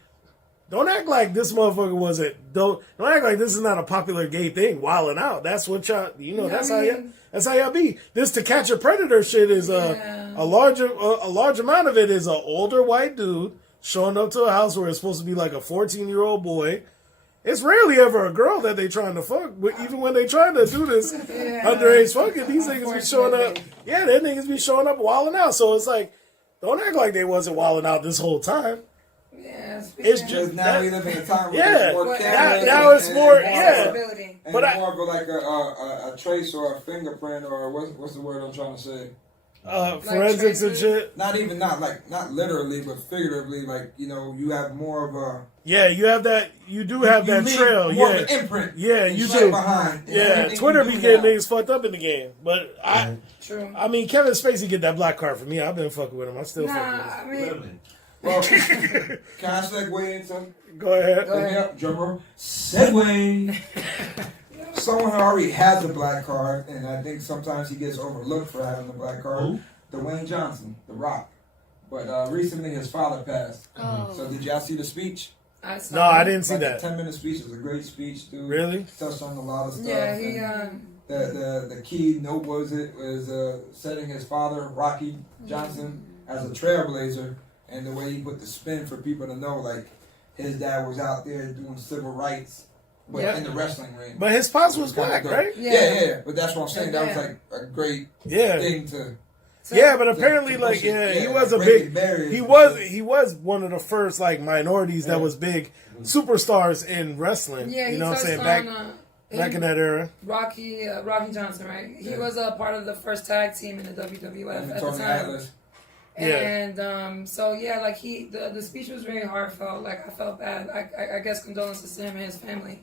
don't act like this motherfucker wasn't. Don't act like this is not a popular gay thing. Wilding out. That's what y'all. That's how y'all be. This To Catch a Predator shit is a large amount of it is an older white dude showing up to a house where it's supposed to be like a 14-year-old boy. It's rarely ever a girl that they trying to fuck, but even when they trying to do this underage fucking, these niggas be showing up. Yeah, that niggas be showing up wilding out. So it's like, don't act like they wasn't wilding out this whole time. Yeah, It's Because just now we live in a time where Yeah. there's more But cameras now it's more- and yeah. Possibility. and But more of like a trace or a fingerprint or what's the word I'm trying to say? Forensics and shit. Not literally, but figuratively. Like you have more of a Yeah, you do have that leave trail. more Yeah, of an imprint. Yeah, and you trail do. Behind. And Yeah, everything Twitter you be do getting now. niggas fucked up in the game. But True. I mean, Kevin Spacey get that black card for me. I've been fucking with him. I still fucking with him. I mean, Well, can I segue into? Go ahead. Go ahead. Yep, drummer. Segue. Someone who already has a black card, and I think sometimes he gets overlooked for having the black card. Who? Dwayne Johnson, The Rock. But recently his father passed. Oh. So did y'all see the speech? I saw No, I it. didn't see Like that. a 10-minute speech. It was a great speech, dude. Really? Touched on a lot of stuff. Yeah, he. And the key note was setting his father, Rocky Johnson, as a trailblazer, and the way he put the spin for people to know, like, his dad was out there doing civil rights, but Yep. in the wrestling ring. But his pops was Kinda black, dope. right? Yeah. But that's what I'm saying. That was Yeah. like a great Yeah. thing to. Yeah, but apparently, to like, push it. he was a breaking big. barriers He and was shit. he was one of the first like minorities that was big superstars in wrestling. Yeah, you know what I'm saying? touched Back in that era. Rocky Johnson, right? He was a part of the first tag team in the WWF at the Tony time. Atlas. And so yeah, like the speech was very heartfelt. Like I felt bad. I guess condolences to him and his family.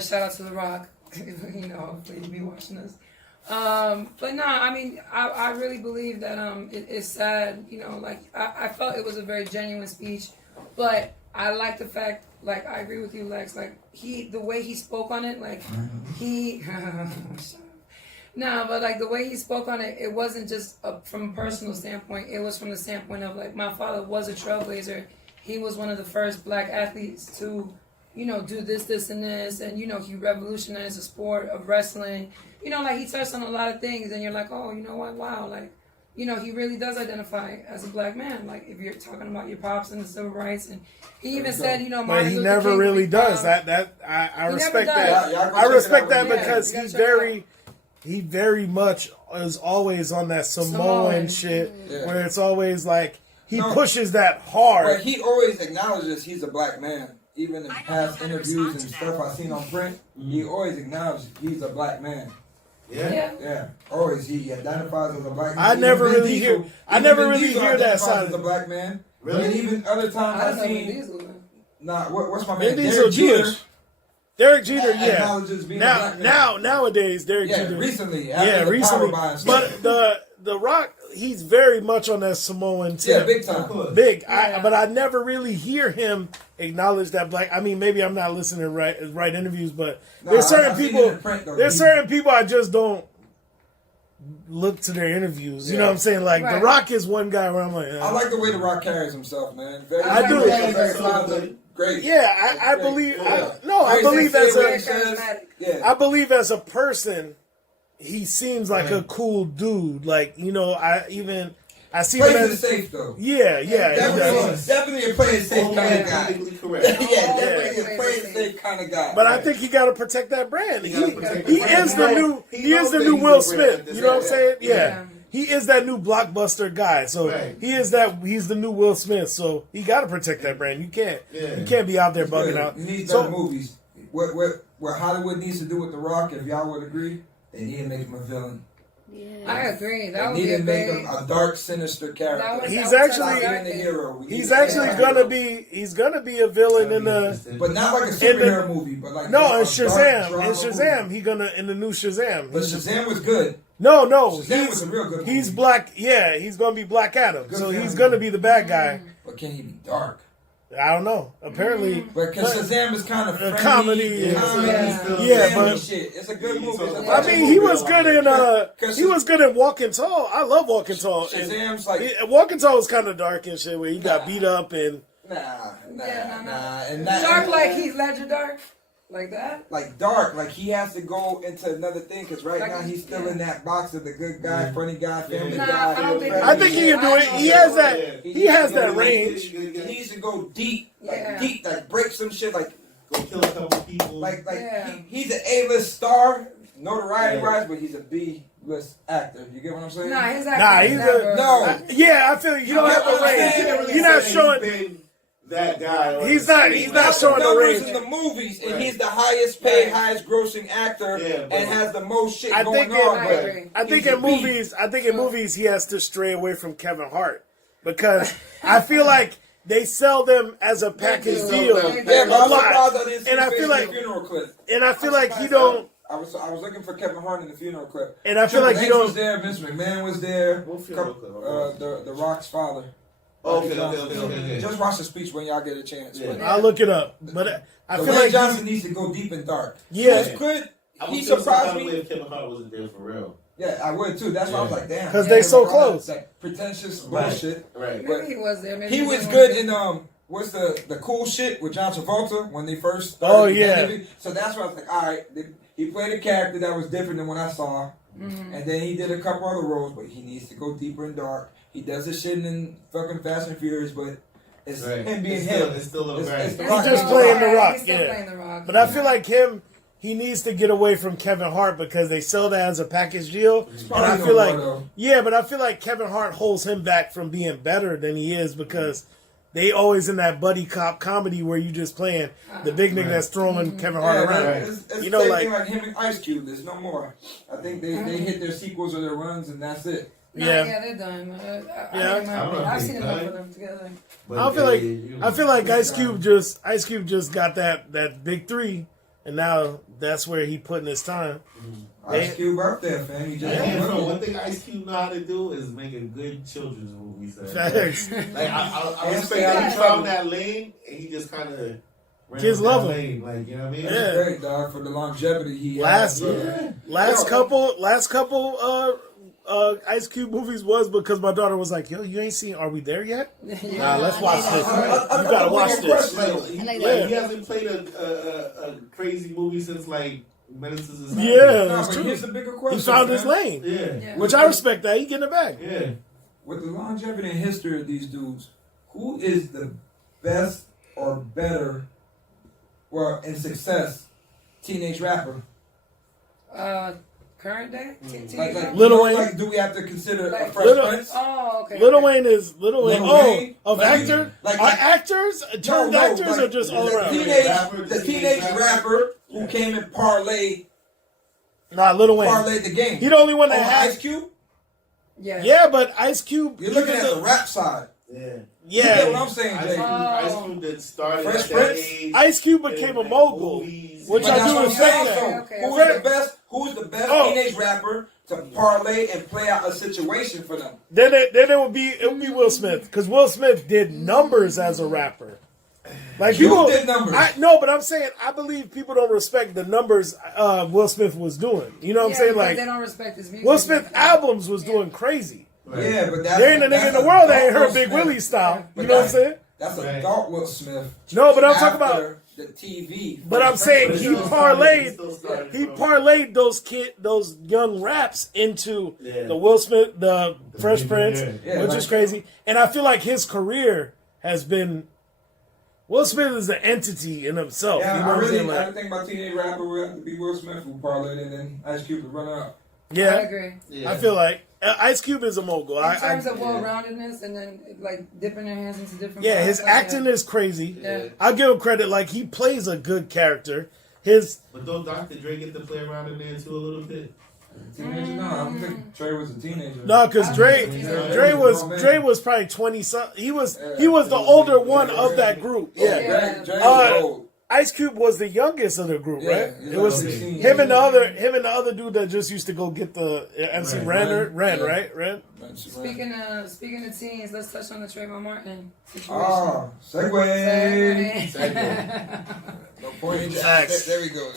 Shout out to The Rock. You know, hopefully he'll be watching this. But no, I mean, I really believe that it's sad. You know, like I felt it was a very genuine speech, but I like the fact. Like I agree with you, Lex. Like the way he spoke on it, like he. No, but like the way he spoke on it, it wasn't just from a personal standpoint. It was from the standpoint of like my father was a trailblazer. He was one of the first black athletes to, you know, do this, and this, and you know he revolutionized the sport of wrestling. You know, like he touched on a lot of things, and you're like, oh, you know what? Wow, like, you know, he really does identify as a black man. Like if you're talking about your pops and the civil rights, and he even said, you know, But Martin he Luther never King really would be does proud. that. I He respect never does. that. Yeah, I respect that Yeah, because you gotta he check it very. He very much is always on that Samoan shit, Yeah. where it's always like he No. pushes that hard. But he always acknowledges he's a black man. Even in past interviews and stuff I've seen on print, he always acknowledges he's a black man. Yeah. Yeah, always he identifies as a black man. I never Even really Vin hear. Diesel- I even never Vin really Diesel hear that identifies side. as a black man. Really? And even other times I I've don't know seen. Vin Diesel. What's my Vin man? Diesel Derek Jeter. Jewish. Derek Jeter, yeah. Acknowledges being a black man. Nowadays, Derek Yeah, Jeter. recently. After the recently. Power by and stuff. But the Rock, he's very much on that Samoan tip. Yeah, big time. Big. Yeah. But I never really hear him acknowledge that black. I mean, maybe I'm not listening to right interviews, but there's certain I've seen it people. in print, though. There's certain people I just don't look to their interviews. You know what I'm saying? Like The Right. Rock is one guy where I'm like, I like the way The Rock carries himself, man. Very, I do. Very solid. Great. yeah, I Great. believe. Yeah. I Great believe as sincere a. way he says. Yeah. I believe as a person, he seems like a cool dude. Like, you know, I see him Plays it as safe though. yeah, he does. Definitely a play it safe kind of guy. Politically correct. Yeah, definitely a play it safe kind of guy. But I think he got to protect that brand. He protect is the brand. the new He he is knows the that new he's Will the brand. Smith. You know what I'm saying? Yeah. Yeah. He is that new blockbuster guy. So Right. he's the new Will Smith. So he got to protect that brand. You can't be out there bugging out. He needs So better movies. What Hollywood needs to do with The Rock, if y'all would agree, they need to make him a villain. I agree. That They would need be a to make big. him a dark, sinister character. That would- He's that would actually- touch Not even the everything. hero. We he's need actually a gonna hero. be a villain in the But not like a in superhero movie, but like no a in dark Shazam. drama In Shazam, movie. he gonna in the new Shazam. But Shazam was good. No, Shazam was a real good movie. he's black. Yeah, he's gonna be Black Adam. Good So for he's him. gonna be the bad guy. But can he be dark? I don't know. Apparently, But because Shazam is kind of friendly, comedy, comedy, yeah, family but- shit. It's a good movie. It's a I touching mean, movie. he was good in Cause he was good in Walking Tall. I love Walking Tall. And Shazam's like Walking Tall was kind of dark and shit, where he got beat up and nah, Yeah, and that Dark like Heath Ledger dark? Like that? like dark, like he has to go into another thing because right Like, now he's still yeah. in that box of the good guy, funny guy, family Nah, guy. I don't think- I think he can do it. He has that. He has that range. He needs to go deep, like Yeah. deep, like break some shit, like Go kill a couple people. Yeah. he's an A-list star, notoriety wise, but he's a B-list actor. You get what I'm saying? Nah, his Nah, acting he's is never. No. Yeah, I feel you don't have the range. You're not showing. been that guy. on He's the not- screen. he's He not got showing the the numbers range. in the movies, and Right. he's the highest paid, Right. highest grossing actor, Yeah, but- and has the most shit I going think on. I but agree. I think he's a in B. movies, he has to stray away from Kevin Hart because I feel like they sell them as a package do. deal. They do. Yeah, but I'm a lot. surprised I didn't see And I his feel face like- in the funeral clip. And I feel like he don't. I was looking for Kevin Hart in the funeral clip. And I feel Triple like H you don't. was there. Vince McMahon was there. What funeral clip? The Rock's father. Okay. Just watch the speech when y'all get a chance. Yeah. But I'll look it up, but I feel Dwayne like Johnson needs to go deep and dark. Yeah. He was good. I He was surprised surprised me me. if Kevin Hart wasn't there for real. Yeah, I would too. That's why I was like, damn. 'Cause man, they so like, all that, close. like, pretentious Right. bullshit. Right. But Maybe he was there. Maybe he was didn't good want in what's the cool shit with John Travolta when they first Oh, started yeah. together. So that's why I was like, all right, he played a character that was different than what I saw. And then he did a couple other roles, but he needs to go deeper and dark. He does this shit in fucking Fast and Furious, but it's Right. him being It's him. still It's right. the to. Rock. He's just playing The Rock, He's still yeah. playing The Rock. But I feel like him he needs to get away from Kevin Hart because they sell that as a package deal. And I probably feel no like, more, though. yeah, but I feel like Kevin Hart holds him back from being better than he is because they always in that buddy cop comedy where you just playing the big nigga that's throwing Kevin Hart around. It's You know, the same like thing like him and Ice Cube. There's no more. I think they hit their sequels or their runs and that's it. Yeah, they're done. I've seen enough of them together. I feel like Ice Cube just got that big three, and now that's where he putting his time. Ice Cube up there, fam. He just one thing Ice Cube know how to do is make a good children's movie. So, Facts. like I respect that he found that lane and he just kind of kids love him. lane, like you know what I mean? That's great, dog, for the longevity he last has. couple Ice Cube movies was because my daughter was like, "Yo, you ain't seen? Are we there yet? Nah, let's watch this. You gotta watch this." He hasn't played a crazy movie since like Menace to Society. Yeah, No, that's but true. here's the bigger question. He found man. his lane, Yeah. which I respect that. He getting it back. Yeah. With the longevity and history of these dudes, who is the best or better, well, in success, teenage rapper? Current day? Like Lil Wayne. Like, do we have to consider Like a Fresh Lil- Prince? Oh, okay. Lil Wayne is Lil Wayne. Wayne? Of Like, actor, like- are actors turned actors like, or just all the around? Teenage rapper who came and parlayed Nah, Lil Wayne. the game. He the only one that Over has. Ice Cube? Yeah. Yeah, but Ice Cube. You're looking even at the rap side. Yeah. You get what Yeah, I'm saying, Ice Jay? Cube, Ice Cube that started Fresh at that Prince? age. Ice Cube became a mogul, which But I that's do what I'm respect saying. that. Okay. Who's the best Oh. teenage rapper to parlay and play out a situation for them? Then it would be Will Smith because Will Smith did numbers as a rapper. Like Cube people did numbers. No, but I'm saying I believe people don't respect the numbers Will Smith was doing. You know what I'm saying? because Like they don't respect his music. Will Smith albums was doing crazy. Yeah, but that's There ain't a nigga in the world that ain't heard Big Smith. Willie style. But You know what I'm saying? That's adult Will Smith. No, but I'm talking about. After the TV. But I'm saying he parlayed those young raps into the Will Smith, the Fresh Prince, which is crazy. And I feel like his career has been. Will Smith is an entity in himself. Yeah, you know what I'm saying? I think about teenage rapper would have to be Will Smith who parlayed and then Ice Cube would run out. Yeah, I agree. I feel like Ice Cube is a mogul. In terms of well-roundedness and then like dipping their hands into different. Yeah, parts, his like, acting is crazy. Yeah. I'll give him credit. Like he plays a good character. But don't Dr. Dre get to play around in there too a little bit? Teenager? No, I don't think Trey was a teenager. No, because Dre was probably 20 something. He was the older one of that group. Yeah. Dre was old. Ice Cube was the youngest of the group, right? Yeah, It was 16. him and the other dude that just used to go get the MC Ren, right? Ren. Speaking of teens, let's touch on the Trayvon Martin situation. Oh, segue. No point. There we go.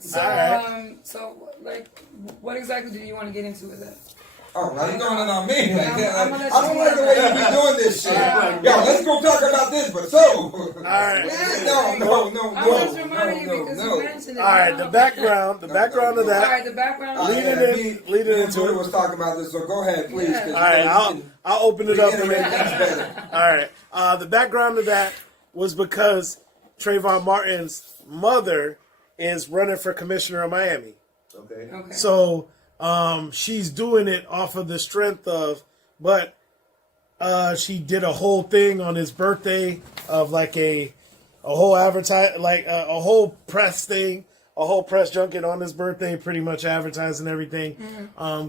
So, like, what exactly do you want to get into with that? Oh, why you going in on me like that? I'm Like, gonna let I don't you like the way you be doing this shit. Yo, let's go talk about this, but so. All right. No. I'm just reminding you because you mentioned it. All right, the background of All that. right, the background. Leading into it. was talking about this, so go ahead, please. Yeah. All All right, I'll open it up. better. All right. The background of that was because Trayvon Martin's mother is running for commissioner of Miami. Okay. So she's doing it off of the strength of, but she did a whole thing on his birthday of like a whole a whole press thing, a whole press junket on his birthday, pretty much advertising everything,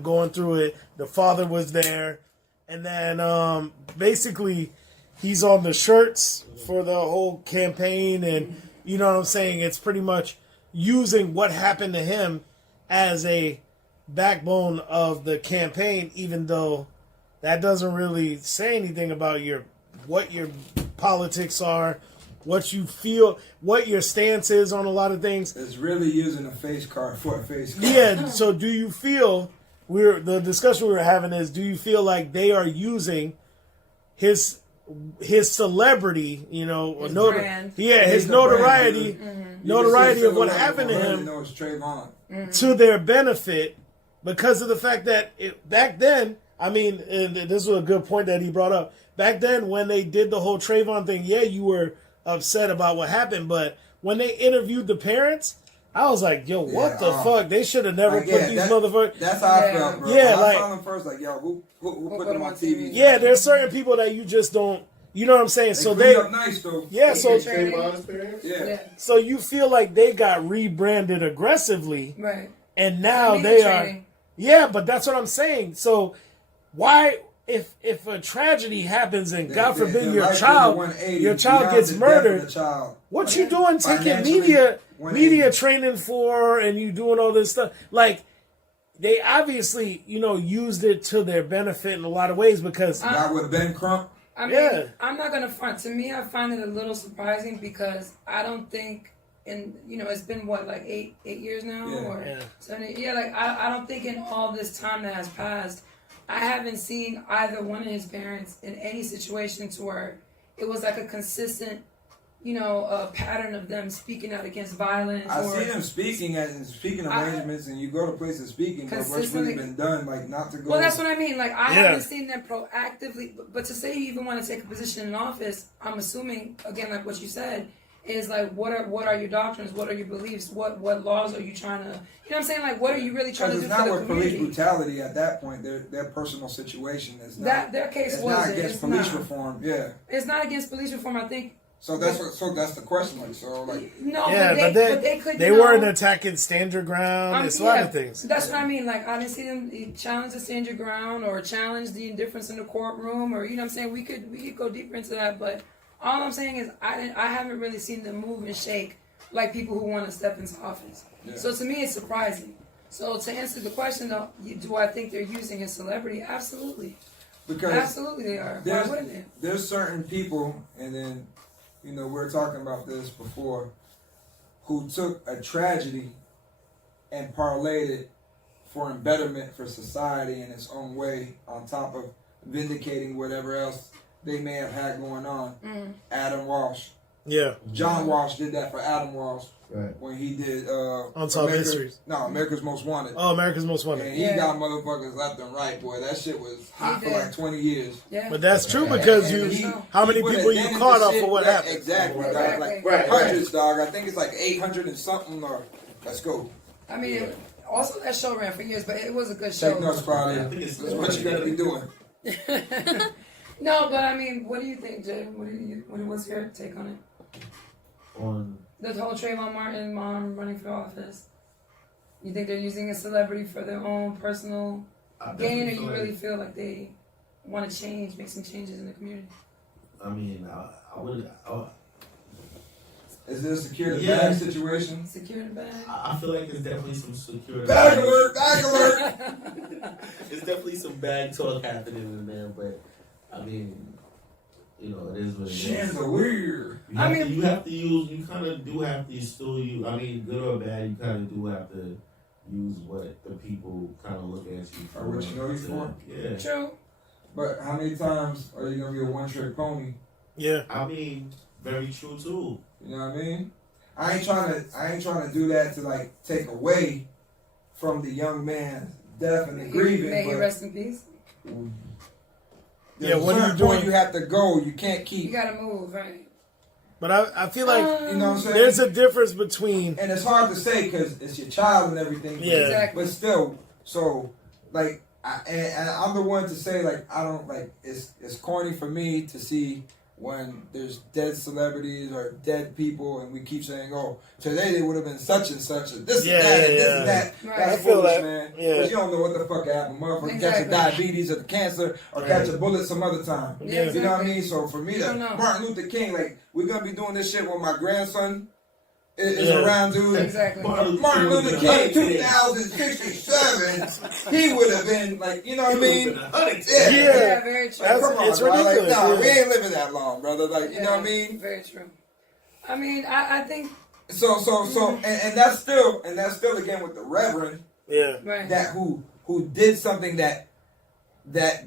going through it. The father was there, and then basically he's on the shirts for the whole campaign, and you know what I'm saying? It's pretty much using what happened to him as a backbone of the campaign, even though that doesn't really say anything about what your politics are, what you feel, what your stance is on a lot of things. It's really using a face card for a face card. Yeah, so do you feel the discussion we were having is, do you feel like they are using his celebrity, his brand. his notoriety, notoriety of what happened to him to their benefit because of the fact that back then, I mean, and this was a good point that he brought up. Back then, when they did the whole Trayvon thing, yeah, you were upset about what happened, but when they interviewed the parents, I was like, yo, what Yeah, the fuck? They should have never like, put yeah, these that- motherfuckers. That's how I felt, bro. Yeah, When like- I saw them first, like, yo, who put them on TV? Yeah, there's certain people that you just don't. You know what I'm saying? They so cleaned they, up nice though. yeah. So Same experience. Yeah. so you feel like they got rebranded aggressively, Right. and now Media they training. are. Yeah, but that's what I'm saying. So why, if a tragedy happens and God They're forbid likely your to 180 child beyond gets the death murdered, of the child. what you doing taking Financially, media 180. training for, and you doing all this stuff? Like, they obviously, used it to their benefit in a lot of ways because Not with Ben Crump. I mean, Yeah. I'm not gonna front. To me, I find it a little surprising because I don't think, it's been what, like eight years now, Yeah. or Yeah. 7, yeah. Like I don't think in all this time that has passed, I haven't seen either one of his parents in any situation to where it was like a consistent, a pattern of them speaking out against violence. I or see them speaking in speaking arrangements, and you go to places speaking, but what's really Consistently- been done, like not to go. Well, that's what I mean. Like, I Yeah. haven't seen them proactively, but to say you even want to take a position in office, I'm assuming, again, like what you said, is like, what are your doctrines? What are your beliefs? What laws are you trying to, what I'm saying? Like, what are you really trying to Because do it's for not the with police community? brutality at that point. Their personal situation is not. That their case it's wasn't. not against It's police not. reform. Yeah. It's not against police reform. I think. So that's the question. Like, so like. No, yeah, but they could. they weren't attacking stand your ground. It's a lot of things. That's what I mean. Like, I didn't see them challenge the stand your ground or challenge the indifference in the courtroom, or what I'm saying. We could go deeper into that, but all I'm saying is I haven't really seen them move and shake like people who want to step into office. Yeah. So to me, it's surprising. So to answer the question though, do I think they're using his celebrity? Absolutely. Because Absolutely they are. Why wouldn't they? there's certain people, and then, we were talking about this before, who took a tragedy and parlayed it for embetterment for society in its own way, on top of vindicating whatever else they may have had going on. Adam Walsh. Yeah. John Walsh did that for Adam Walsh Right. when he did Unsolved Mysteries. No, America's Most Wanted. Oh, America's Most Wanted. And he Yeah. got motherfuckers left and right, boy. That shit was hot for did. like 20 years. Yeah. But that's true because how many put people a you dent in caught the off shit for what that- happened? Exactly, dog. Like Right, hundreds, dog. I think it's like 800 and something. Or let's go. I mean, also that show ran for years, but it was a good show. Take notes, Friday. I think it's That's what you gotta be doing. No, but I mean, what do you think, Jay? What's your take on it? On The whole Trayvon Martin mom running for office. You think they're using a celebrity for their own personal I gain, or definitely you feel really like- feel like they want to change, make some changes in the community? I mean, I would. Is this a security Yeah. bag situation? Security bag. I feel like there's definitely some security. Bag alert! Bag alert! There's definitely some bag talk happening in there, but I mean, it is what it is. Chandelier. You kind of do have to still use. I mean, good or bad, you kind of do have to use what the people kind of look at you for. Or what you know you for. Yeah. True. But how many times are you gonna be a one-trick pony? Yeah. I mean, very true too. You know what I mean? I ain't trying to do that to like take away from the young man's death and the grieving. May he But rest in peace. there's what a are you certain point doing? you have to go. You can't You keep. gotta move, right? But I feel like You know what I'm saying? there's a difference between. And it's hard to say because it's your child and everything. but- Yeah. Exactly. But still, so like, and I'm the one to say like I don't like it's corny for me to see when there's dead celebrities or dead people and we keep saying, oh, today they would have been such and such and this Yeah, and that and this yeah. and that. Right. That's I feel foolish, that. man. Yeah. Because you don't know what the fuck happened. Motherfucker catch a Exactly. diabetes or the cancer or catch a bullet some other time. Yeah, You know what I exactly. mean? So for me, You don't know. Martin Luther King, like we're gonna be doing this shit when my grandson is Yeah. around, dude. Exactly. Martin Luther King, 2067, he would have been like, you know what I mean? Yeah. Yeah, very true. That's- Come on, it's bro. Like, ridiculous, nah, yeah. we ain't living that long, brother. Like, you know what I mean? Very true. I mean, I think So, and that's still again with the Reverend Yeah. right. that who did something that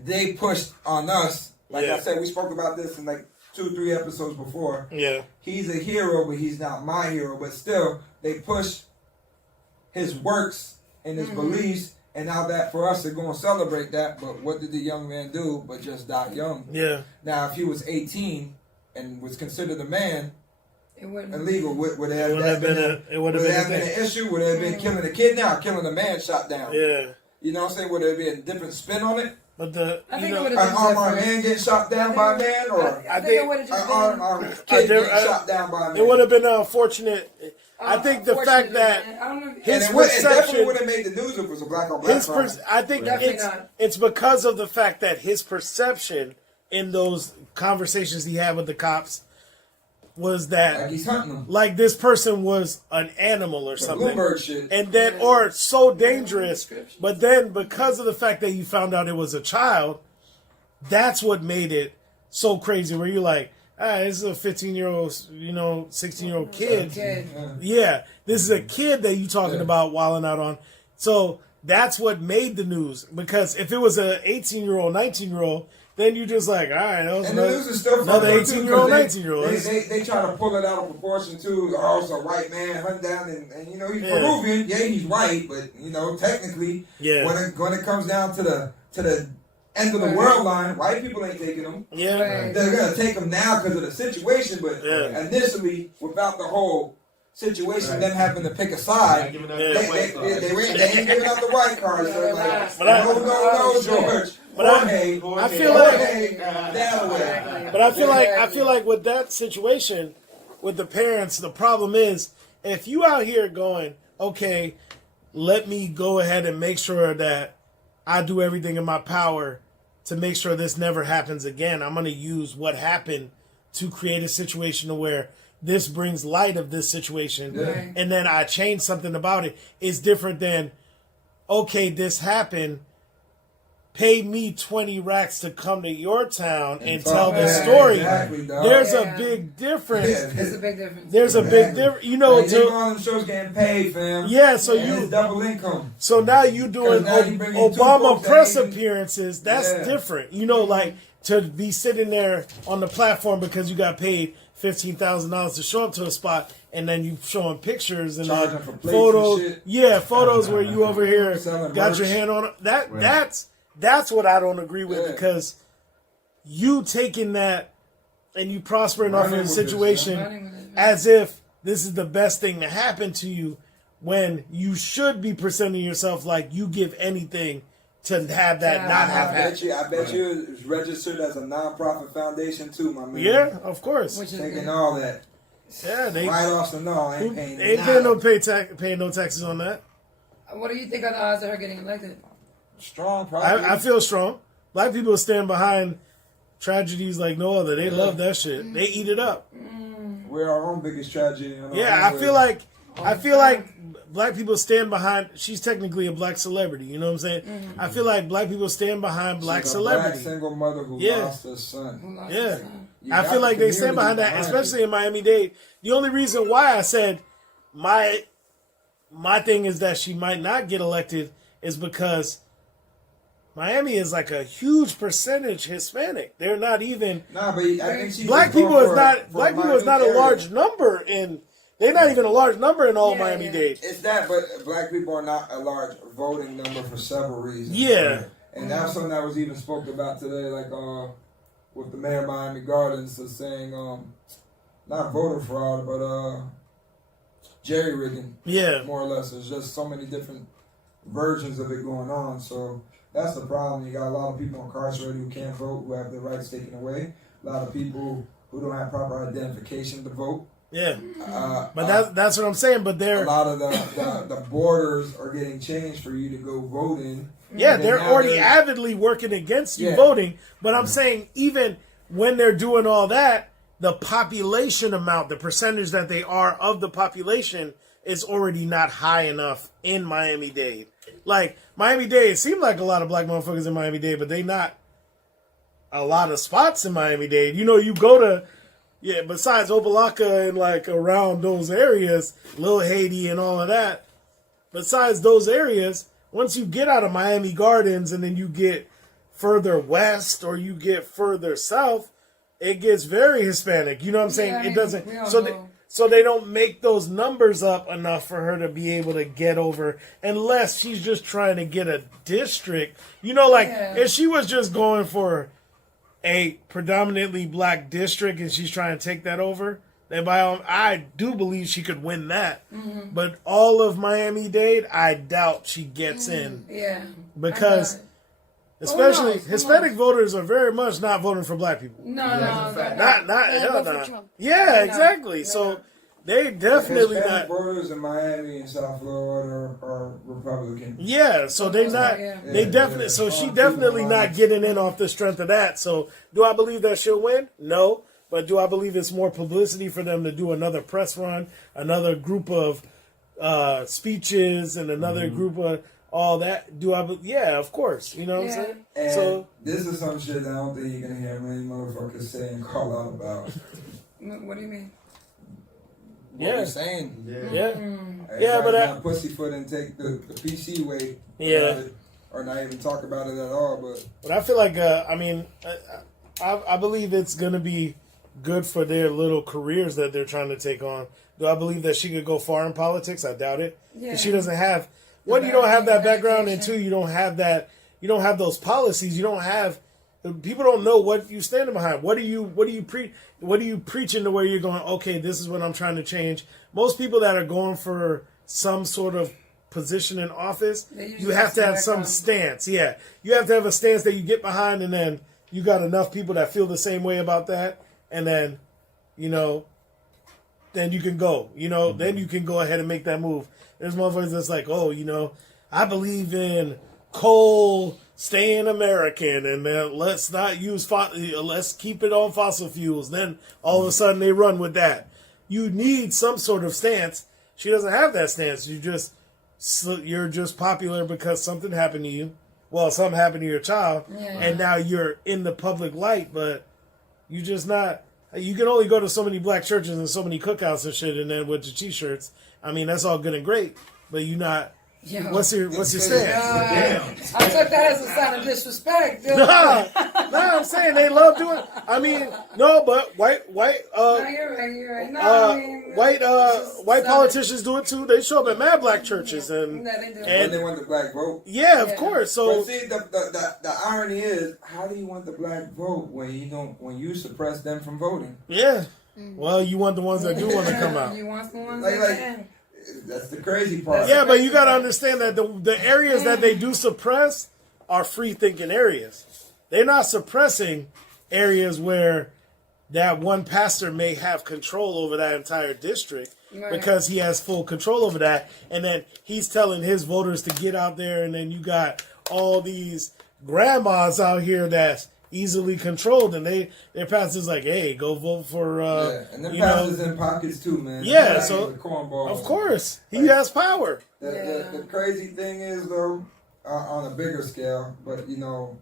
they pushed on us. Like Yeah. I said, we spoke about this in like 2-3 episodes before. Yeah. He's a hero, but he's not my hero. But still, they push his works and his beliefs, and now that for us, they're going to celebrate that. But what did the young man do? But just die young. Yeah. Now, if he was 18 and was considered a man, illegal? Would It have would that have been been a, would have been an issue? Would it have been killing a kid now, or killing a man shot down? Yeah. You know what I'm saying? Would there be a different spin on it? But I think it An would have been unarmed man getting shot down by a man, or I think it would have an just been. unarmed kid getting shot down by a man? it would have been unfortunate. I think the fact that I don't know. his and it definitely perception, would have made the news if it was a black on black crime. I think it's because of the fact that his perception in those conversations he had with the cops was that Like he's hunting them. like this person was an animal or something, Bloomberg shit. and then or so dangerous. But then because of the fact that you found out it was a child, that's what made it so crazy. Where you're like, this is a 15-year-old, 16-year-old kid. Yeah, this is a kid that you talking about wilding out on. So that's what made the news. Because if it was a 18-year-old, 19-year-old, then you just like, all right, that was And the news is still another fucked up, too, 18-year-old, 'cause 19-year-old. They try to pull it out of proportion too. Oh, it's a white man hunting down, and he's Peruvian. Yeah, he's white, but technically, when it comes down to the end of the world line, white people ain't taking them. Yeah, they're gonna take them now because of the situation, but initially, without the whole situation, them having to pick a side, they ain't giving out the white card. So like, no, George. But I feel like with that situation with the parents, the problem is if you out here going, okay, let me go ahead and make sure that I do everything in my power to make sure this never happens again. I'm going to use what happened to create a situation where this brings light of this situation, and then I change something about it. It's different than, okay, this happened. Pay me 20 racks to come to your town and tell the story. Exactly, there's a big difference. There's a big difference. There's a big difference. You know, they go on them shows getting paid, fam. Yeah, so it's double income. So now you doing now you bring in Obama press appearances. That's different. Like to be sitting there on the platform because you got paid $15,000 to show up to a spot, and then you showing pictures and photos. Photos where you over here got your hand on it. That's what I don't agree with, because you taking that and you prospering off of the situation as if this is the best thing to happen to you, when you should be presenting yourself like you give anything to have that not happen. I bet you it's registered as a non-profit foundation too, my man. Yeah, of course. Taking all that. Yeah, they write-offs and all. Ain't paying paying no taxes on that. What do you think are the odds of her getting elected? Strong, probably. I feel strong. Black people stand behind tragedies like no other. They love that shit. They eat it up. We're our own biggest tragedy. I feel like black people stand behind. She's technically a black celebrity. You know what I'm saying? I feel like black people stand behind black celebrity. Black single mother who lost her son. I feel like they stand behind that, especially in Miami-Dade. The only reason why I said my thing is that she might not get elected is because Miami is like a huge percentage Hispanic. They're not even. Nah, but I think she's black people is not a large number in. They're not even a large number in all Miami-Dade. It's that, but black people are not a large voting number for several reasons. Yeah, and that's something that was even spoke about today, like with the mayor of Miami Gardens, saying not voter fraud, but jerry rigging. Yeah, more or less. There's just so many different versions of it going on. So that's the problem. You got a lot of people incarcerated who can't vote, who have their rights taken away. A lot of people who don't have proper identification to vote. Yeah, but that's what I'm saying. But a lot of the borders are getting changed for you to go vote in. Yeah, they're already avidly working against you voting. But I'm saying even when they're doing all that, the population amount, the percentage that they are of the population, is already not high enough in Miami-Dade. Like Miami-Dade, it seemed like a lot of black motherfuckers in Miami-Dade, but they not a lot of spots in Miami-Dade. You go to. Yeah, besides Opa-locka and like around those areas, Little Haiti and all of that, besides those areas, once you get out of Miami Gardens and then you get further west or you get further south, it gets very Hispanic. You know what I'm saying? Yeah, it doesn't. So they don't make those numbers up enough for her to be able to get over, unless she's just trying to get a district. If she was just going for a predominantly black district and she's trying to take that over, I do believe she could win that. But all of Miami-Dade, I doubt she gets in. Yeah. Because especially Hispanic voters are very much not voting for black people. No, Hell no. Yeah, exactly. No. So they definitely Hispanic not. voters in Miami and South Florida are Republican. Yeah, so they not. They definitely. So she definitely not getting in off the strength of that. So do I believe that she'll win? No. But do I believe it's more publicity for them to do another press run, another group of speeches, and another group of all that? Yeah, of course. You know what I'm saying? And So this is some shit that I don't think you're gonna hear many motherfuckers say and call out about. What do you mean? What we're saying. Yeah, but not pussyfoot and take the PC way. Or not even talk about it at all. But I feel like I believe it's gonna be good for their little careers that they're trying to take on. Do I believe that she could go far in politics? I doubt it. Yeah. She doesn't have. One, you don't have that background, and two, you don't have that. You don't have those policies. You don't have. People don't know what you standing behind. What are you preaching to where you're going? Okay, this is what I'm trying to change. Most people that are going for some sort of position in office, you have to have some stance. Yeah, you have to have a stance that you get behind, and then you got enough people that feel the same way about that, and then, then you can go. Then you can go ahead and make that move. There's motherfuckers that's like, I believe in coal staying American, and let's not use let's keep it on fossil fuels. Then all of a sudden they run with that. You need some sort of stance. She doesn't have that stance. You're just popular because something happened to you. Well, something happened to your child, and now you're in the public light, but you just not. You can only go to so many black churches and so many cookouts and shit, and then with the t-shirts. I mean, that's all good and great, but you're not. What's your stance? I took that as a sign of disrespect. Nah, I'm saying they love doing. I mean, no, but white. No, you're right. No, white politicians do it too. They show up at mad black churches and they want the black vote. Yeah, of course. So, but see, the irony is, how do you want the black vote when you suppress them from voting? Yeah. Well, you want the ones that do want to come out. You want the ones that can. That's the crazy part. Yeah, but you got to understand that the areas that they do suppress are free thinking areas. They're not suppressing areas where that one pastor may have control over that entire district because he has full control over that. And then he's telling his voters to get out there. And then you got all these grandmas out here that's easily controlled, and their pastors like, hey, go vote for and them pastors in pockets too, man. Yeah, so of course he has power. The crazy thing is though, on a bigger scale, but your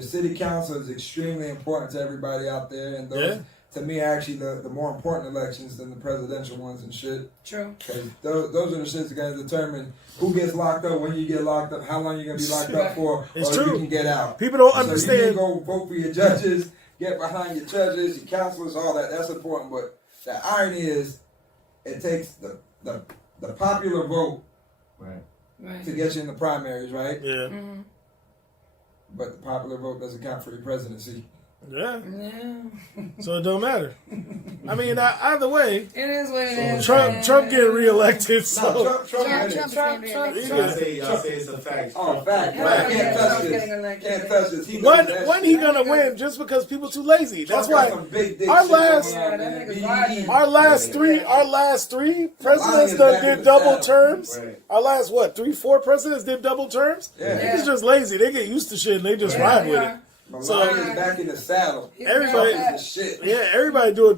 city council is extremely important to everybody out there, and those to me are actually the more important elections than the presidential ones and shit. True. Because those are the shits that are going to determine who gets locked up, when you get locked up, how long you're going to be locked up for, it's or true. you can get out. People don't so understand. You can go vote for your judges, get behind your judges, your counselors, all that. That's important. But the irony is, it takes the popular vote to get you in the primaries, right? Yeah. Mm-hmm. But the popular vote doesn't count for your presidency. Yeah. So it don't matter. I mean, either way, it is what it is. Trump getting reelected. So Trump. I'll say it's a fact. Oh, fact. Can't touch this. Can't touch this. When he gonna win? Just because people too lazy. That's why our last three presidents that did double terms. Our last 4 presidents did double terms. It's just lazy. They get used to shit and they just ride with it. Melania's back in the saddle. Everybody doing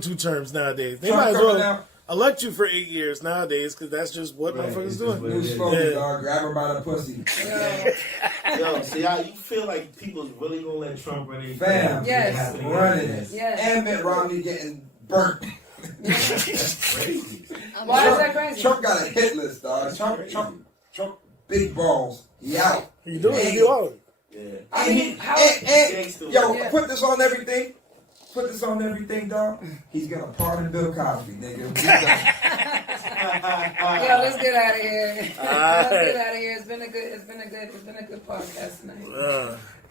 2 terms nowadays. They might as well elect you for 8 years nowadays because that's just what motherfuckers doing. New slogan, dog. Grab her by the pussy. Yo, see how you feel like people's really gonna let Trump run anything? Fam, yes, running it. Yes. And Mitt Romney getting burnt. Crazy. Why is that crazy? Trump got a hit list, dog. Trump, big balls. He out. He doing it. He do it. Yeah. Put this on everything. Put this on everything, dog. He's gonna pardon Bill Cosby, nigga. Yo, let's get out of here. Let's get out of here. It's been a good podcast tonight.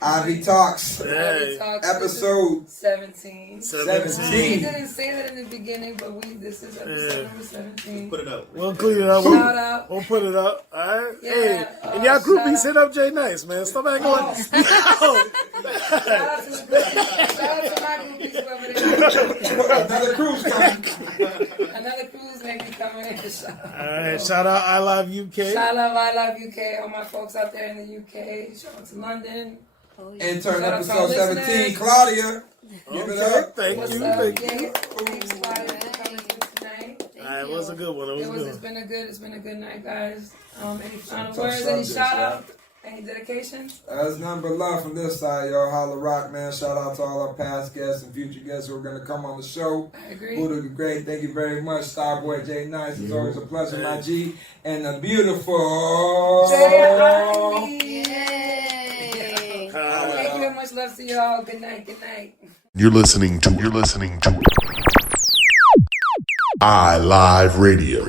Ivy Talks, Hey. episode 17. 17. We didn't say that in the beginning, but this is episode number 17. Put it up. We'll clean it up. Shout out. We'll put it up. All right. Yeah, Hey, and y'all groupies hit up Jay Nice, man. Stop acting like. Shout out to the groupies. Shout out to my groupies over there. another cruise coming. Another cruise may be coming. All right. Shout out iLive UK. Shout out iLive UK, all my folks out there in the UK. Shout out to London. Intern Shout out to our episode 17, listeners. Claudia. Give it Okay, up. thank What's you. up? Thank you. Yeah, thanks, Claudia, for coming in tonight. All right, it was a good one. It was It's good. been a good night, guys. Any final tough words? Any subjects, shout yeah. out? Any dedications? There's nothing but love from this side, y'all. Holla Rock, man. Shout out to all our past guests and future guests who are going to come on the show. I agree. Buddha the Great, thank you very much. Starboy J Nice, it's always a pleasure, my G. And the beautiful Draya Ivy. Yay. Thank you very much. Love to y'all. Good night. Good night. You're listening to iLive Radio.